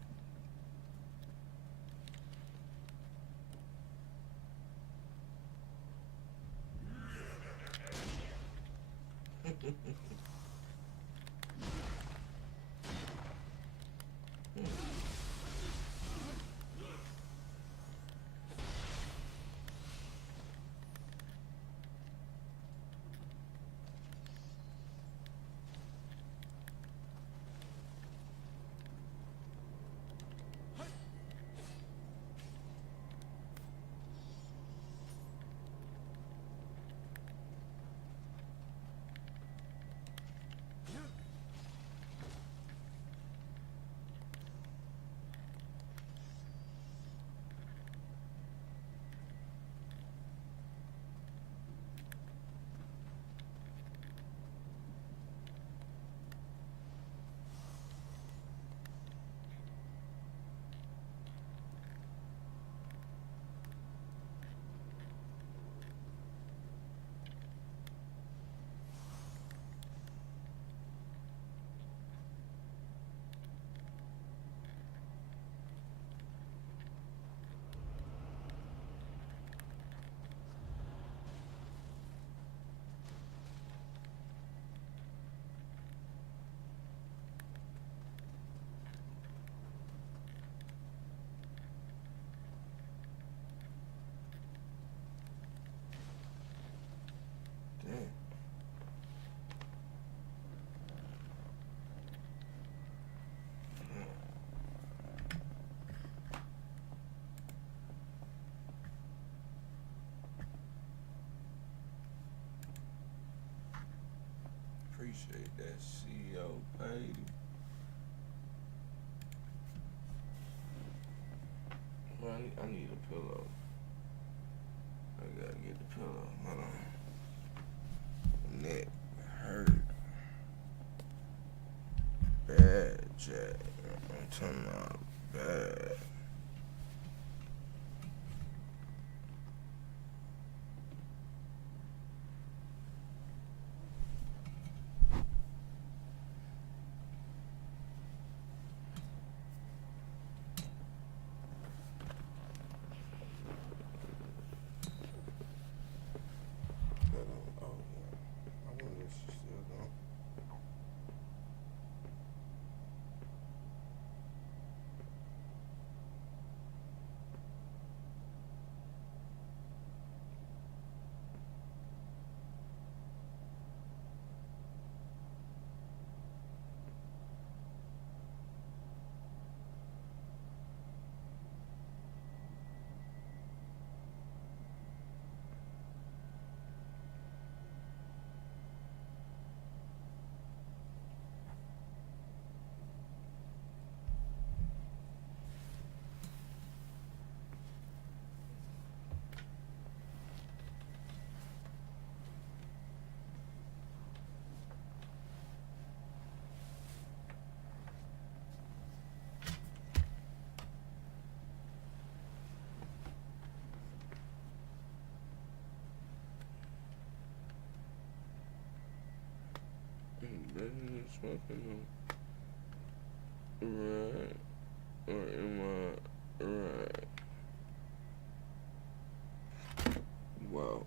Damn. Appreciate that CEO paid. Well, I need a pillow. I gotta get the pillow. Hold on. Neck hurt. Bad, Jack. I'm talking about bad. Oh, yeah. I wonder if she's still going. Nothing smoking on. Right. Or am I right? Wow.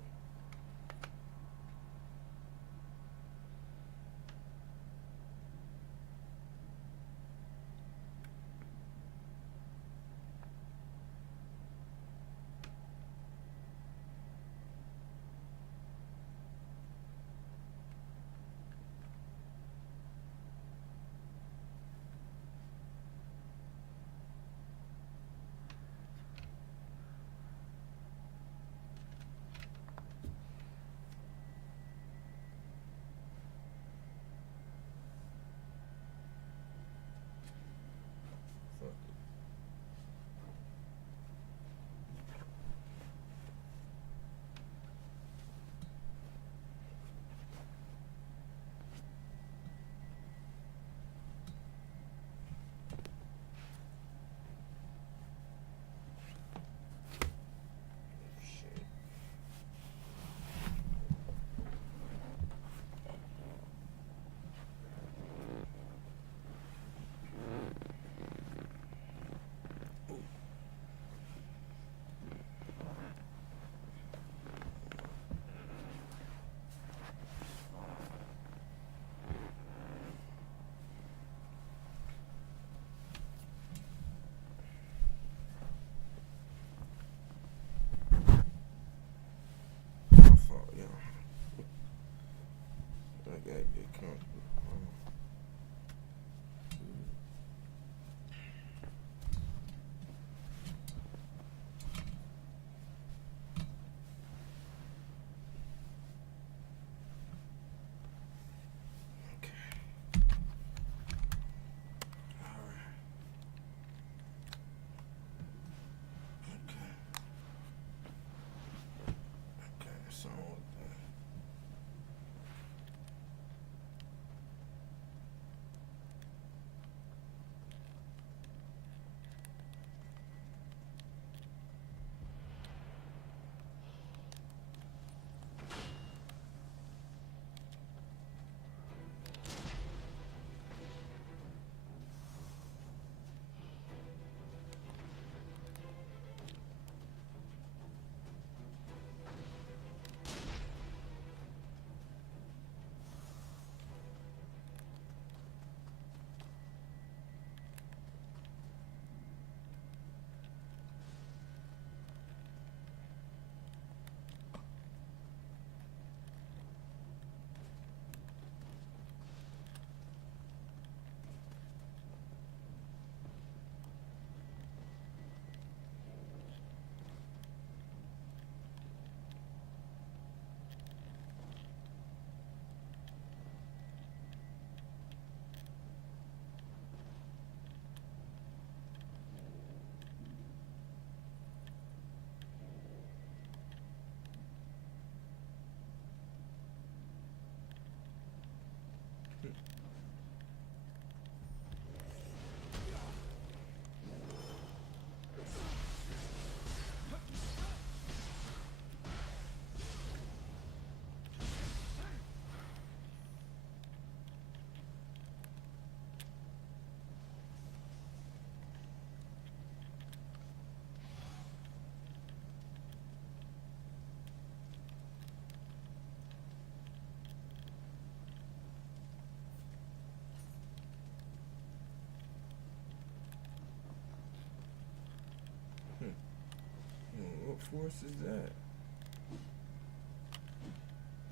much is that?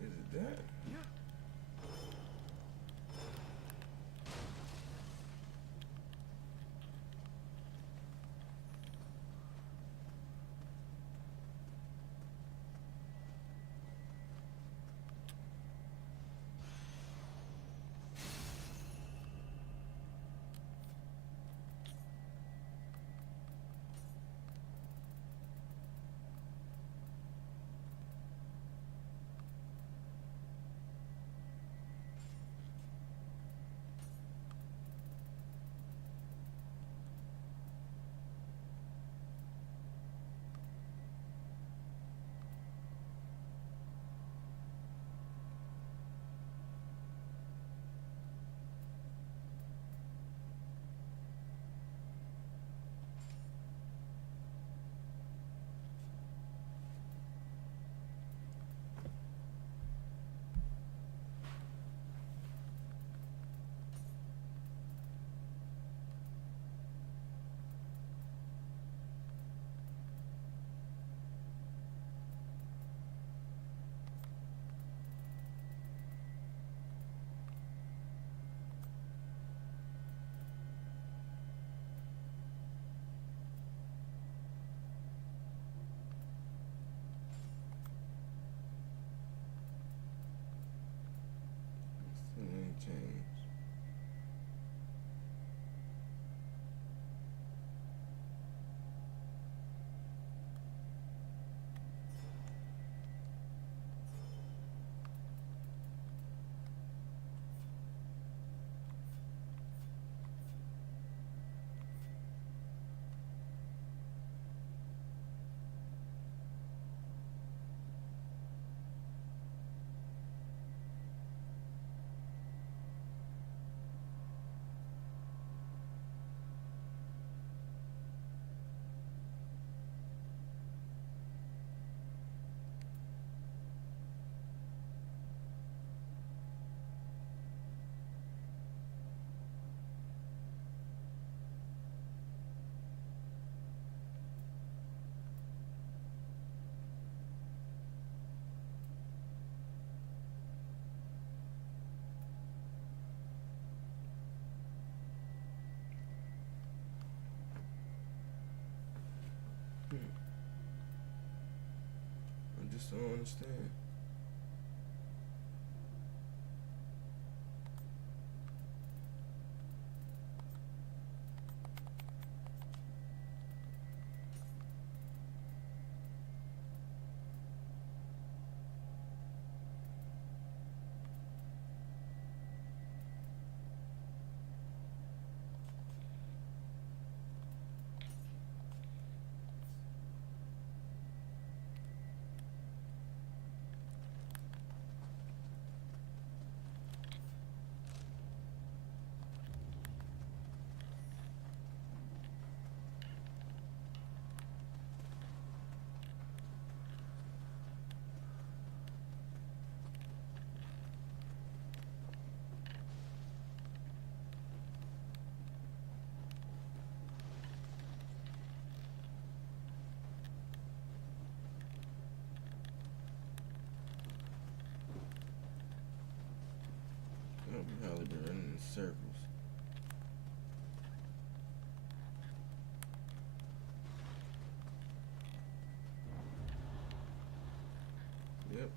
Is it that? Still ain't changed. I just don't understand. I'll probably be running in circles. Yep.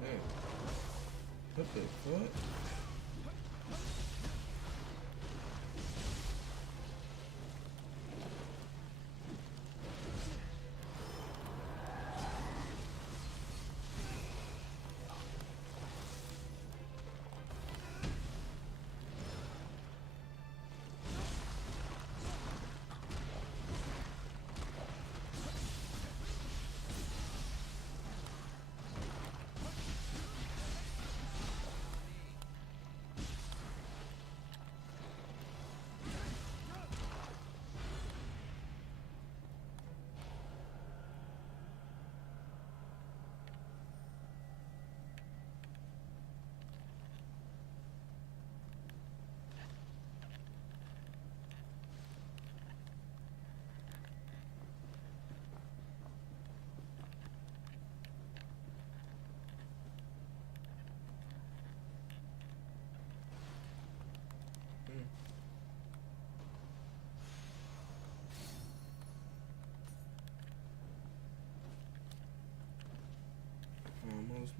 Hey, what the fuck?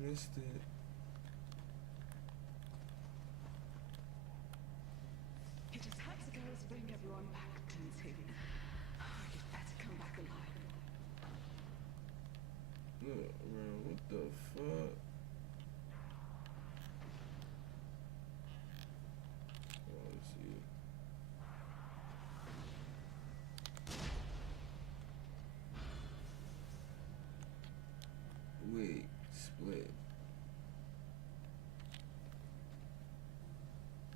missed it. It is Hexagon's bring everyone back, Quincy. You'd better come back alive. Look, bro, what the fuck? Oh, let's see. Wait, split.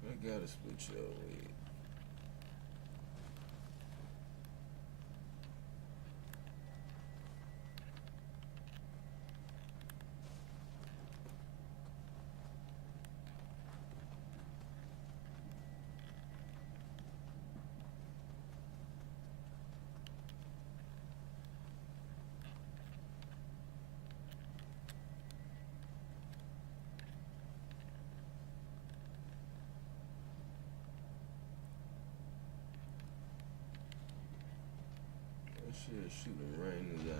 I gotta split your wig. That shit shoot him right in the eye.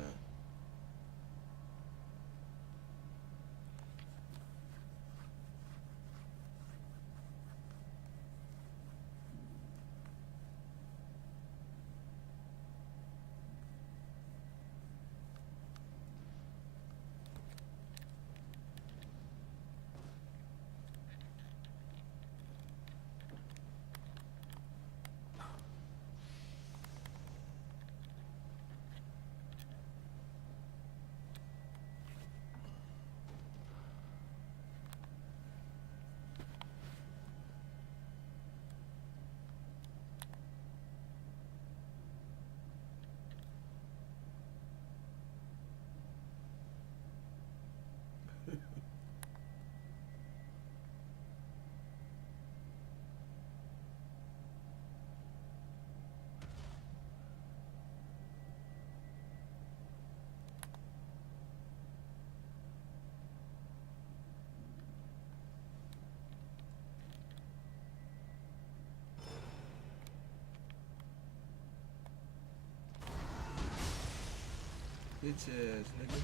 Bitch ass nigga.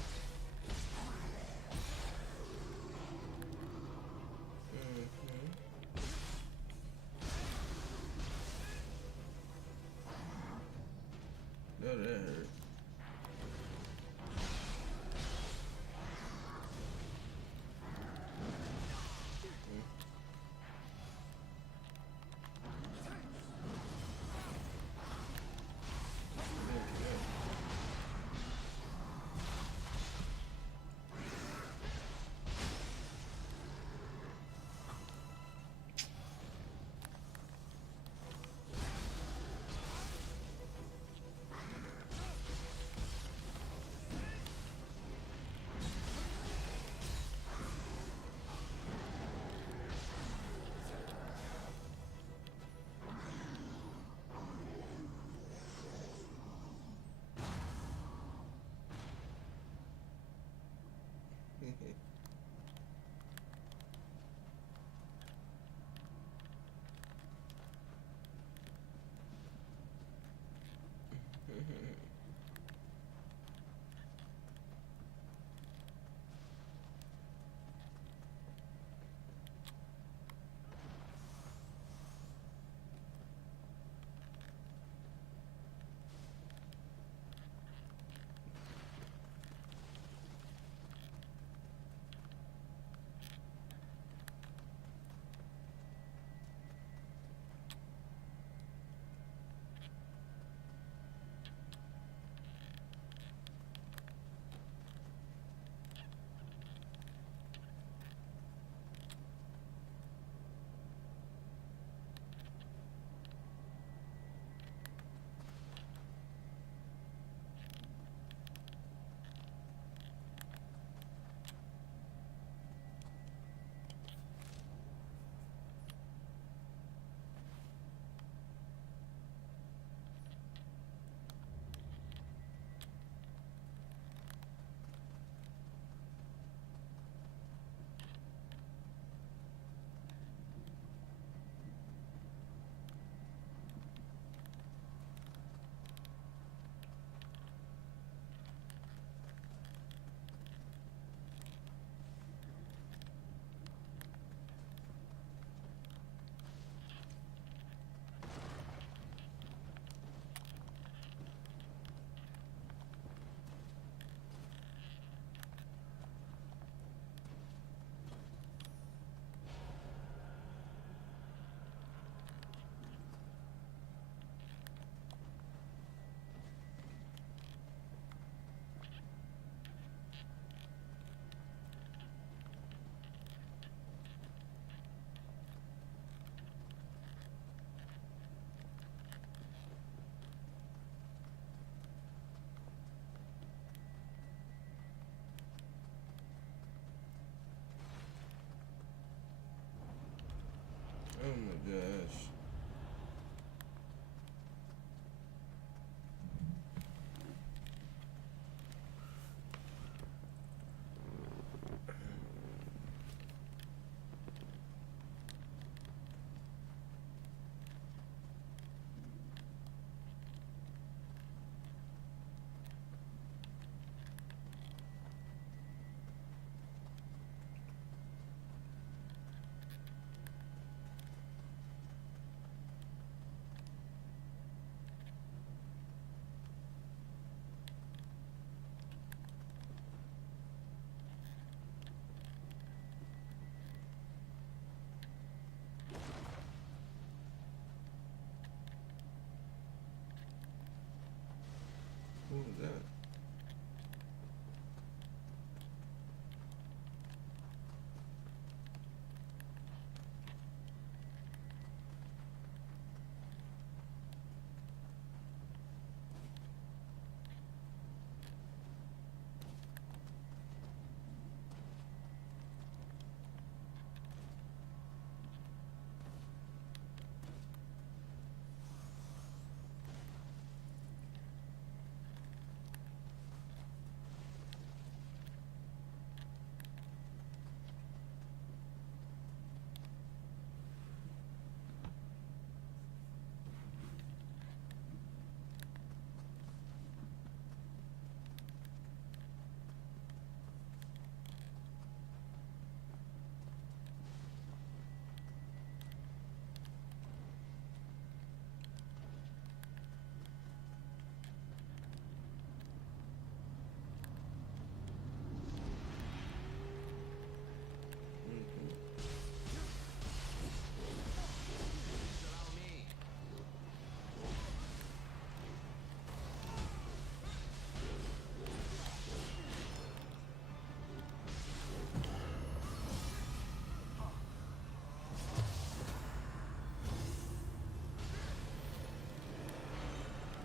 No, that hurt. Oh my gosh. What was that?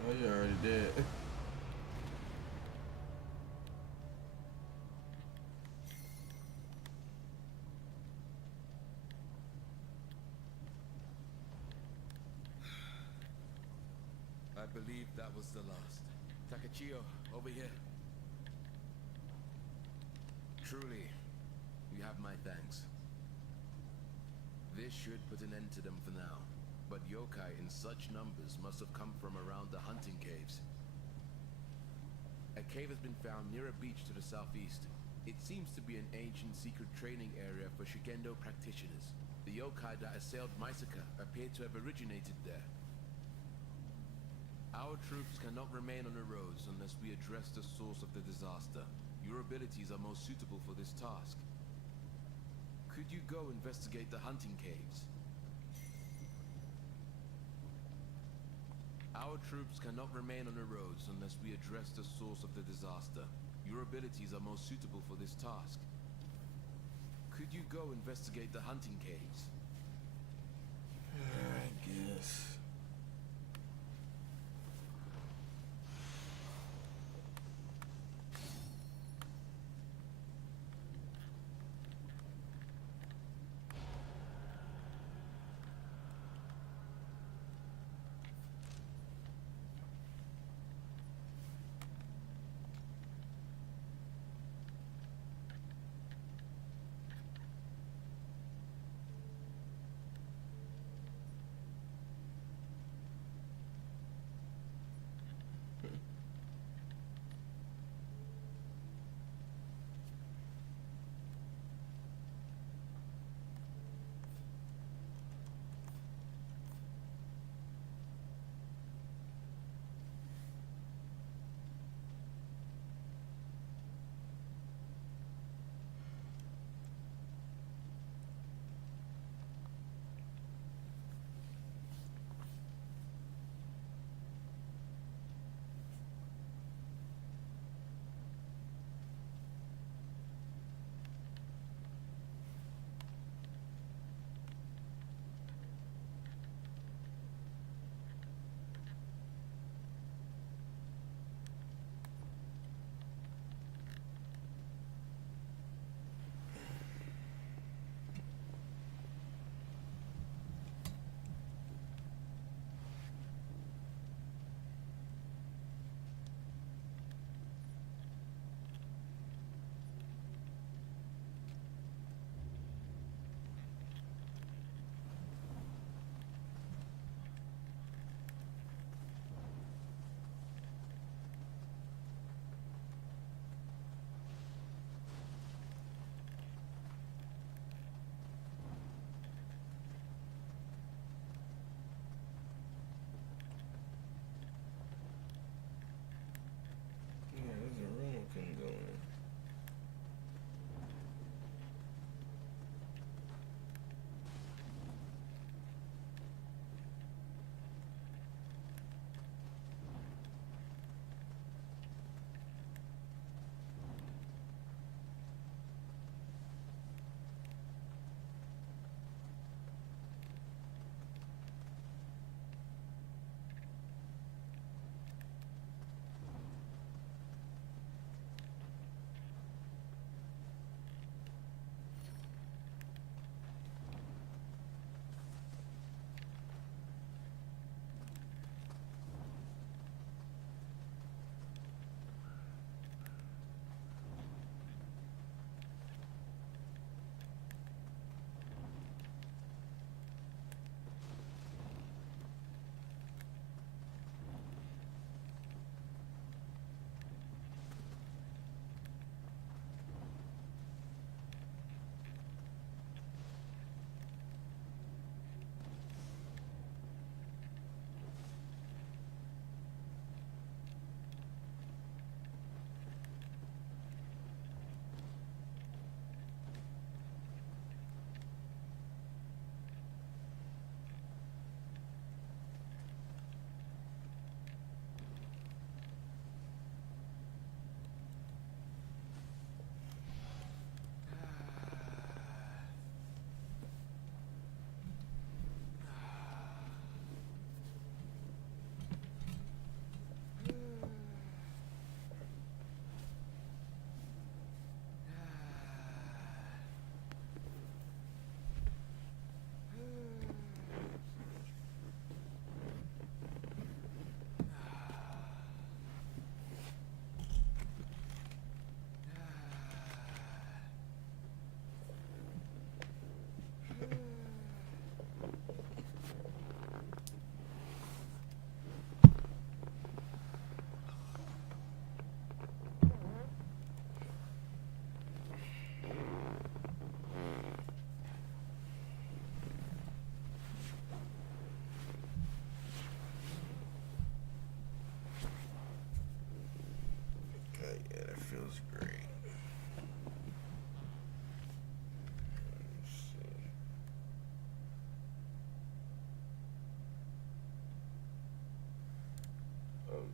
Oh, you already did. I believe that was the last. Takachio, over here. Truly, you have my thanks. This should put an end to them for now. But yokai in such numbers must have come from around the hunting caves. A cave has been found near a beach to the southeast. It seems to be an ancient secret training area for Shigendo practitioners. The yokai that assailed Maisaka appear to have originated there. Our troops cannot remain on the roads unless we address the source of the disaster. Your abilities are most suitable for this task. Could you go investigate the hunting caves? Our troops cannot remain on the roads unless we address the source of the disaster. Your abilities are most suitable for this task. Could you go investigate the hunting caves? I guess.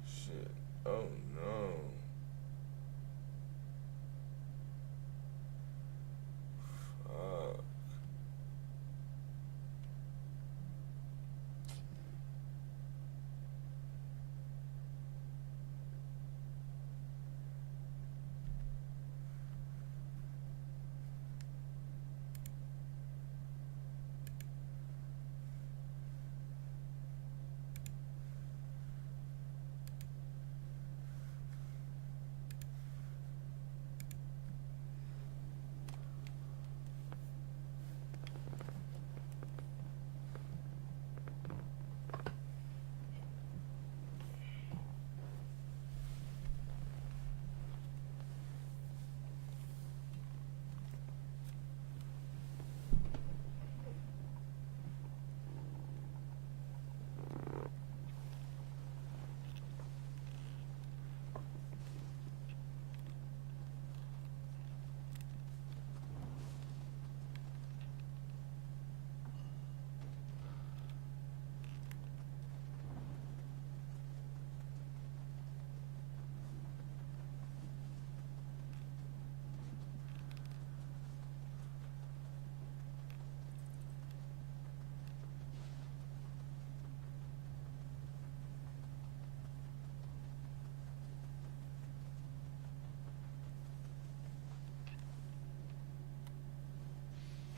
shit. Oh no. Fuck.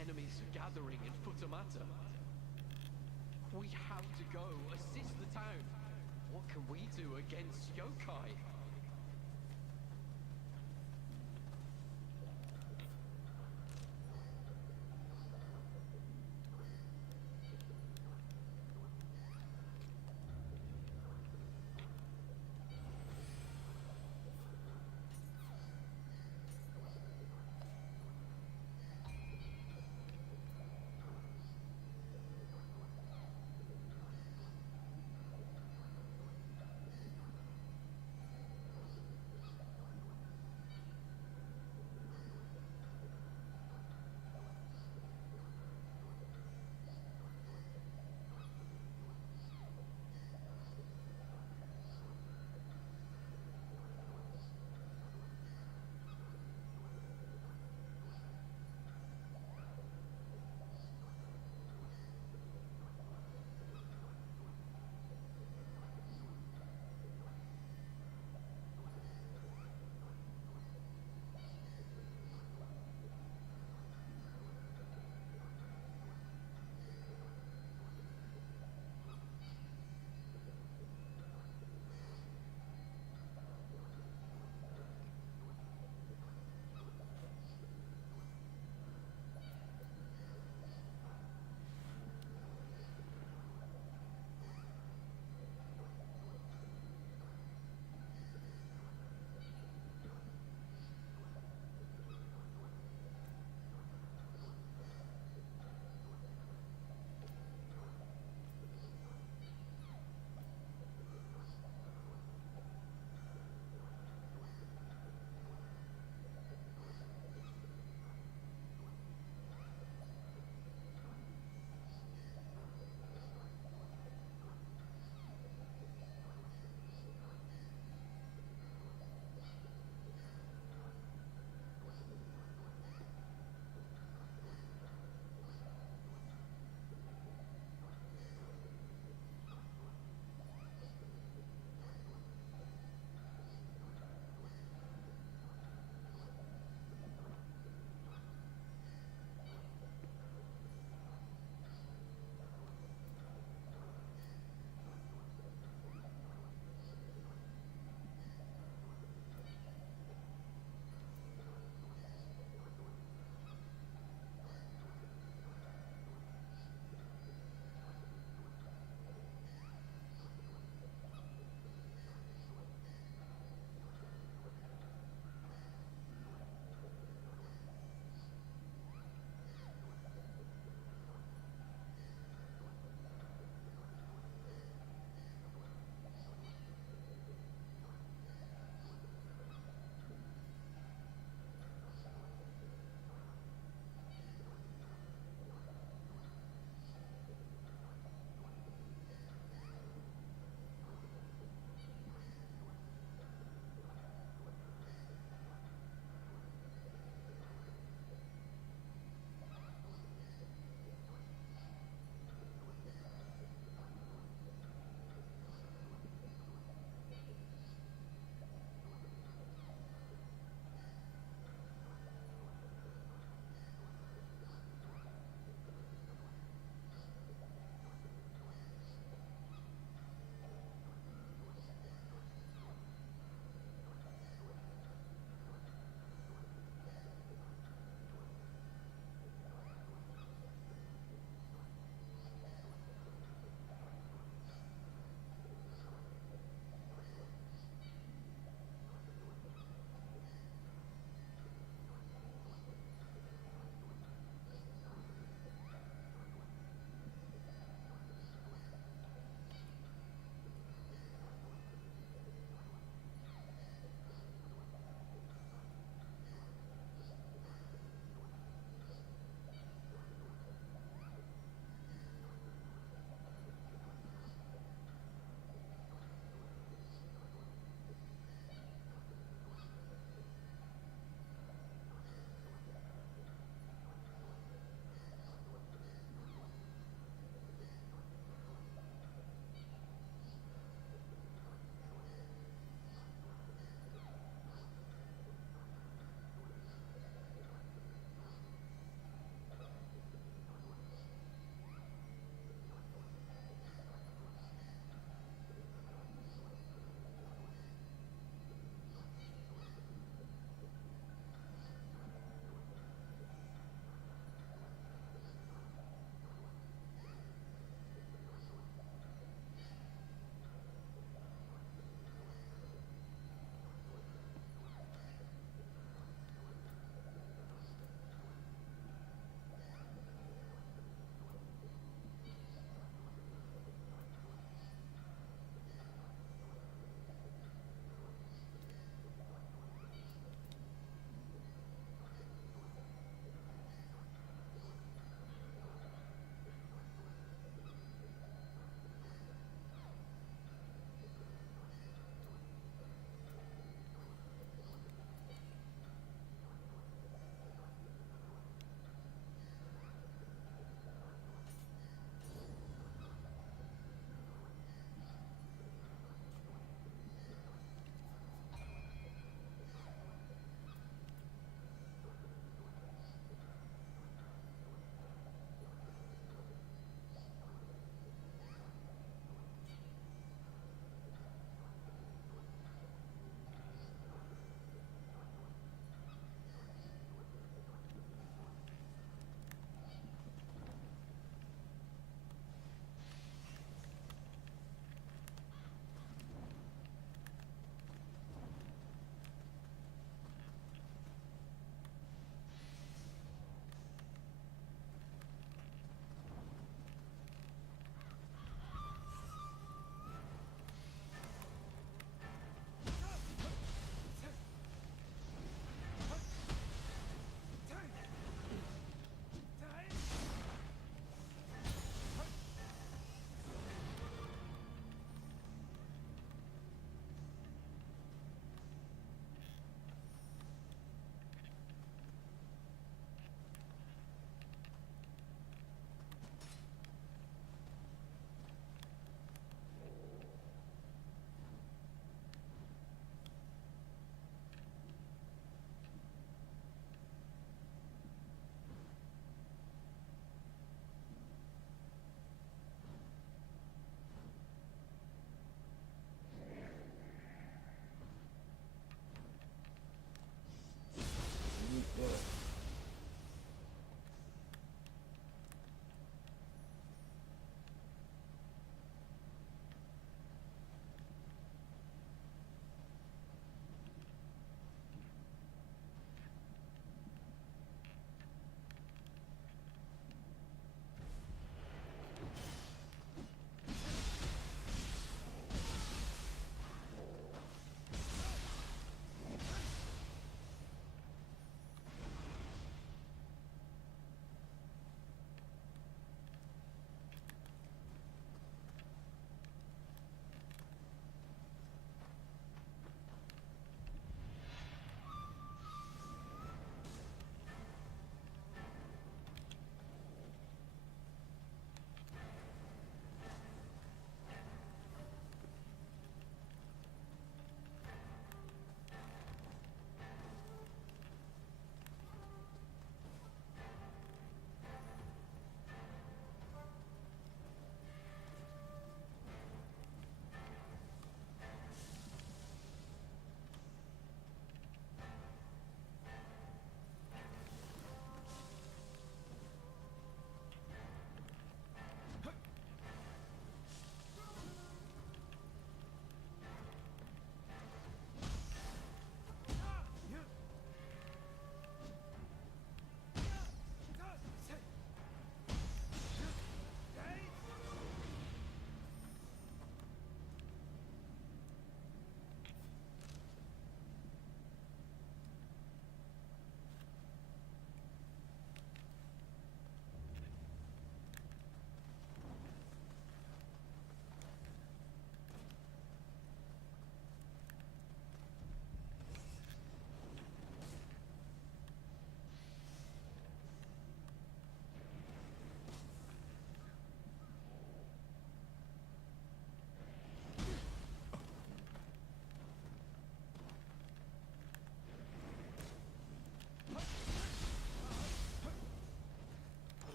Enemies are gathering in Futamata. We have to go assist the town. What can we do against Yokai?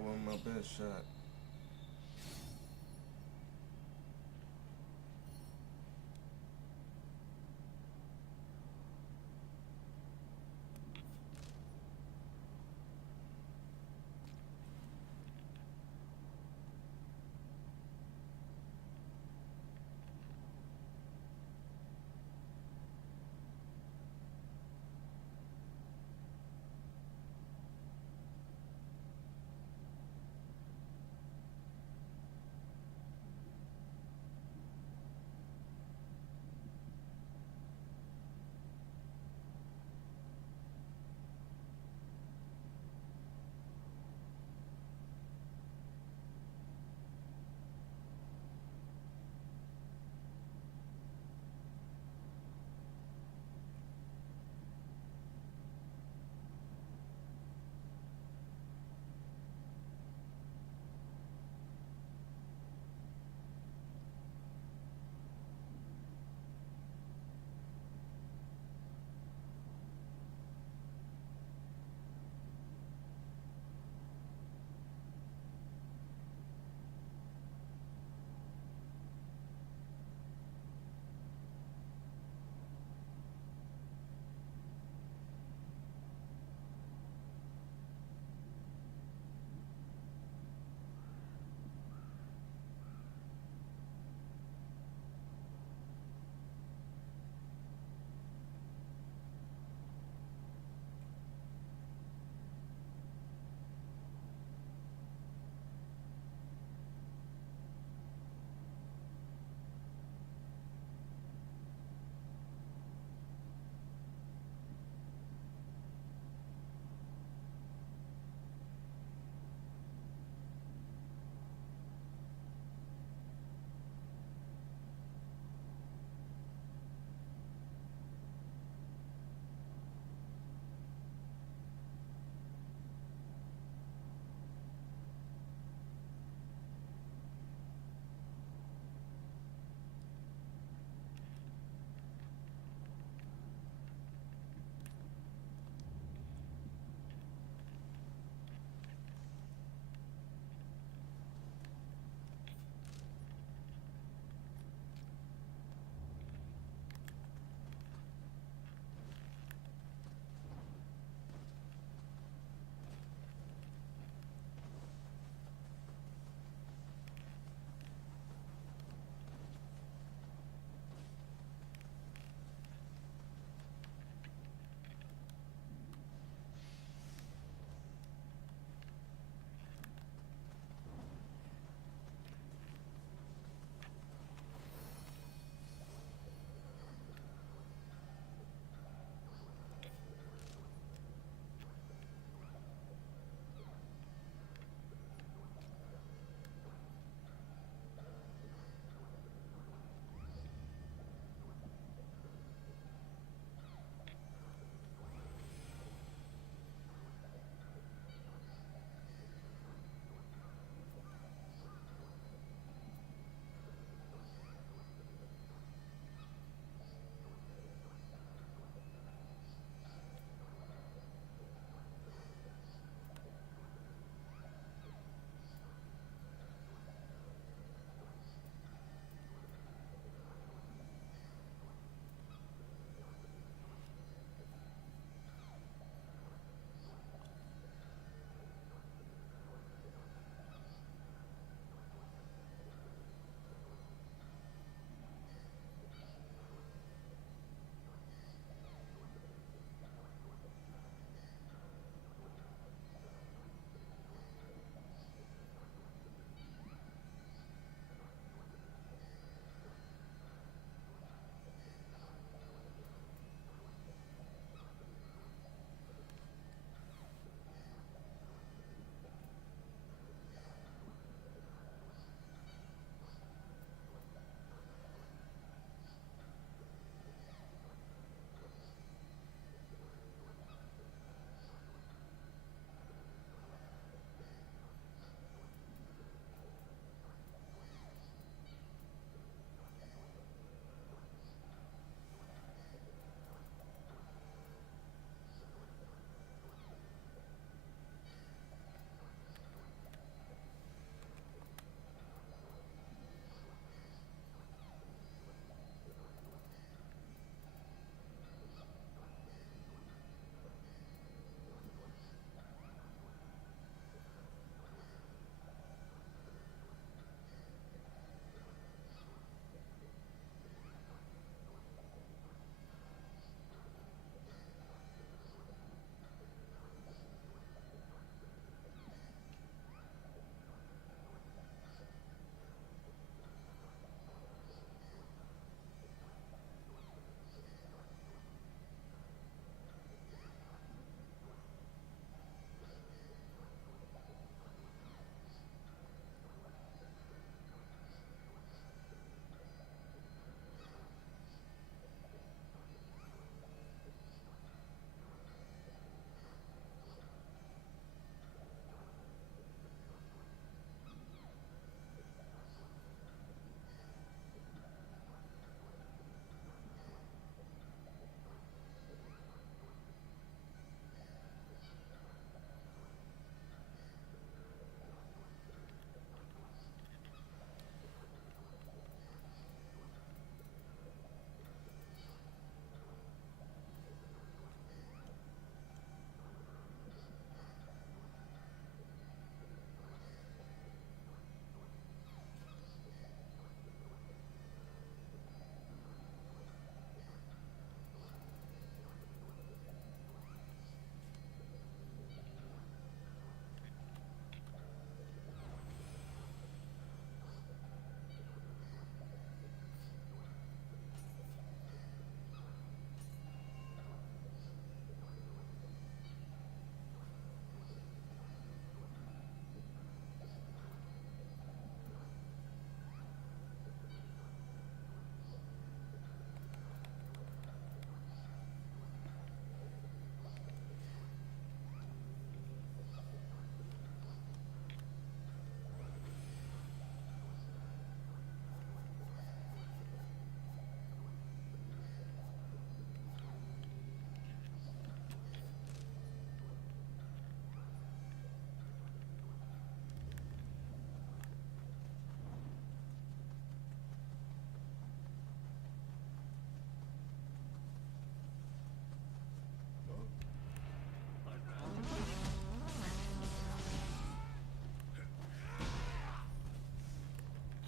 That wasn't my best shot.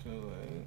too late.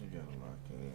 You gotta lock in.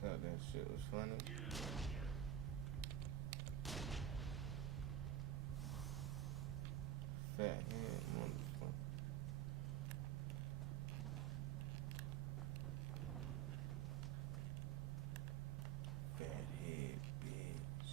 Thought that shit was funny. Fat head motherfucker. Fat head bitch.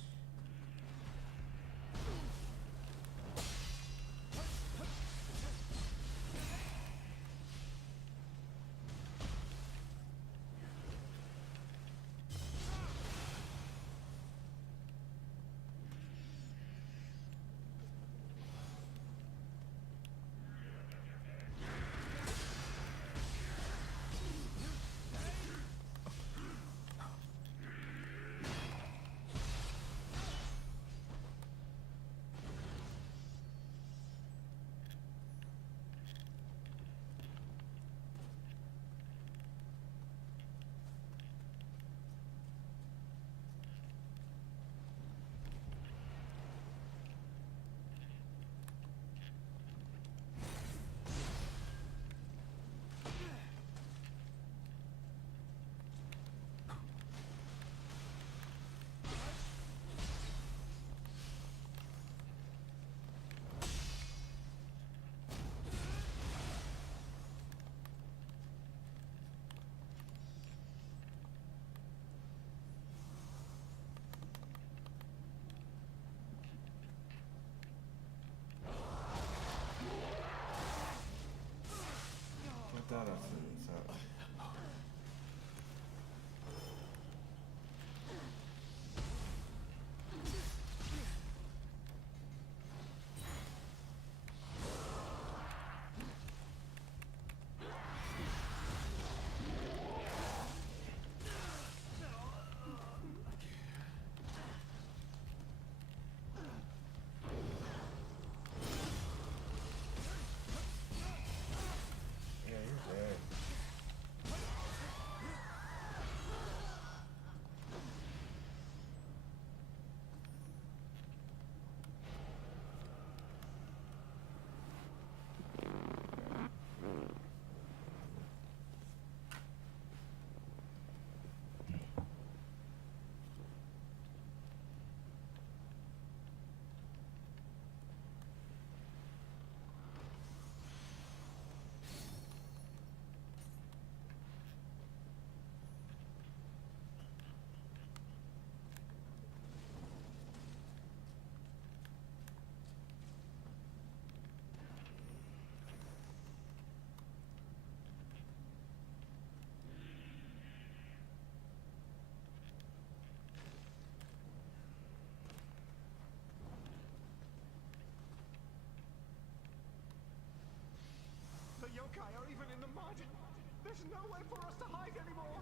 There's no way for us to hide anymore.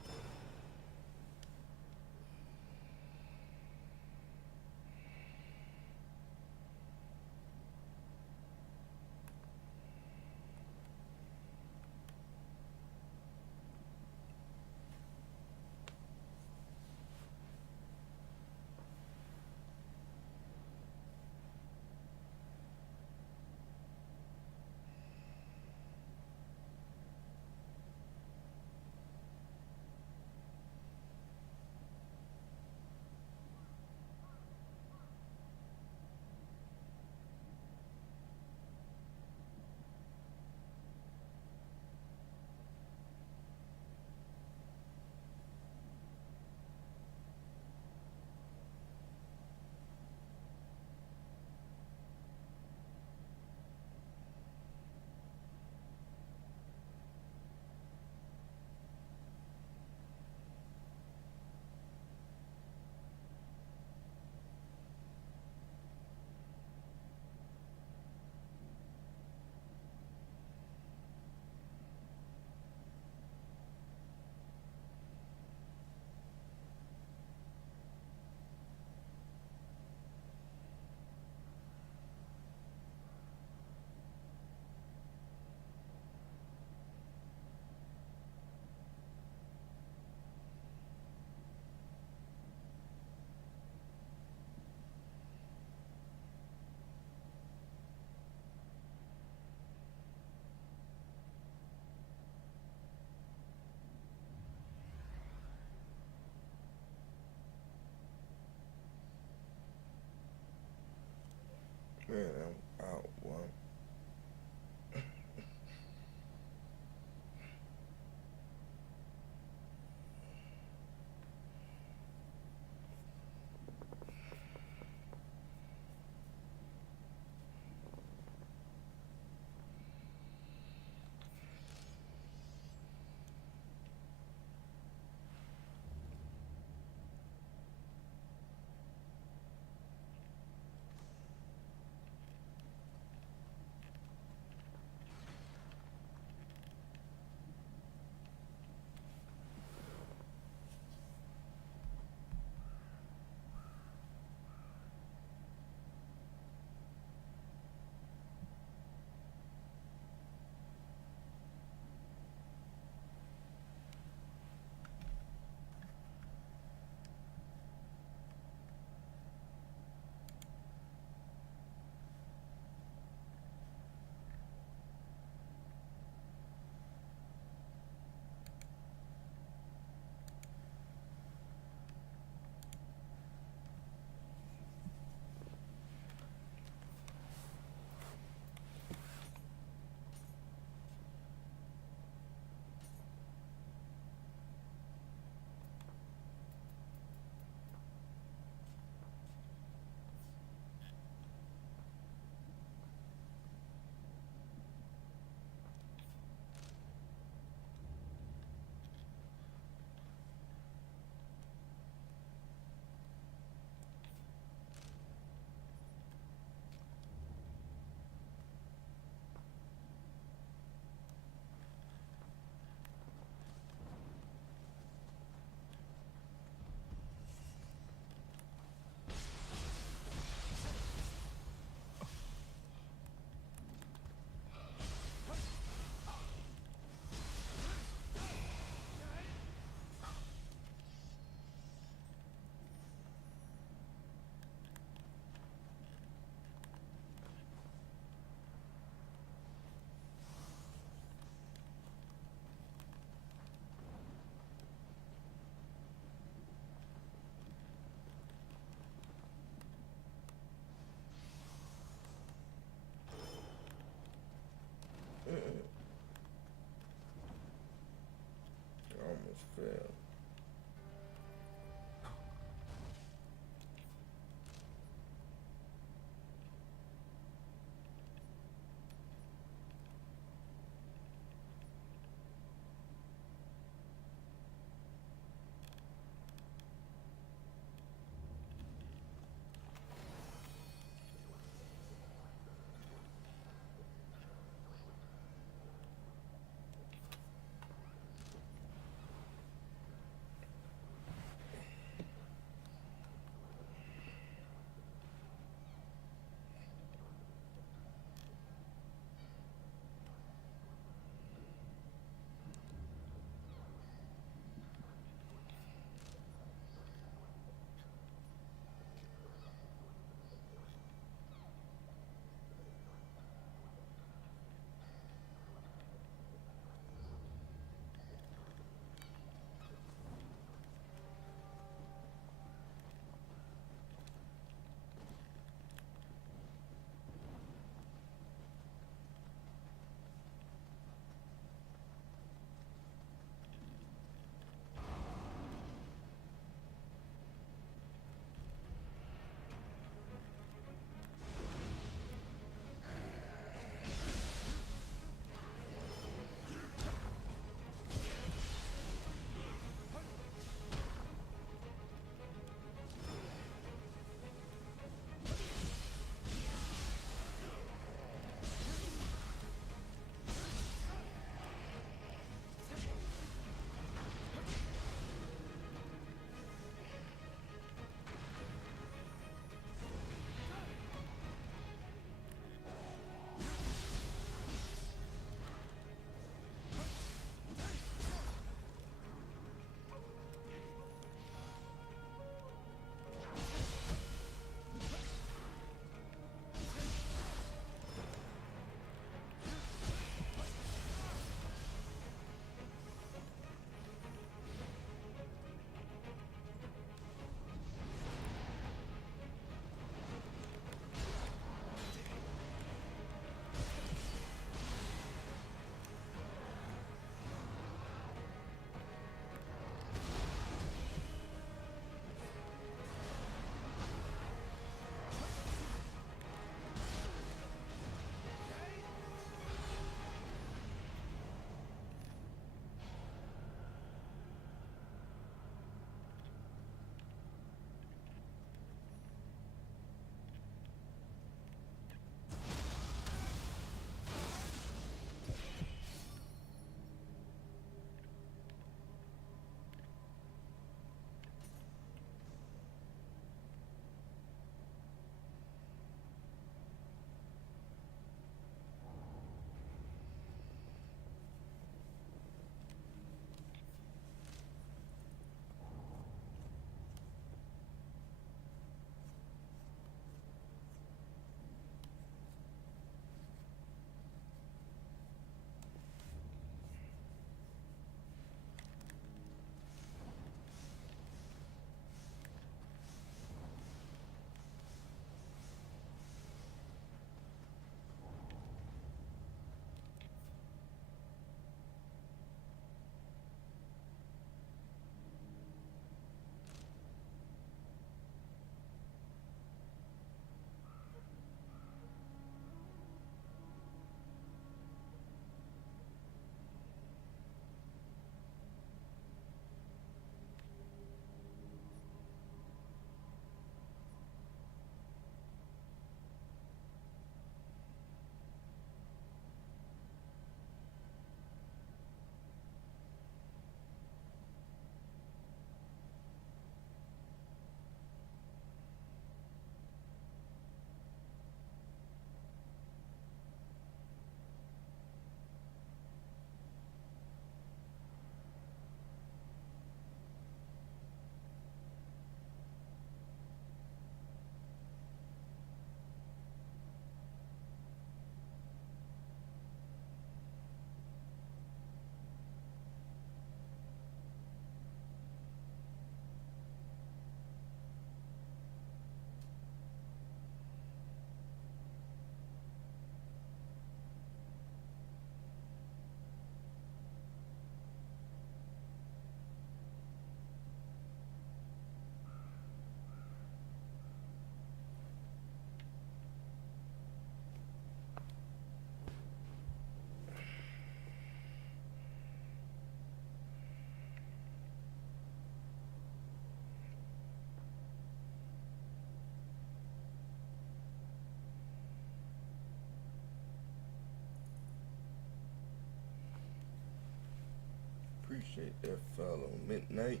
Appreciate that follow. Midnight.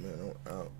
Man, I'm out.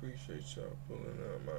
Appreciate y'all pulling up, man.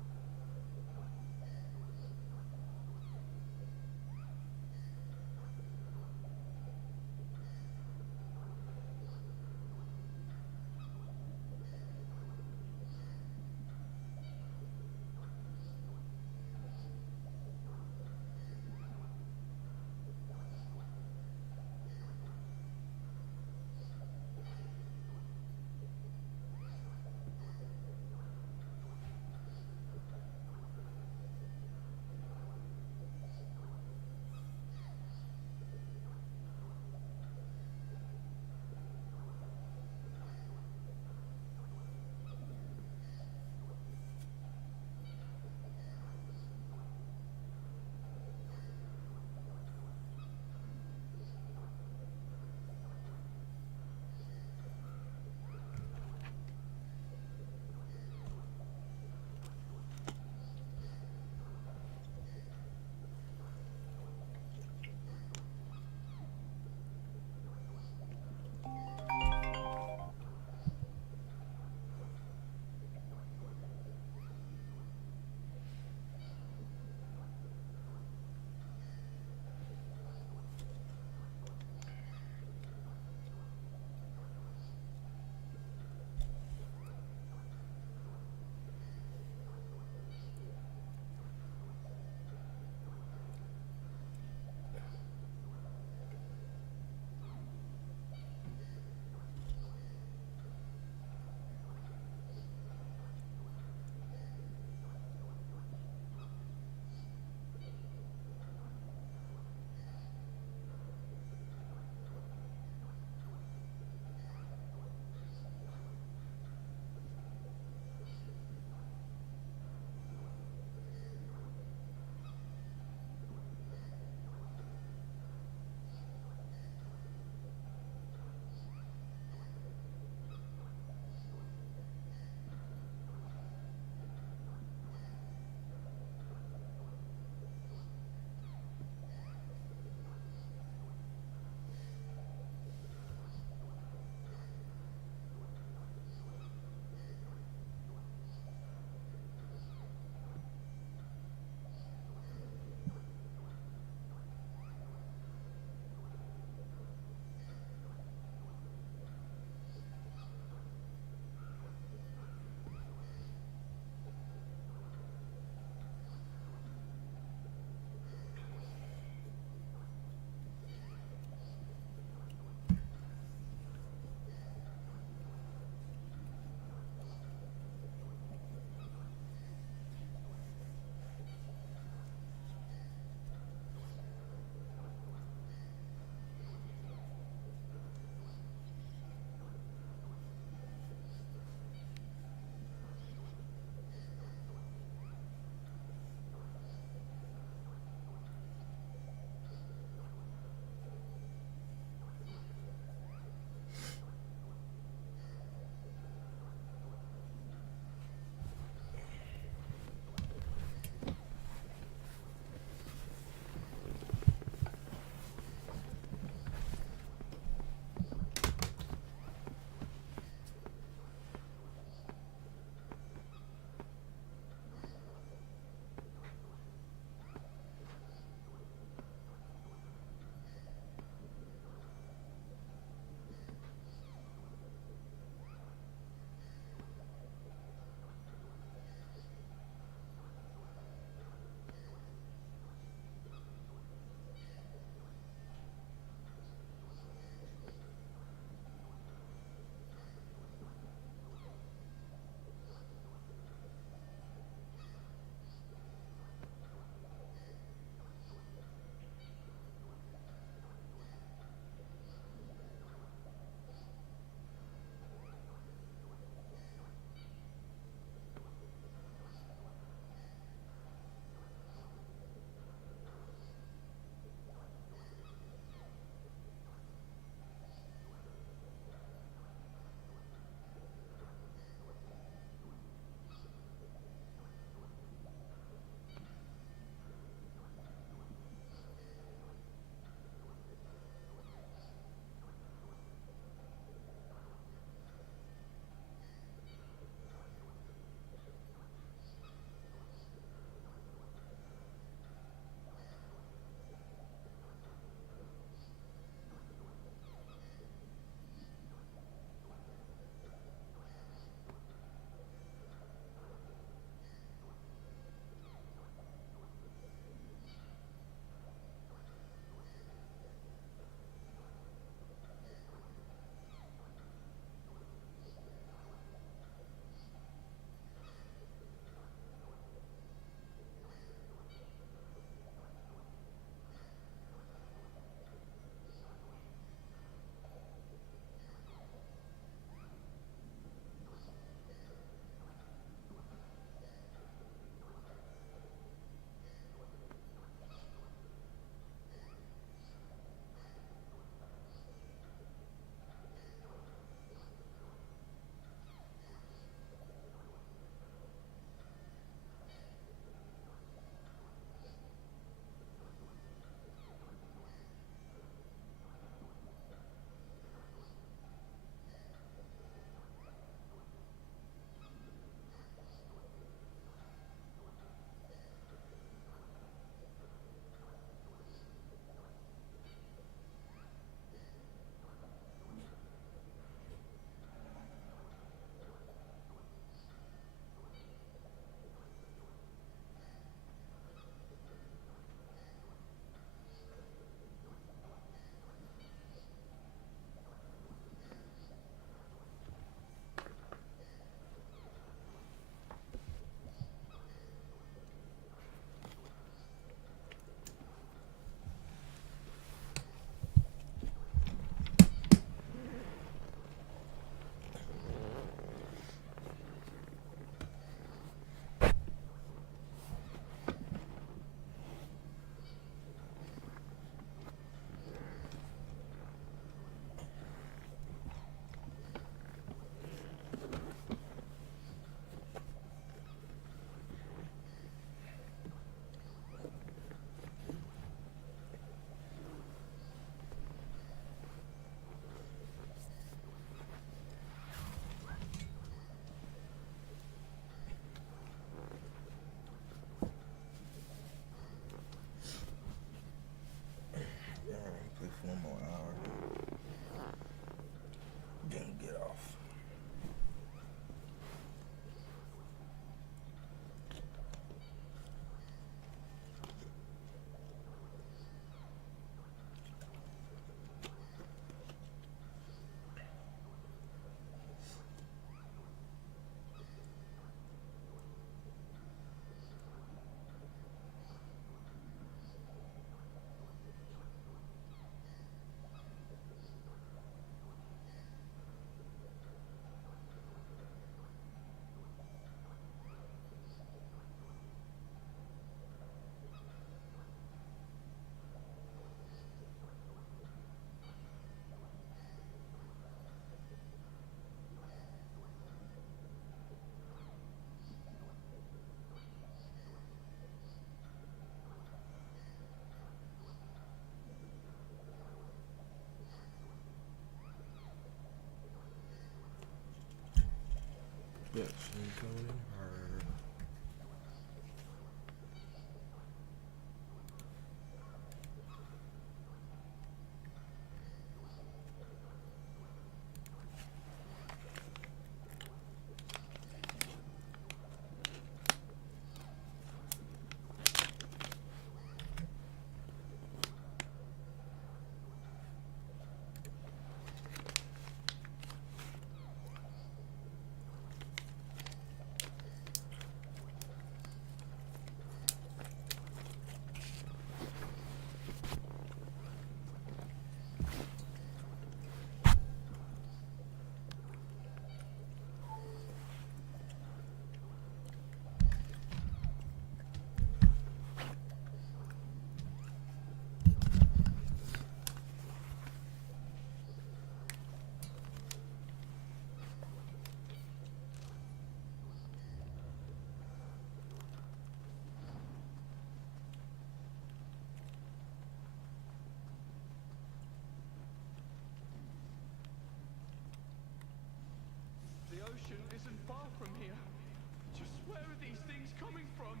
Where are these things coming from?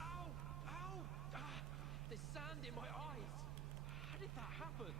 Ow! Ow! Ah, there's sand in my eyes. How did that happen?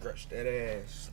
Scratch that ass.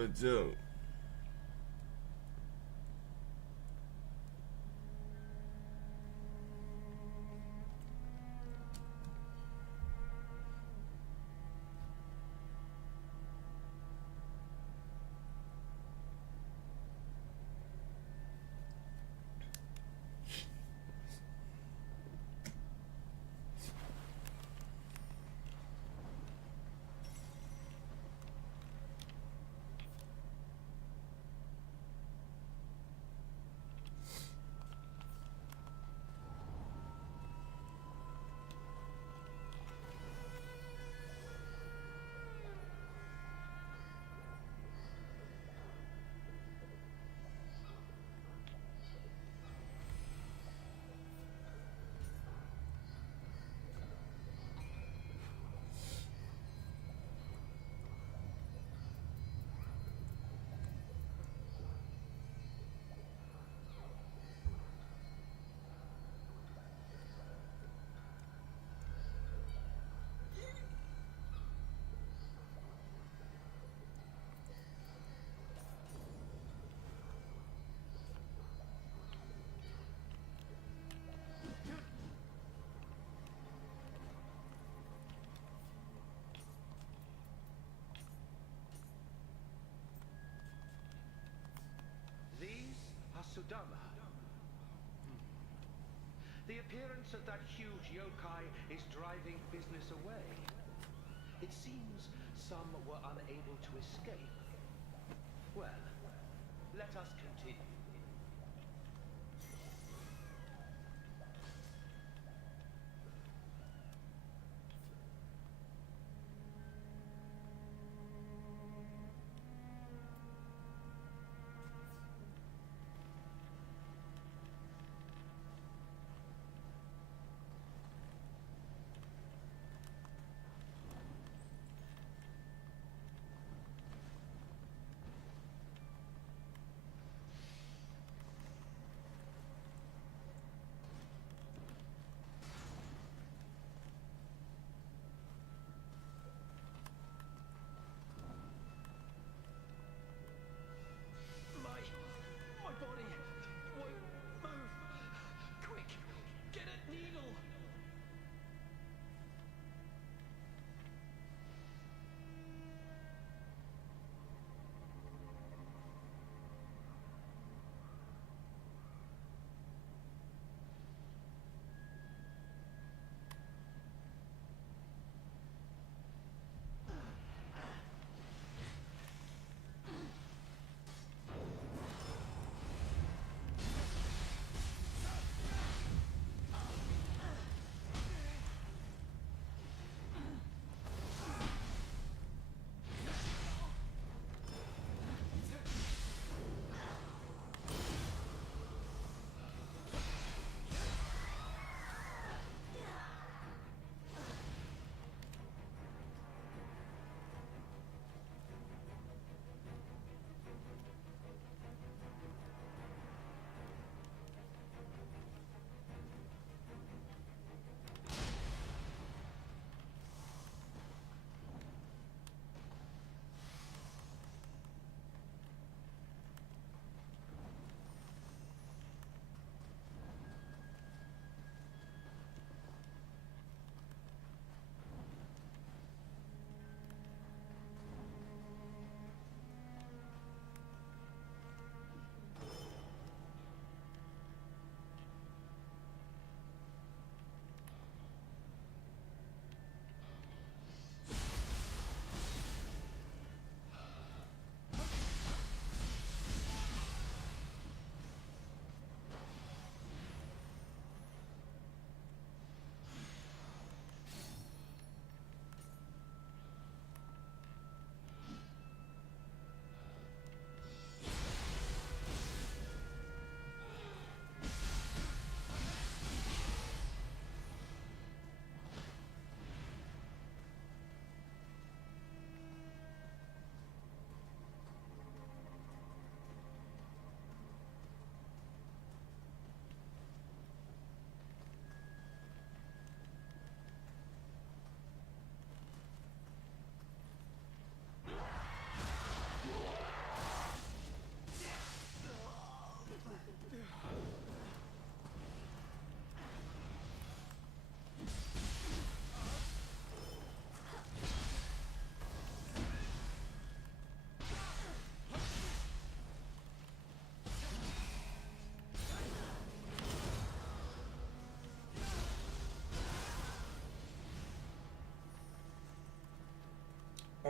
What do? These are Sudama. The appearance of that huge yokai is driving business away. It seems some were unable to escape. Well, let us continue.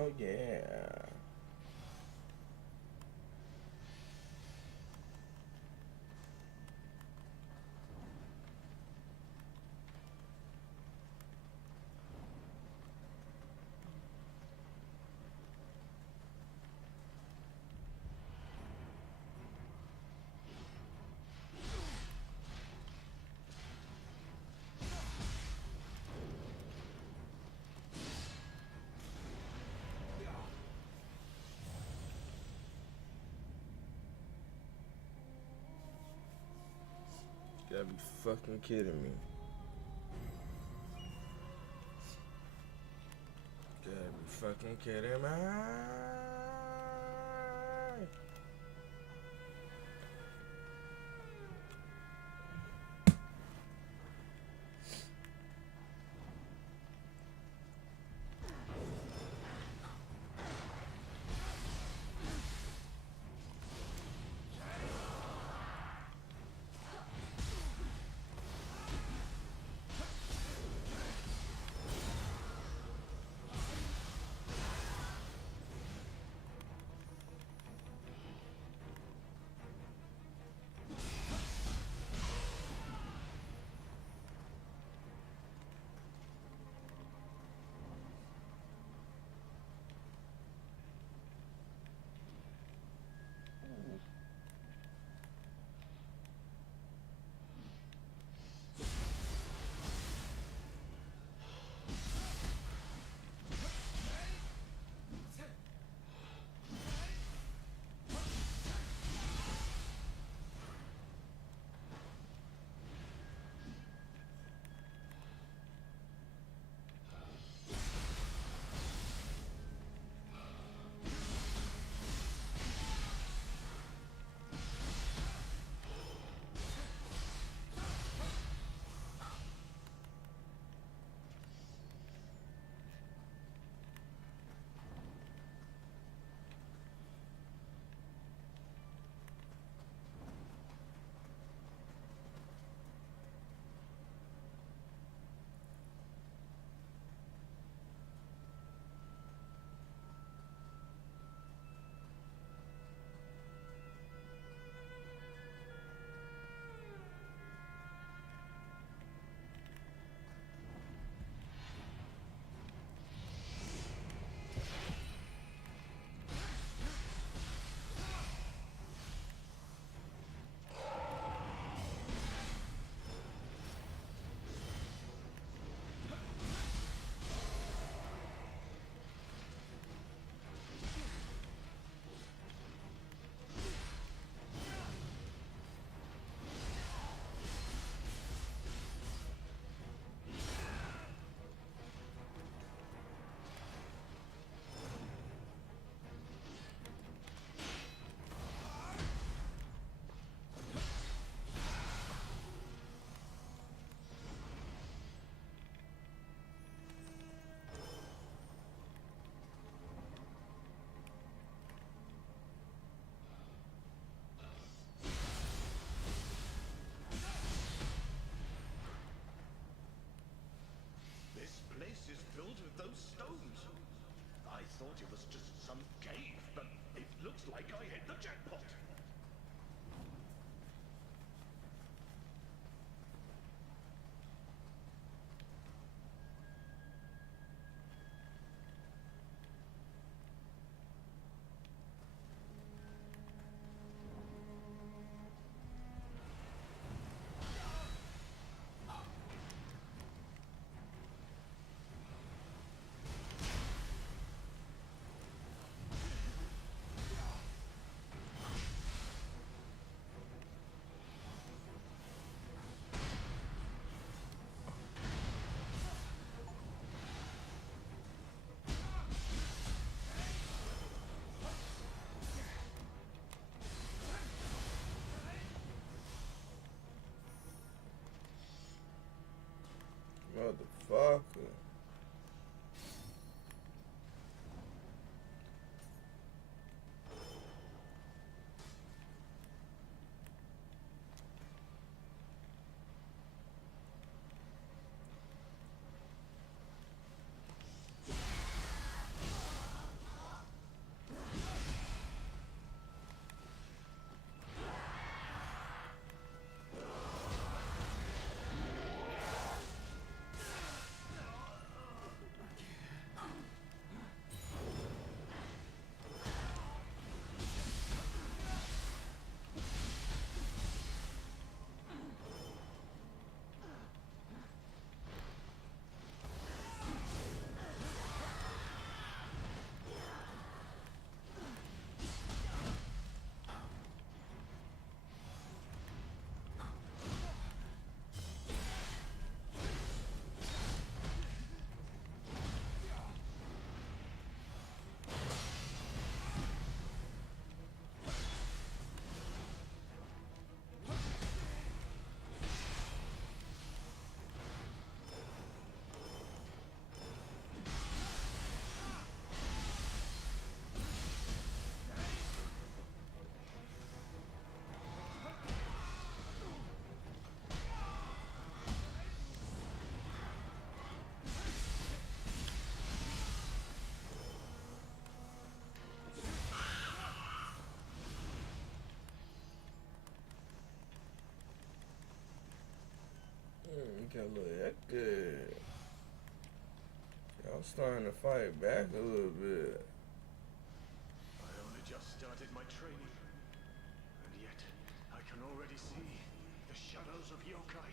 Oh yeah. You gotta be fucking kidding me. You gotta be fucking kidding me. This place is filled with those stones. I thought it was just some cave, but it looks like I hit the jackpot. Motherfucker. get a little hectic. Y'all starting to fight back a little bit. I only just started my training, and yet I can already see the shadows of Yokai.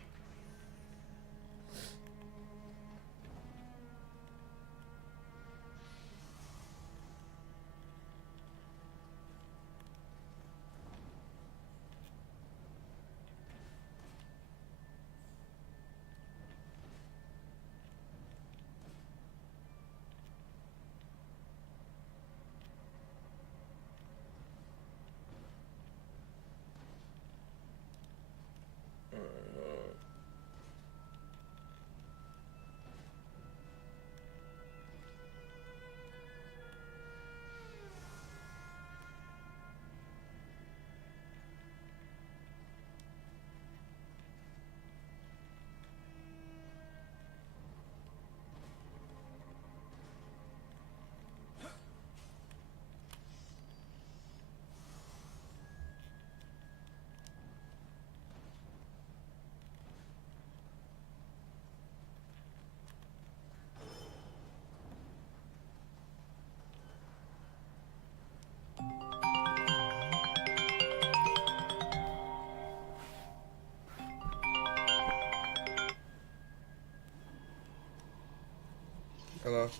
Hello?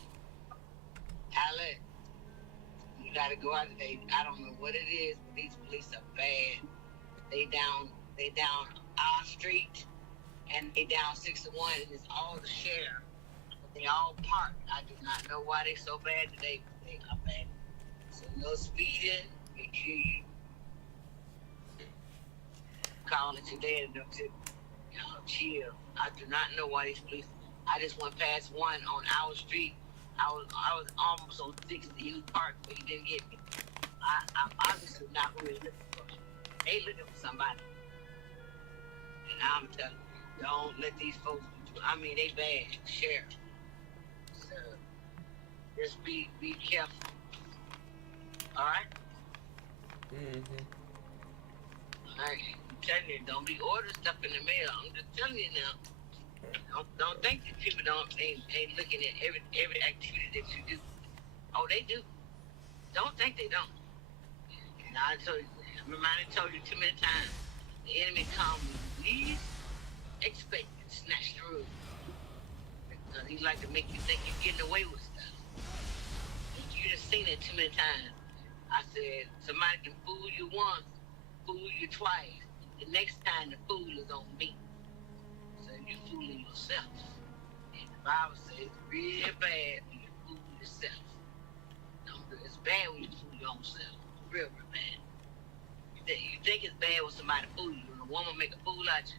Alex, you gotta go out today. I don't know what it is, but these police are bad. They down our street, and they down 61, and it's all the sheriff. But they all parked. I do not know why they so bad today, but they are bad. So no speeding. Make sure you call it your dad and to chill. I do not know why these police. I just went past one on our street. I was almost on 60. He was parked, but he didn't get me. I'm obviously not who he's looking for. They looking for somebody. And I'm telling you, don't let these folks I mean, they bad. Sheriff. So just be careful. All right? Mm-hmm. All right. I'm telling you, don't be ordering stuff in the mail. I'm just telling you now. Don't think that people ain't looking at every activity that you do. Oh, they do. Don't think they don't. And I told you, told you too many times. The enemy comes when you least expect it, snatch through. Because he like to make you think you're getting away with stuff. And you just seen it too many times. I said somebody can fool you once, fool you twice. The next time the fool is on me. You fooling yourself. And the Bible says it's real bad when you fool yourself. It's bad when you fool your own self. Real bad. You think it's bad when somebody fool you, when a woman make a fool out you.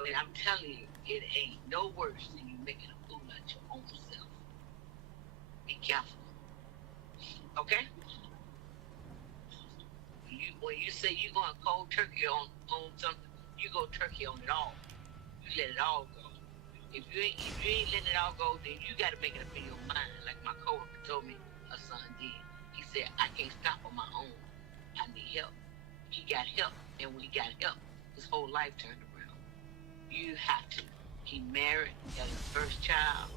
But I'm telling you, it ain't no worse than you making a fool out your own self. Be careful. Okay? When you say you're going cold turkey on something, you go turkey on it all. Let it all go. If you ain't letting it all go, then you got to make it up in your mind. Like my coworker told me her son did. He said, I can't stop on my own. I need help. He got help, and when he got help, his whole life turned around. You have to. He married, got his first child.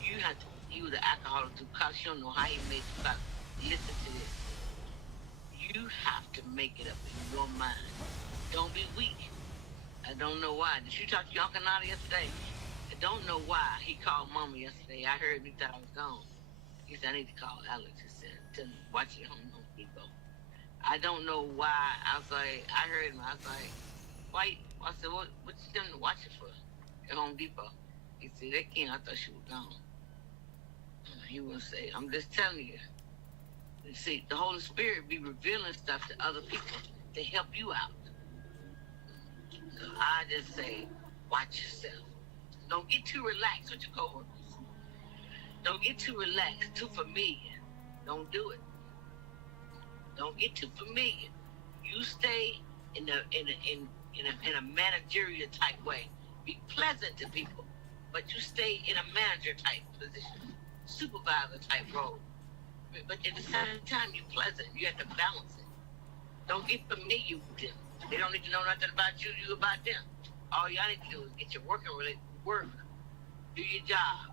You have to. He was an alcoholic too. Cause you don't know how he made it. Listen to this. You have to make it up in your mind. Don't be weak. I don't know why. Did you talk to your Uncle Nada yesterday? I don't know why. He called Mama yesterday. I heard he thought I was gone. He said, I need to call Alex. He said, tell him, watch it home Depot. I don't know why. I was like, I heard him. I was like, why? I said, what you telling him to watch it for? At Home Depot. He said, that King, I thought she was gone. He would say, I'm just telling you. You see, the Holy Spirit be revealing stuff to other people to help you out. I just say, watch yourself. Don't get too relaxed with your coworkers. Don't get too relaxed, too familiar. Don't do it. Don't get too familiar. You stay in a managerial type way. Be pleasant to people, but you stay in a manager type position, supervisor type role. But at the same time, you're pleasant. You have to balance it. Don't get familiar with them. They don't need to know nothing about you. You about them. All y'all need to do is get your work. Do your job.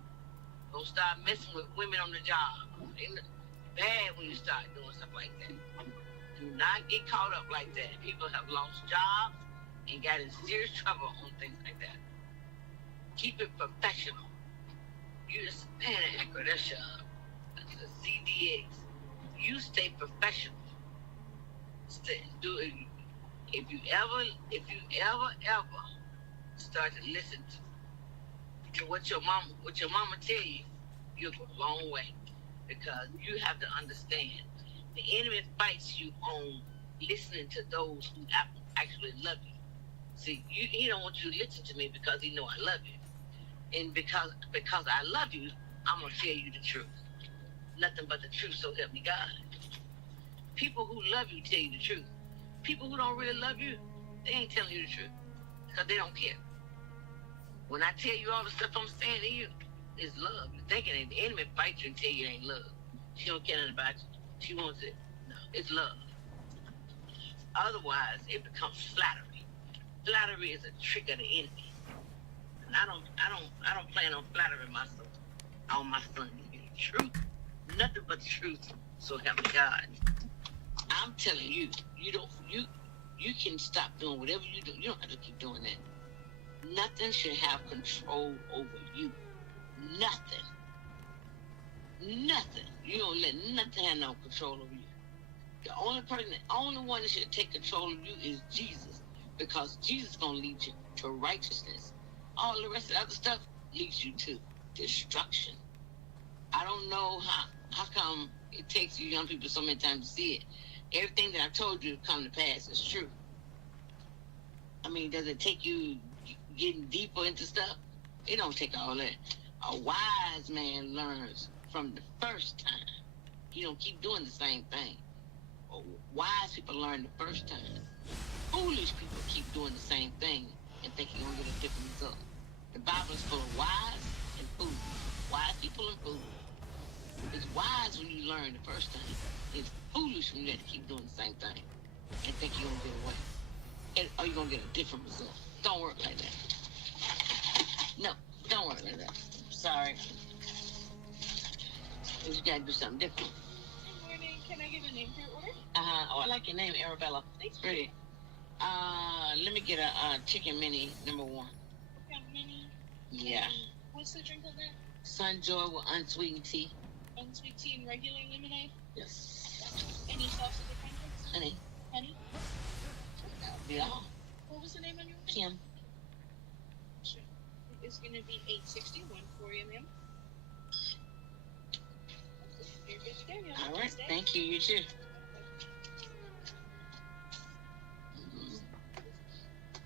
Don't start messing with women on the job. It's bad when you start doing stuff like that. Do not get caught up like that. People have lost jobs and got in serious trouble on things like that. Keep it professional. You just stand and echo that job. That's the CDX. You stay professional. Do it. If you ever start to listen to what your mama tell you, you'll go a long way. Because you have to understand, the enemy fights you on listening to those who actually love you. See, he don't want you to listen to me because he know I love you. And because I love you, I'm going to tell you the truth. Nothing but the truth, so help me God. People who love you tell you the truth. People who don't really love you, they ain't telling you the truth. Because they don't care. When I tell you all the stuff I'm saying to you, it's love. You're thinking that the enemy fights you and tell you it ain't love. She don't care nothing about you. She wants it. No, it's love. Otherwise, it becomes flattery. Flattery is a trick of the enemy. And I don't plan on flattering myself on my son. The truth, nothing but the truth. So help me God. I'm telling you, you can stop doing whatever you do. You don't have to keep doing that. Nothing should have control over you. Nothing. You don't let nothing have no control over you. The only one that should take control of you is Jesus, because Jesus is gonna lead you to righteousness. All the rest of the other stuff leads you to destruction. I don't know how come it takes you young people so many times to see it. Everything that I told you to come to pass is true. I mean, does it take you getting deeper into stuff? It don't take all that. A wise man learns from the first time. He don't keep doing the same thing. Wise people learn the first time. Foolish people keep doing the same thing and think you're going to get a different result. The Bible is full of wise and foolish. Wise people and foolish. It's wise when you learn the first time. It's foolish when you have to keep doing the same thing and think you're going to get away. Or you're going to get a different result. Don't work like that. No, don't work like that. Sorry. You got to do something different. Good morning. Can I get a name for your order? Oh, I like your name, Arabella. Thanks. Pretty. Let me get a chicken mini #1. Okay, mini. Yeah. What's the drink on that? Sunjoy with unsweetened tea. Unsweet tea and regular lemonade? Yes. Any sauces or condiments? Honey. Honey? That'll be all. What was the name on your order? Kim. Sure. It's going to be $8.61 for you, ma'am. You're good to go. You have a All right. nice day. Thank you. You too.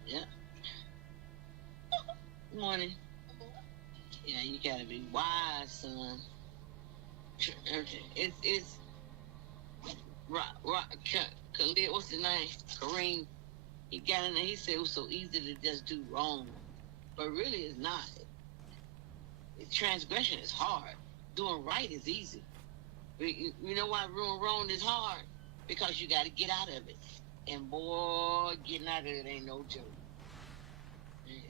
Yeah. Good morning. Yeah, you gotta be wise, son. It's Khalid, what's his name? Kareem. He got in there. He said it was so easy to just do wrong, but really it's not. Transgression is hard. Doing right is easy. You know why doing wrong is hard? Because you got to get out of it. And boy, getting out of it ain't no joke.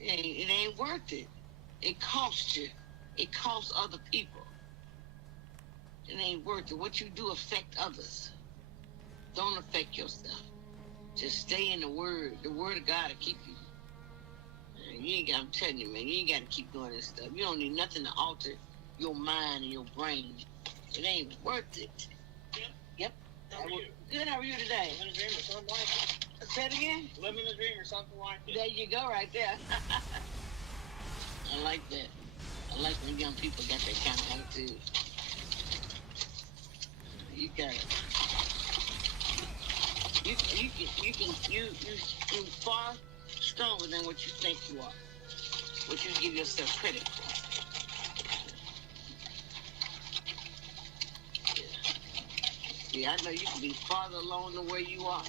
It ain't worth it. It costs you. It costs other people. It ain't worth it. What you do affect others. Don't affect yourself. Just stay in the Word. The Word of God will keep you. I'm telling you, man, you ain't got to keep doing this stuff. You don't need nothing to alter your mind and your brain. It ain't worth it. Yep. How are you? Good, how are you today? Living a dream or something like it. Say it again? Living a dream or something like it. There you go, right there. I like that. I like when young people got that kind of attitude. You got it. You far stronger than what you think you are. What you give yourself credit for. See, I know you can be farther along than where you are.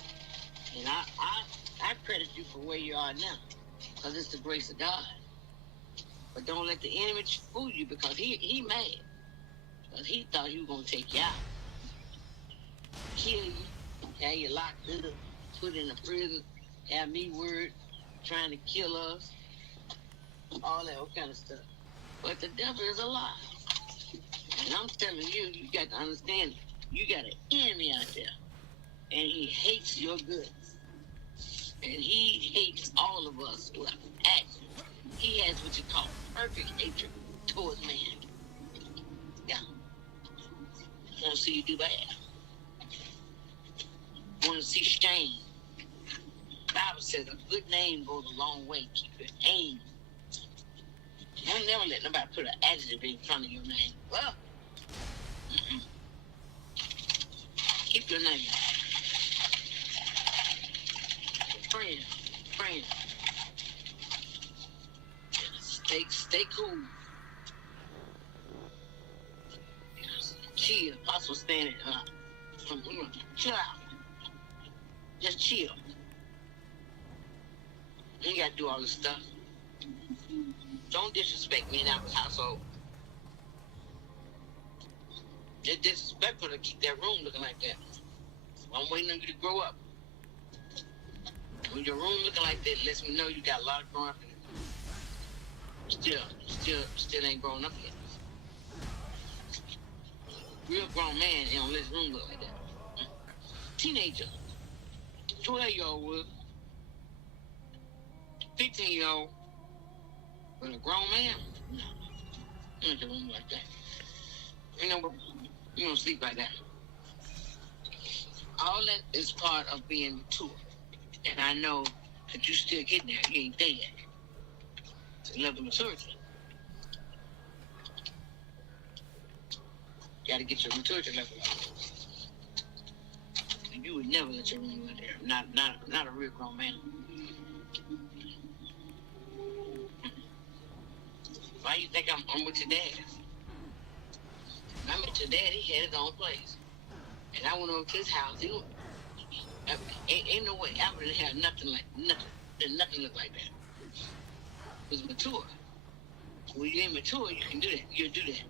And I credit you for where you are now. Because it's the grace of God. But don't let the enemy fool you, because he mad. Because he thought he was going to take you out. Kill you. Have you locked up. Put in a prison. Have me worried. Trying to kill us. all that kind of stuff. But the devil is a lie. And I'm telling you, you got to understand, you got an enemy out there. And he hates your goods. And he hates all of us with passion. He has what you call perfect hatred towards man. Yeah. Want to see you do bad. Want to see shame. Bible says a good name goes a long way. Keep your name. Don't never let nobody put an adjective in front of your name. Well, keep your name. Friend. Stay cool. Chill. Apostle standing chill out. Just chill. You ain't gotta do all this stuff. Don't disrespect me in our household. It's disrespectful to keep that room looking like that. I'm waiting on you to grow up. When your room looking like that, lets me know you got a lot of growing up in it. Still ain't grown up yet. Real grown man ain't gonna let his room look like that. Teenager, 12-year-old would, 15-year-old, but a grown man, no, you don't get room like that. You don't sleep like that. All that is part of being mature. And I know that you still getting there. You ain't there yet. It's a level of maturity. You gotta get your maturity level up. And you would never let your room go there. Not a real grown man. Why you think I'm with your dad? When I met your dad, he had his own place. And I went over to his house. Ain't no way Albert didn't have nothing look like that. It was mature. When you ain't mature, you can do that. You'll do that.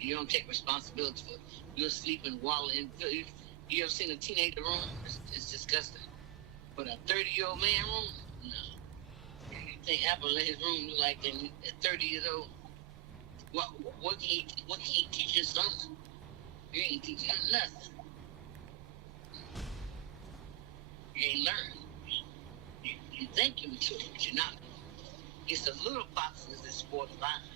You don't take responsibility for it. You'll sleep and wallow in. You ever seen a teenager room? It's disgusting. But a 30-year-old man room? No. You think Apple let his room look like that at 30 years old? What can he teach his son? You ain't teaching him nothing. You ain't learned. You think you're mature, but you're not. It's the little foxes that spoil the vine.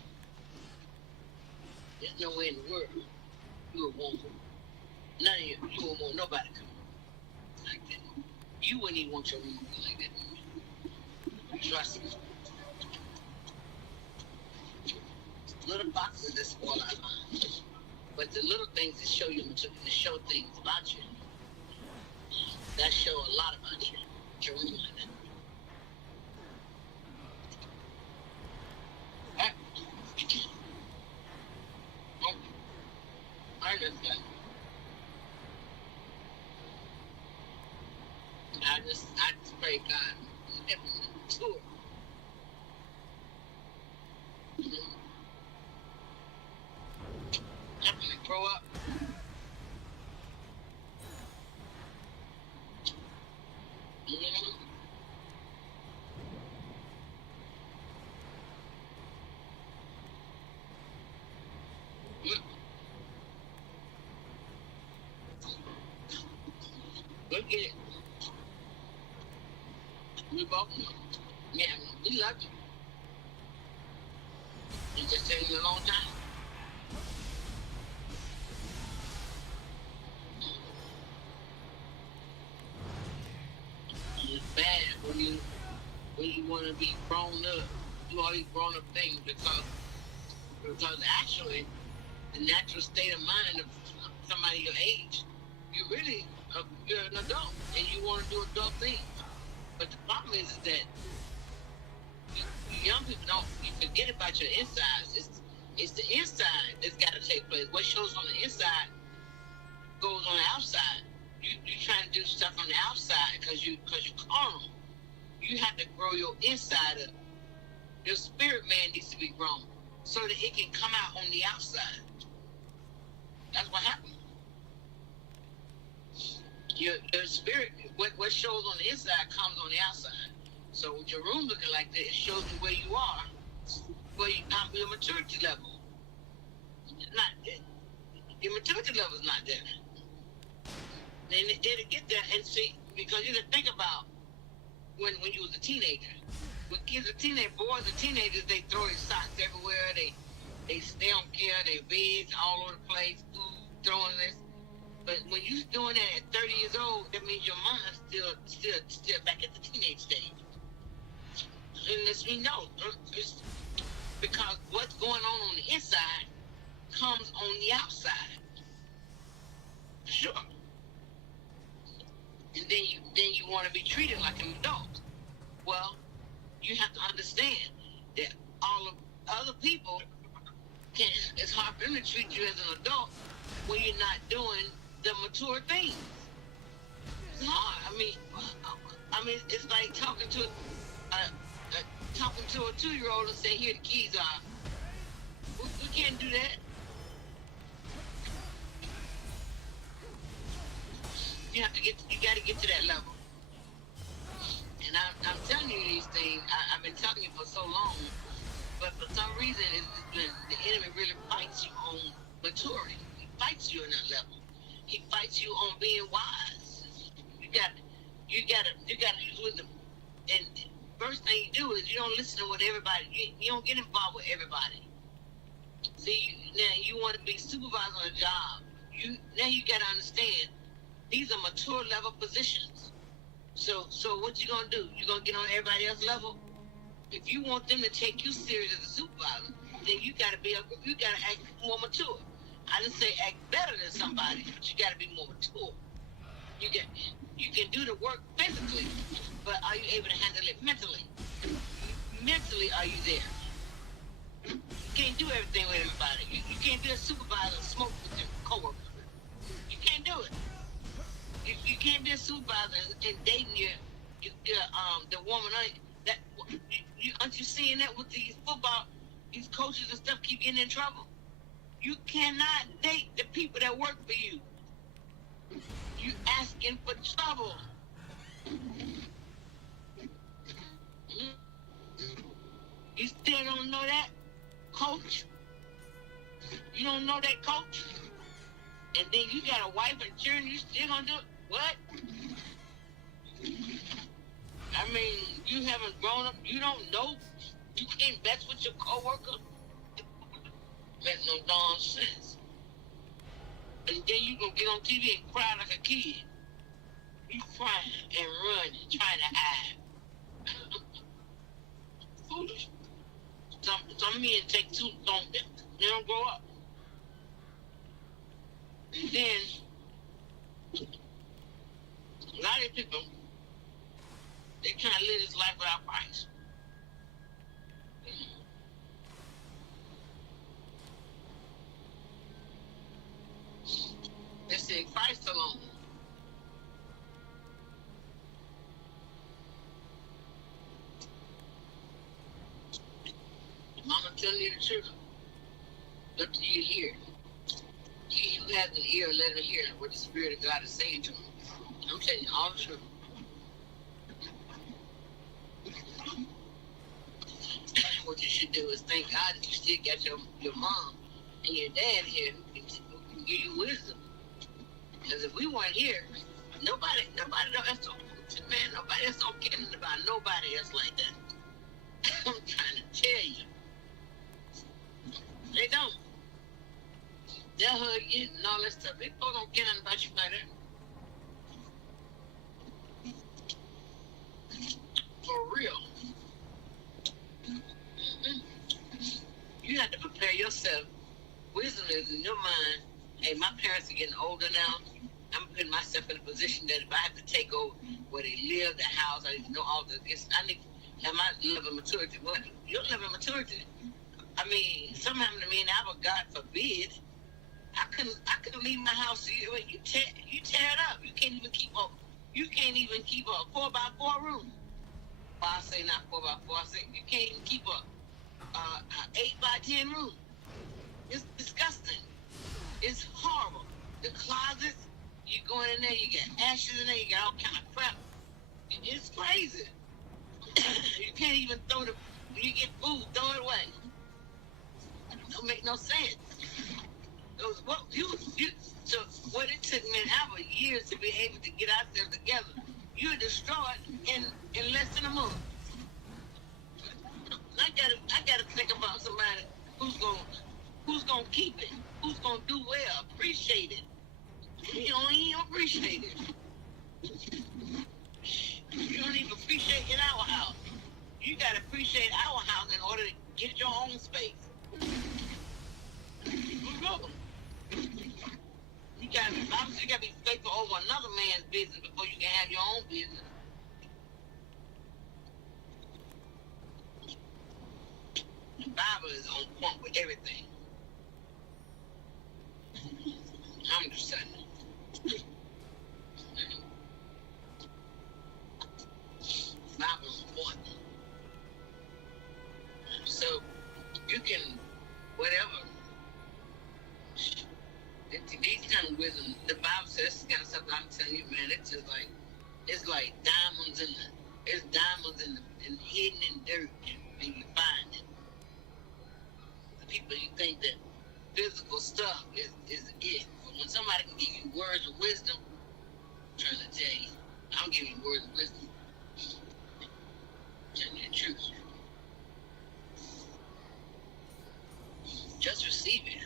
There's no way in the world you would want you wouldn't want nobody to come like that. You wouldn't even want your room to be like that. Trust me. Little foxes that spoil our minds. But the little things that show you maturity, that show things about you, that show a lot about you. Your room like that. I understand. I just pray God help me mature. Help me grow up. Look at it. We both know. Yeah, we love you. It's just taking a long time. It's bad when you want to be grown up, do all these grown up things because actually the natural state of mind of somebody your age, you're an adult and you want to do adult things. But the problem is that you young people you forget about your insides. It's the inside that's got to take place. What shows on the inside goes on the outside. You're trying to do stuff on the outside because you're carnal. You have to grow your inside up. Your spirit man needs to be grown so that it can come out on the outside. That's what happens. Your spirit, what shows on the inside comes on the outside. So with your room looking like that, it shows you where you are, where you not your maturity level. Not your maturity level is not there. Then it'll get there and see, because you can think about when you was a teenager. When kids are teenage boys and teenagers, they throw their socks everywhere. They don't care. Their beds all over the place, food, throwing this. But when you doing that at 30 years old, that means your mind's still back at the teenage stage. And lets me know, it's because what's going on the inside comes on the outside. Sure. And then you want to be treated like an adult. Well, you have to understand that all of other people it's hard for them to treat you as an adult when you're not doing the mature things. It's hard. I mean, it's like talking to a 2-year-old and say, "Here the keys are." We can't do that. You got to get to that level. And I'm telling you these things. I've been telling you for so long, but for some reason, the enemy really fights you on maturity. He fights you on that level. He fights you on being wise. You got to use wisdom. And first thing you do is you don't listen to what everybody. You don't get involved with everybody. See, now you want to be supervisor on a job. Now you got to understand these are mature level positions. So what you gonna do? You gonna get on everybody else's level? If you want them to take you serious as a supervisor, then you gotta act more mature. I didn't say act better than somebody, but you gotta be more mature. You can do the work physically, but are you able to handle it mentally? Mentally, are you there? You can't do everything with everybody. You can't be a supervisor and smoke with your coworkers. You can't do it. You can't be a supervisor and dating the woman. Aren't you seeing that with these these coaches and stuff keep getting in trouble? You cannot date the people that work for you. You asking for trouble. You still don't know that, coach? You don't know that, coach? And then you got a wife and children, you still gonna do it? What? I mean, you haven't grown up, you don't know, you can't mess with your coworker? Makes no darn sense. And then you gonna get on TV and cry like a kid. You crying and running, trying to hide. Foolish. Some men take too long, they don't grow up. And then, a lot of people, they trying to live this life without Christ. They say Christ alone. Mama telling you the truth. Look to you hear. He who has an ear, let him hear what the Spirit of God is saying to him. I'm telling you all the truth. What you should do is thank God that you still got your mom and your dad here who can give you wisdom. Because if we weren't here, nobody else don't care about nobody else like that. I'm trying to tell you. They don't. They'll hug you and all that stuff. People don't care nothing about you like that. For real. Mm-hmm. You have to prepare yourself. Wisdom is in your mind. Hey, my parents are getting older now. I'm putting myself in a position that if I have to take over where they live, the house, I need to know all this. I need to have my level of maturity. Well, your level of maturity, I mean, something happened to me and God forbid, I couldn't leave my house. You tear it up. You can't even keep up. You can't even keep a 4x4 room. Well, I say not 4x4. I say you can't even keep an 8x10 room. It's disgusting. It's horrible. The closets, you go in there, you got ashes in there, you got all kind of crap. It's crazy. You can't even throw the, when you get food, throw it away. Don't make no sense. Those, what, so what it took me our years to be able to get ourselves together, you're destroyed in less than a month. I gotta think about somebody who's gonna keep it, who's gonna do well, appreciate it. You don't even appreciate it. You don't even appreciate in our house. You gotta appreciate our house in order to get your own space. You gotta be faithful over another man's business before you can have your own business. The Bible is on point with everything. I'm just saying. Bible is on point. So you can whatever. These kind of wisdom, the Bible says this kind of stuff. I'm telling you, man, it's just like diamonds in hidden in dirt, and you find it. The people, you think that physical stuff is it, but when somebody can give you words of wisdom, I'm trying to tell you, I'm giving you words of wisdom. I'm telling you the truth. Just receive it.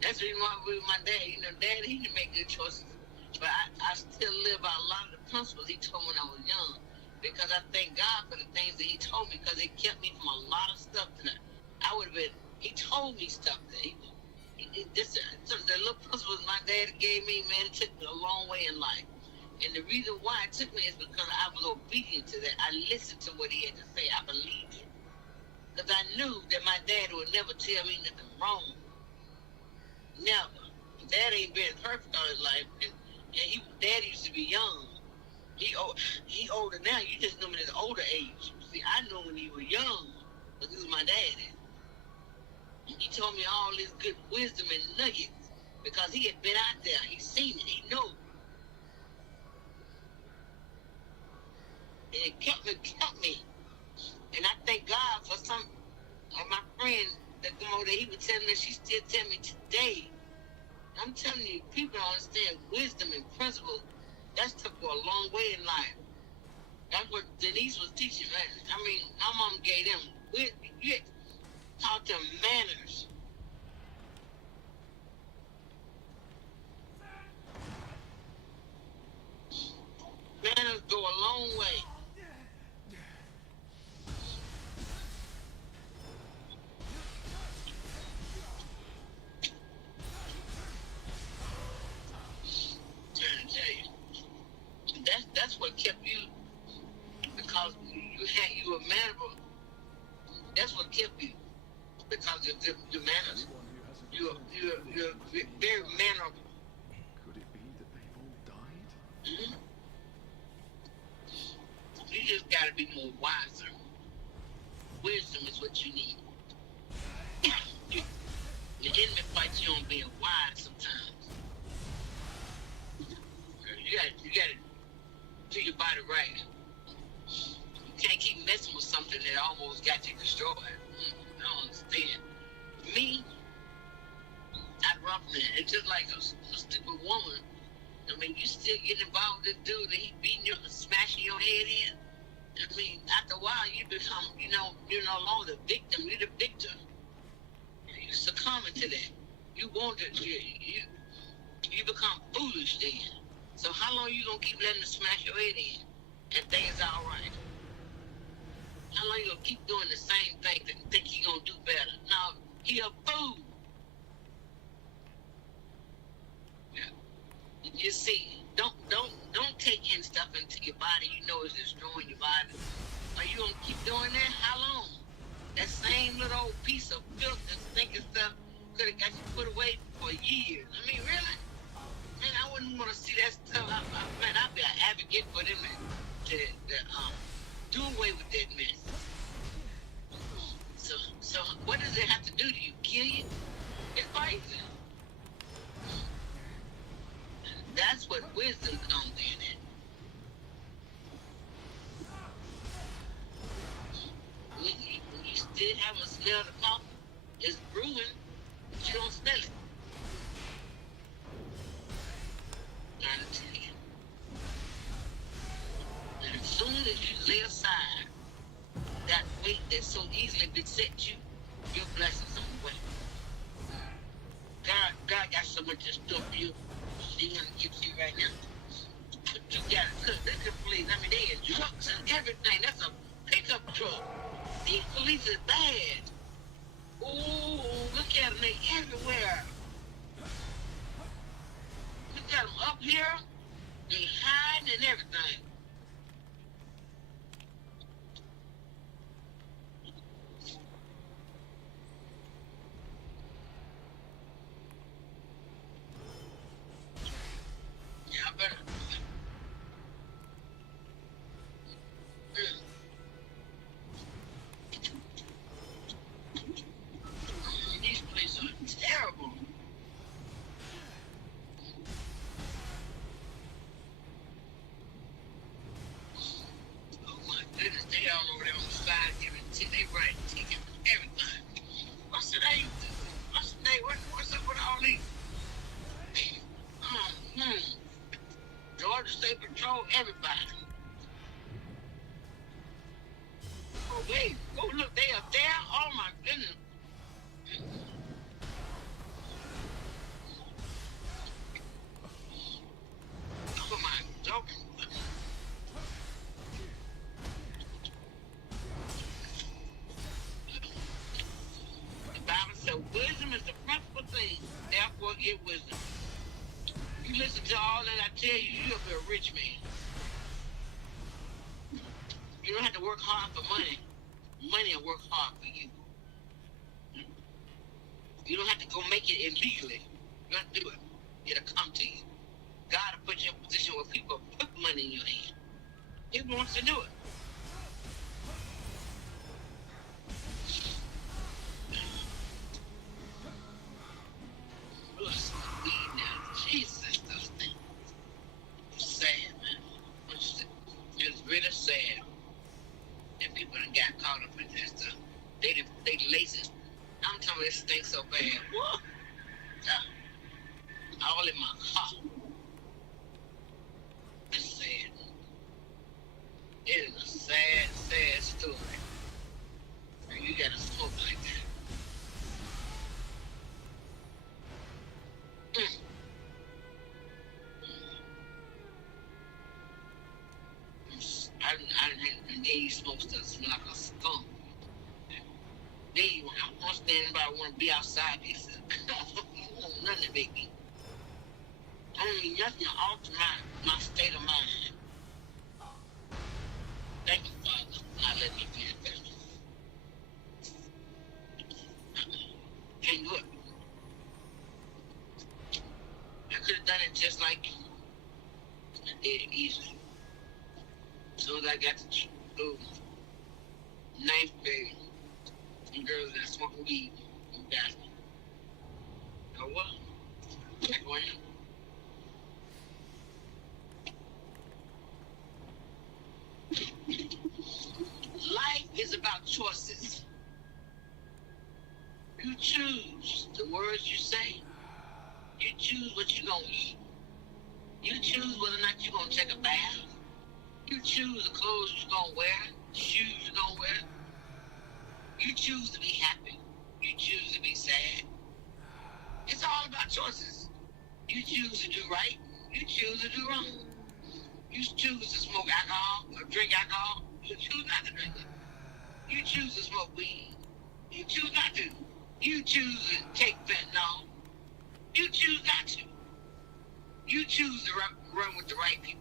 That's the reason why with my dad. You know, Dad, he didn't make good choices. But I still live by a lot of the principles he told me when I was young. Because I thank God for the things that he told me, because it kept me from a lot of stuff that I would have been. He told me stuff that the little principles my dad gave me, man, it took me a long way in life. And the reason why it took me is because I was obedient to that. I listened to what he had to say. I believed it. Because I knew that my dad would never tell me nothing wrong. Never. Dad ain't been perfect all his life, and Dad used to be young. He older now. You just know him at his older age. See, I know when he was young, because this is my daddy. And he told me all this good wisdom and nuggets because he had been out there. He seen it. He knew. And it kept me. And I thank God for some of my friends that come over there. He would tell me, she still tell me today. I'm telling you, people don't understand wisdom and principles. That's took for a long way in life. That's what Denise was teaching, man. I mean, our mom gave them, you taught them manners. Manners go a long way. That's what kept you, because you were mannerable. That's what kept you, because of your manners. You're very mannerable. Could it be that they've all died? Mm-hmm. You just gotta be more wiser. Wisdom is what you need. The enemy fights you on being wise sometimes. You gotta do your body right. You can't keep messing with something that almost got you destroyed. I don't understand. Me, I'd run from that. It's just like a stupid woman. I mean, you still get involved with this dude that he beating you, smashing your head in. I mean, after a while, you become, you're no longer the victim. You're the victim. You succumb to that. You want to, you become foolish then. So how long you gonna keep letting him smash your head in and things all right? How long you gonna keep doing the same thing and think he gonna do better? No, he a fool. Yeah. You see, don't take in stuff into your body you know is destroying your body. Are you gonna keep doing that? How long? That same little old piece of filth and stinking stuff could have got you put away for years. I mean, really? Man, I wouldn't want to see that stuff. Man, I'd be an advocate for them to do away with that mess. So what does it have to do to you? Kill you? It's poison. That's what wisdom comes in at. did have a smell the coffee. It's brewing. You don't smell it. Trying to tell you. And as soon as you lay aside that weight that so easily besets you, your blessings on the way. God got so much in store for you. He's gonna give to you right now. But you gotta cook. They can police. I mean, they in trucks and everything. That's a pickup truck. These police is bad. Ooh, look at them. They everywhere. Look at them up here. They hiding and everything. Yeah, I better. These places are terrible. Oh my goodness, they all over there on the side giving they write tickets and everything. What's the name? What's the name? What's up with all these? Georgia State Patrol, everybody. Oh, wait. Oh, look, they are there. Oh, my goodness. Oh, my God. The Bible says wisdom is the principal thing. Therefore, get wisdom. You listen to all that I tell you, you'll be a rich man. You don't have to work hard for money. Money will work hard for you. You don't have to go make it illegally. You don't have to do it. It'll come to you. God will put you in a position where people put money in your hand. He wants to do it. Jesus, those things. It's sad, man. It's really sad that people done got caught up in that stuff. They lazy. I'm telling you, this thing so bad. Whoa. All in my heart. It's sad. It is a sad, sad story. And you gotta smoke like that. I then you smoke stuff smell like a skunk. Then I'm standing by, I want to be outside. He said, nothing to make me. I don't need nothing to alter my state of mind. Thank you, Father, for not letting me be in bed. Can't do it. I could have done it just like you. I did it easily. As soon as I got to ninth grade, some girls that smoking weed in the bathroom. Oh, what? Like one of them. Life is about choices. You choose the words you say. You choose what you're going to eat. You choose whether or not you're going to take a bath. You choose the clothes you're going to wear, the shoes you're going to wear. You choose to be happy. You choose to be sad. It's all about choices. You choose to do right. You choose to do wrong. You choose to smoke alcohol or drink alcohol. You choose not to drink it. You choose to smoke weed. You choose not to. You choose to take fentanyl. You choose not to. You choose to run with the right people.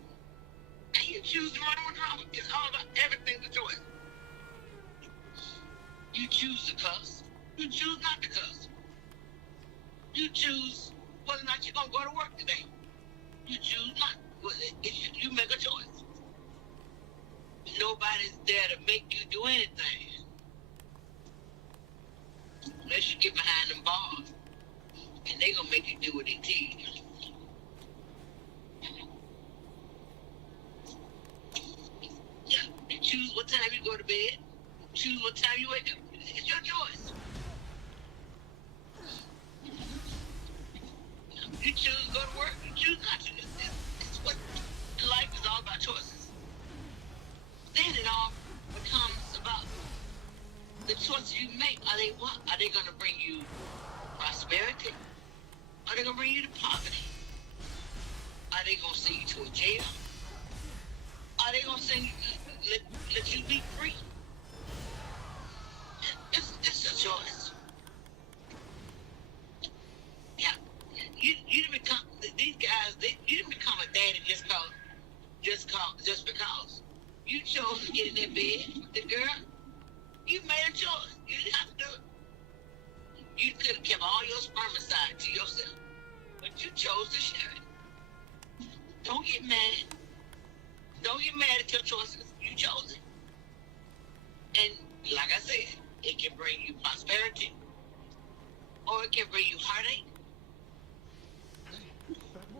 And you choose to run with the wrong. It's all about everything's a choice. You choose to cuss. You choose not to cuss. You choose whether or not you're going to go to work today. You choose not. You make a choice. Nobody's there to make you do anything. Unless you get behind them bars. And they going to make you do what they tell you. Yeah. You choose what time you go to bed. Choose what time you wake up. It's your choice. You choose to go to work, you choose not to. It's what life is all about, choices. Then it all becomes about the choices you make. Are they what? Are they going to bring you prosperity? Are they going to bring you to poverty? Are they going to send you to a jail? Are they going to send you, let you be free? It's a choice. Yeah. You didn't become, these guys, you didn't become a daddy just because. You chose to get in that bed with the girl. You made a choice. You didn't have to do it. You could have kept all your spermicide to yourself, but you chose to share it. Don't get mad. Don't get mad at your choices. You chose it. And like I said, it can bring you prosperity, or it can bring you heartache.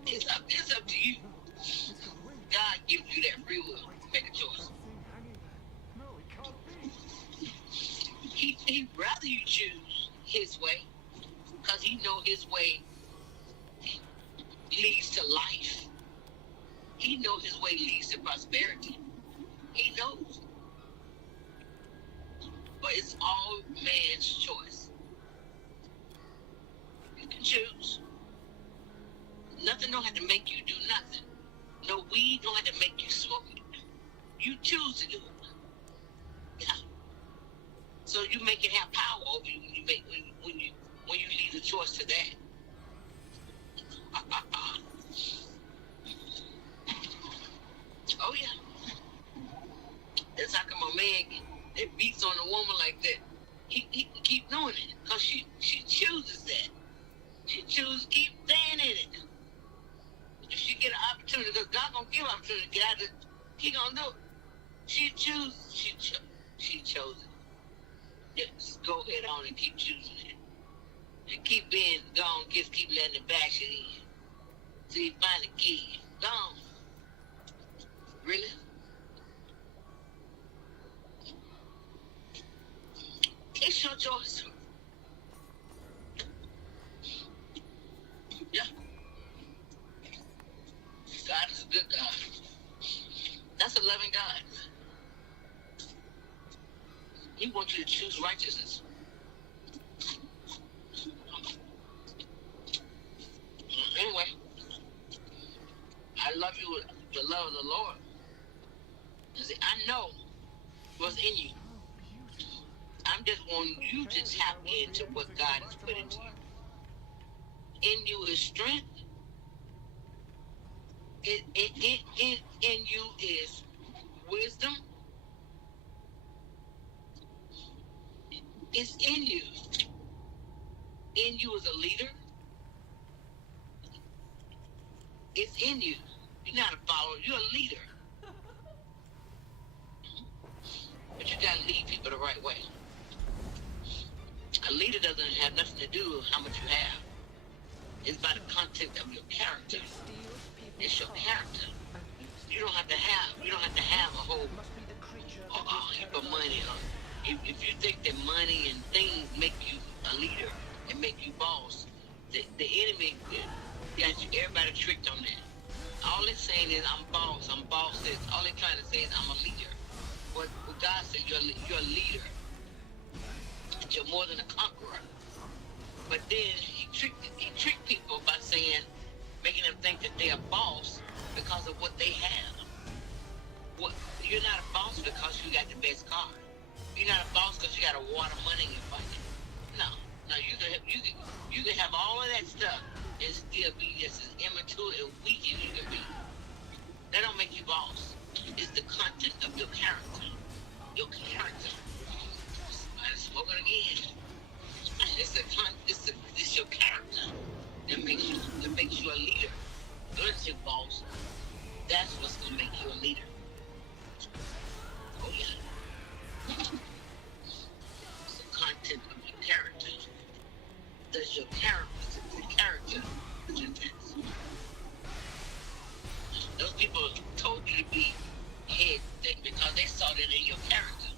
It's up to you. God gives you that free will to make a choice. He'd rather you choose his way, because he know his way leads to life. He know his way leads to prosperity. He knows. But it's all man's choice. You can choose. Nothing don't have to make you do nothing. No weed don't have to make you smoke it. You choose to do it. Yeah. So you make it have power over you when you leave the choice to that. Oh yeah. That's how come a man that beats on a woman like that. He can keep doing it because she chooses that. She chooses to keep staying in it. If she get an opportunity, because God gonna give her an opportunity to get out of it, he gonna do it. She chose it. Yeah, just go ahead on and keep choosing it. And keep being gone, just keep letting it bash it in. Till you finally get it. Gone. Really? It's your choice. Yeah. God is a good God. That's a loving God. He wants you to choose righteousness. Anyway, I love you with the love of the Lord. I know what's in you. I'm just wanting you to tap into what God has put into you. In you is strength. In you is wisdom. It's in you. In you is a leader. It's in you. You're not a follower. You're a leader. But you gotta lead people the right way. A leader doesn't have nothing to do with how much you have. It's by the content of your character. It's your character. You don't have to have a whole heap of money. If you think that money and things make you a leader and make you boss, the enemy got you, everybody tricked on that. All it's saying is I'm boss this. All they're trying to say is I'm a leader. What God said, you're a leader. You're more than a conqueror. But then he tricked people by making them think that they're a boss because of what they have. You're not a boss because you got the best car. You're not a boss because you got a wad of money in your pocket. No, you can have all of that stuff and still be just as immature and weak as you can be. That don't make you boss. It's the content of your character. Your character. I just spoke it again. It's your character that makes you a leader. Not your boss. That's what's gonna make you a leader. Oh yeah. It's the content of your character. Does your character intense? Those people told you to be head because they saw that in your character.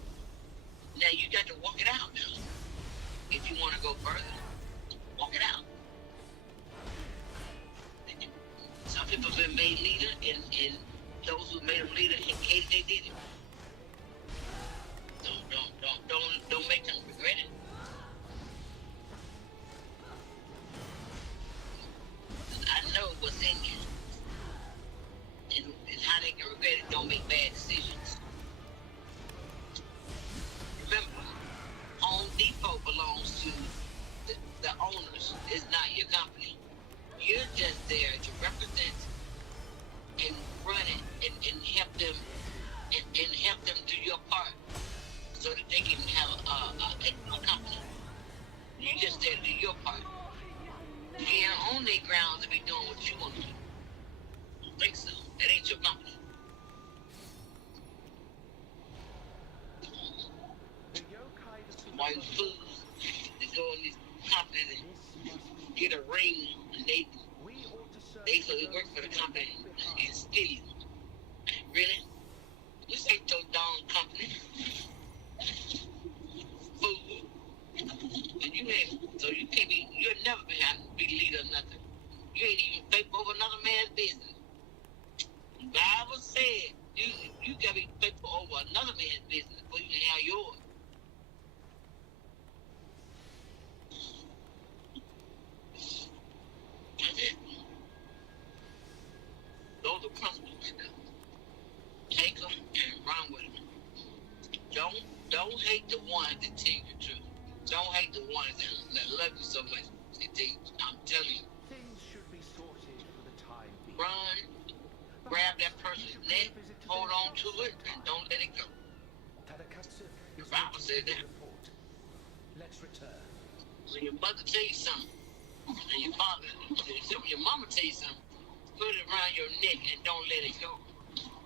Now you got to walk it out now. if you want to go further, walk it out. Some people have been made leader, and those who made them leader in case they did it. Don't make them regret it. I know what's in you. And how they can regret it, don't make bad decisions. Remember, Home Depot belongs to the owners. It's not your company. You're just there to represent and run it and help them and help them do your part so that they can have a company. You're just there to do your part. You can't own their grounds and be doing what you want to do. I don't think so. That ain't your company. White fools that go in these companies and get a ring and they work for the company and steal. Really? This ain't your darn company. Fool. And you ain't, so you can't be, you'll never be leader of nothing. You ain't even faithful over another man's business. The Bible said you gotta be faithful over another man's business before you can have yours. That's it. Those are principles right there. Take them and run with them. Don't hate the ones that tell you the truth. Don't hate the ones that love you so much. I'm telling you. Things should be sorted for the time being. Run, grab that person's neck, hold on to it, and don't let it go. The Bible says that. Let's return. When your mother tell you something, and your father, when your mama tell you something, put it around your neck and don't let it go.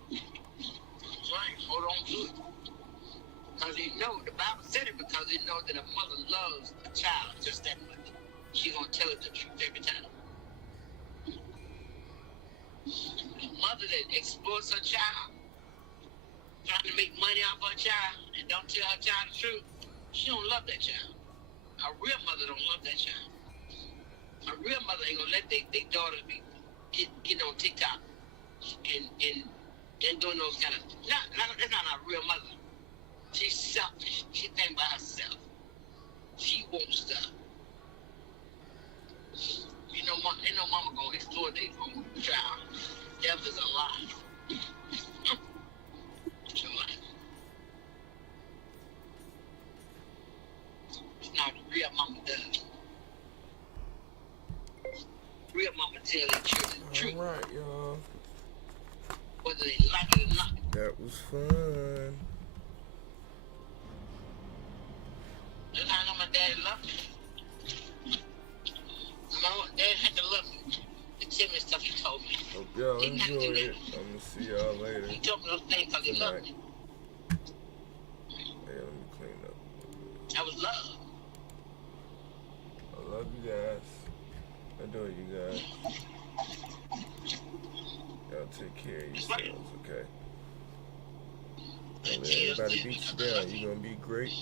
That's right, hold on to it. Because they know, the Bible said it because they know that a mother loves a child just that much. She's going to tell it the truth every time. A mother that exploits her child, trying to make money off her child, and don't tell her child the truth, she don't love that child. A real mother don't love that child. A real mother ain't gonna let their daughter be get on TikTok and doing those kind of. That's not a real mother. She's selfish. She thinks about herself. She wants stuff. You know, ain't no mama gonna exploit their own child. Death is a lie. It's a lie. It's not what real mama does. Real mama tell their children the truth. Alright, y'all. Whether they like it or not. That was fun. That's how I know my daddy loved me. My dad had to love me. The timid stuff he told me. Hope y'all He didn't have to do enjoyed it. that. I'm gonna see y'all later. He told me those things because he loved me. Hey, let me clean up. That was love. I love you guys. Adore you guys. Y'all take care of yourselves, okay? Don't let anybody beat you down. You're gonna be great.